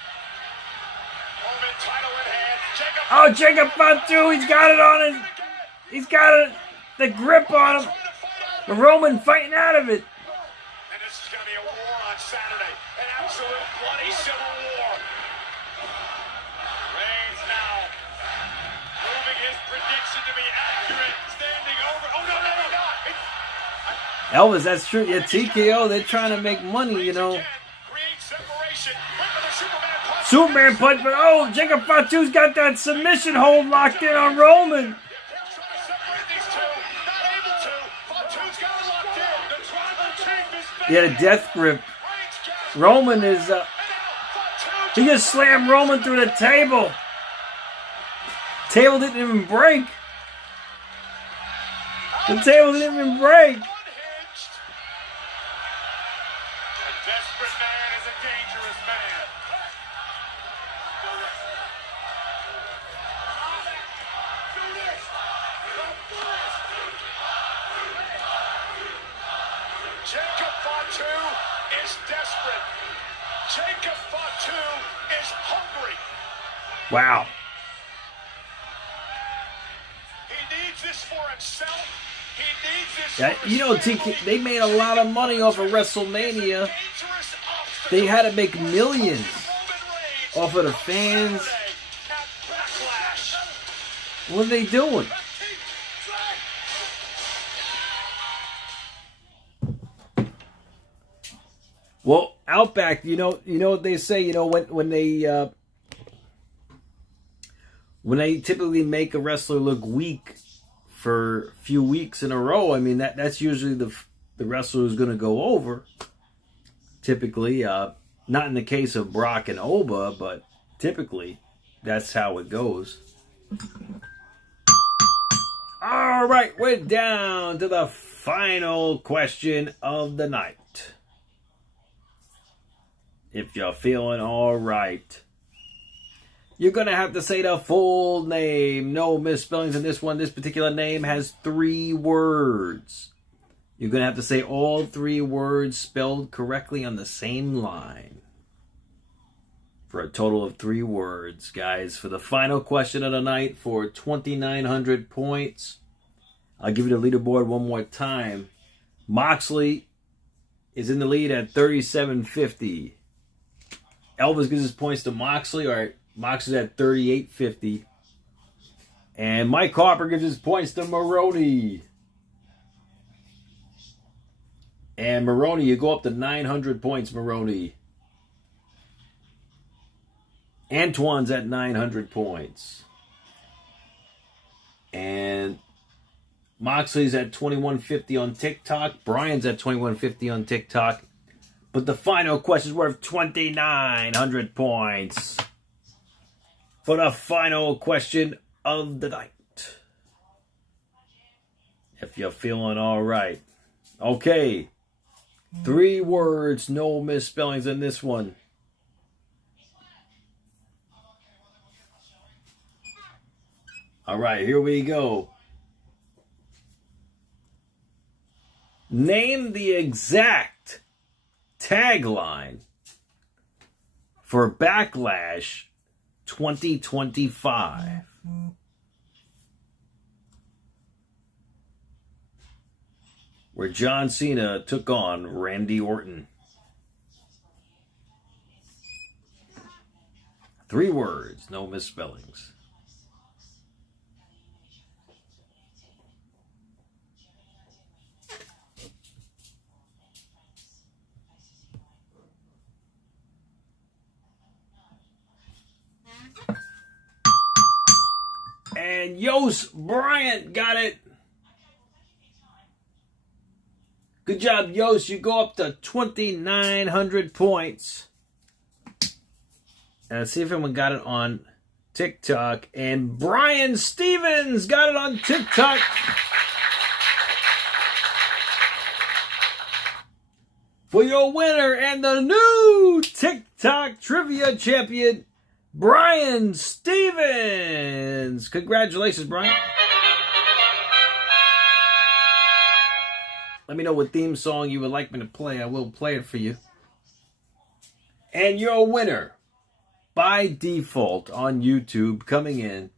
Oh, Jacob Fatu, he's got it on his. He's got the grip on him. The Roman fighting out of it. And this is going to be a war on Saturday. An absolute bloody civil war. Reigns now proving his prediction to be accurate. Standing over. Oh, no, not. Elvis, that's true. Yeah, TKO, they're trying to make money, you know. Superman punch, but oh, Jacob Fatu's got that submission hold locked in on Roman. Yeah, the death grip. Roman is, he just slammed Roman through the table. Table didn't even break. The table didn't even break. Desperate man is a dangerous man. Jacob Fatu is desperate. Jacob Fatu is hungry. Wow. He needs this for himself. He needs this Yeah, for you know, his family. they made a lot of money off of WrestleMania. They had to make millions off of the fans. What are they doing? Well, Outback, you know what they say. You know when they typically make a wrestler look weak for a few weeks in a row. I mean that's usually the wrestler who's going to go over. Typically, not in the case of Brock and Oba, but typically that's how it goes. All right, we're down to the final question of the night. If you're feeling all right, you're going to have to say the full name. No misspellings in this one. This particular name has 3 words. You're going to have to say all 3 words spelled correctly on the same line. For a total of 3 words, guys. For the final question of the night for 2,900 points. I'll give you the leaderboard one more time. Moxley is in the lead at 3750. Elvis gives his points to Moxley. All right, Moxley's at 3850. And Mike Harper gives his points to Maroney. And Maroney, you go up to 900 points, Maroney. Antoine's at 900 points. And Moxley's at 2150 on TikTok. Brian's at 2150 on TikTok. But the final question is worth 2,900 points. For the final question of the night. If you're feeling all right. Okay. 3 words, no misspellings in this one. All right, here we go. Name the exact tagline for Backlash 2025. Where John Cena took on Randy Orton. 3 words, no misspellings. And Yost Bryant got it. Good job, Yost. You go up to 2,900 points. And let's see if anyone got it on TikTok. And Brian Stevens got it on TikTok. For your winner and the new TikTok trivia champion, Brian Stevens. Congratulations, Brian. Let me know what theme song you would like me to play. I will play it for you. And your winner, by default on YouTube, coming in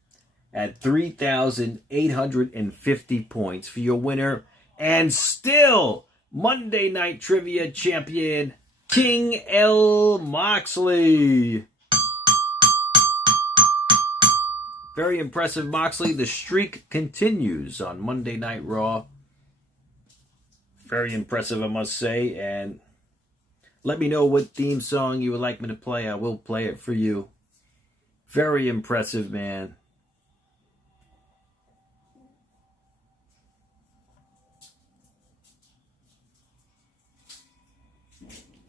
at 3,850 points for your winner. And still Monday Night Trivia champion, King L. Moxley. Very impressive, Moxley. The streak continues on Monday Night Raw. Very impressive, I must say. And let me know what theme song you would like me to play. I will play it for you. Very impressive, man.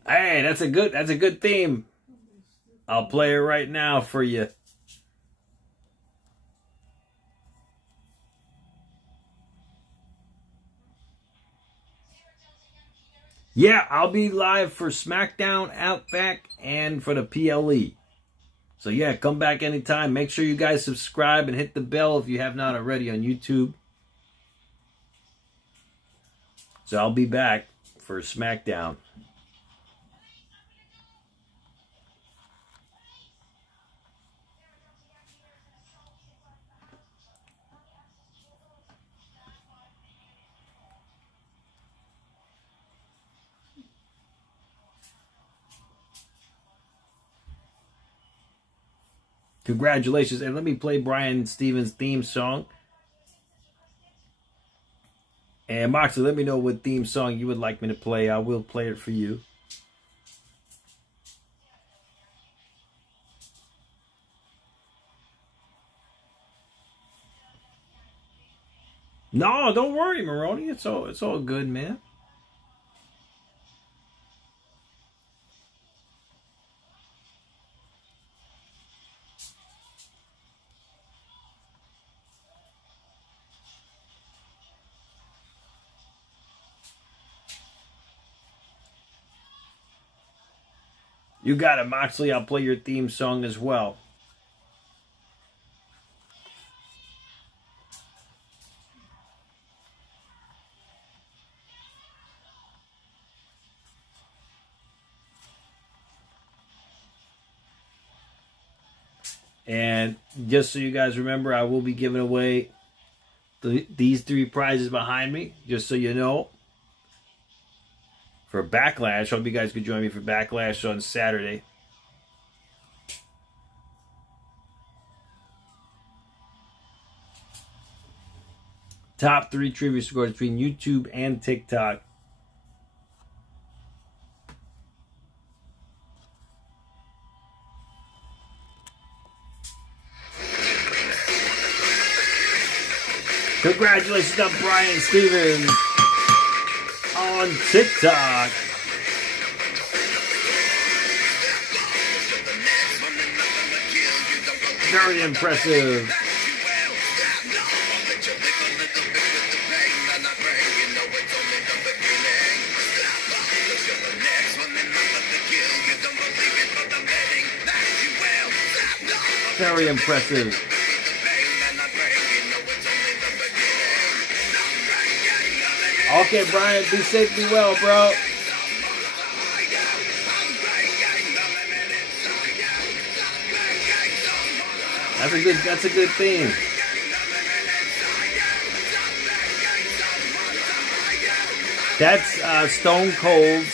Hey, that's a good theme. I'll play it right now for you. Yeah, I'll be live for SmackDown, Outback, and for the PLE. So yeah, come back anytime. Make sure you guys subscribe and hit the bell if you have not already on YouTube. So I'll be back for SmackDown. Congratulations. And let me play Brian Stevens' theme song. And Moxley, let me know what theme song you would like me to play. I will play it for you. No, don't worry, Maroni. It's all good, man. You got it, Moxley. I'll play your theme song as well. And just so you guys remember, I will be giving away these 3 prizes behind me, just so you know. For Backlash, hope you guys could join me for Backlash on Saturday. Top 3 trivia scores between YouTube and TikTok. Congratulations to Brian Stevens on TikTok. Very impressive. Very impressive. Okay, Brian, be safe, be well, bro. That's a good theme. That's Stone Cold's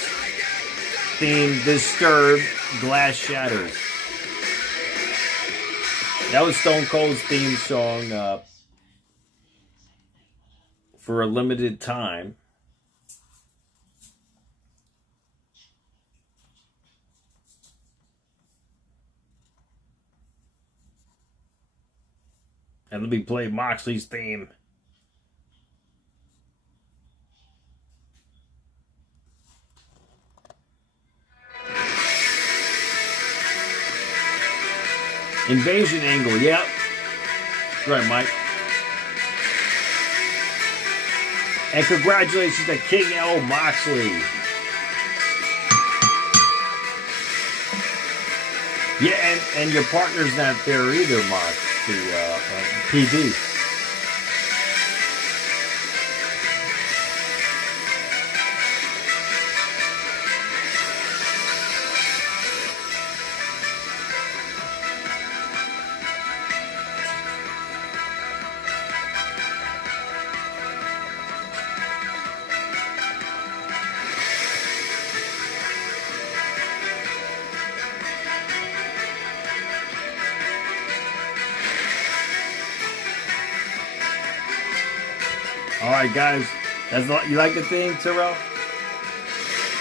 theme, Disturbed, Glass Shatters. That was Stone Cold's theme song for a limited time. And let me play Moxley's theme. Invasion angle, yep. Right, Mike. And congratulations to King L. Moxley. Yeah, and your partner's not there either, Mox. The PD. Alright, guys. You like the theme, Terrell?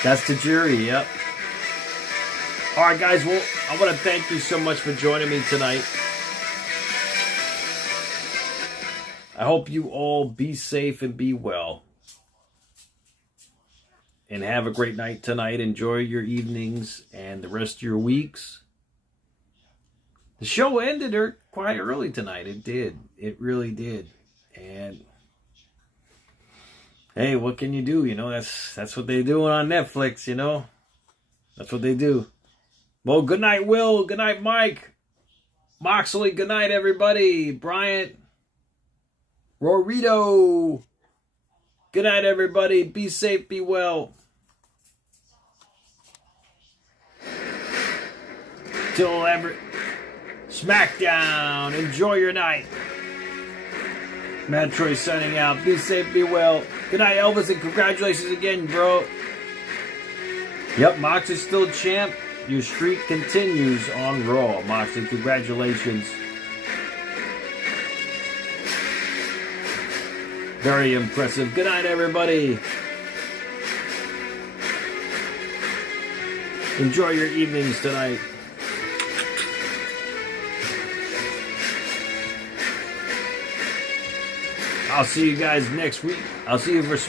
That's Tajiri, yep. Alright, guys. Well, I want to thank you so much for joining me tonight. I hope you all be safe and be well. And have a great night tonight. Enjoy your evenings and the rest of your weeks. The show ended quite early tonight. It did. It really did. And Hey, what can you do? You know, that's what they do on Netflix, you know? That's what they do. Well, good night, Will. Good night, Mike. Moxley, good night, everybody. Bryant. Rorito. Good night, everybody. Be safe, be well. Till ever. SmackDown. Enjoy your night. Mattroise signing out. Be safe, be well. Good night, Elvis, and congratulations again, bro. Yep, Mox is still champ. Your streak continues on Raw. Moxley, congratulations. Very impressive. Good night, everybody. Enjoy your evenings tonight. I'll see you guys next week. I'll see you for SmackDown.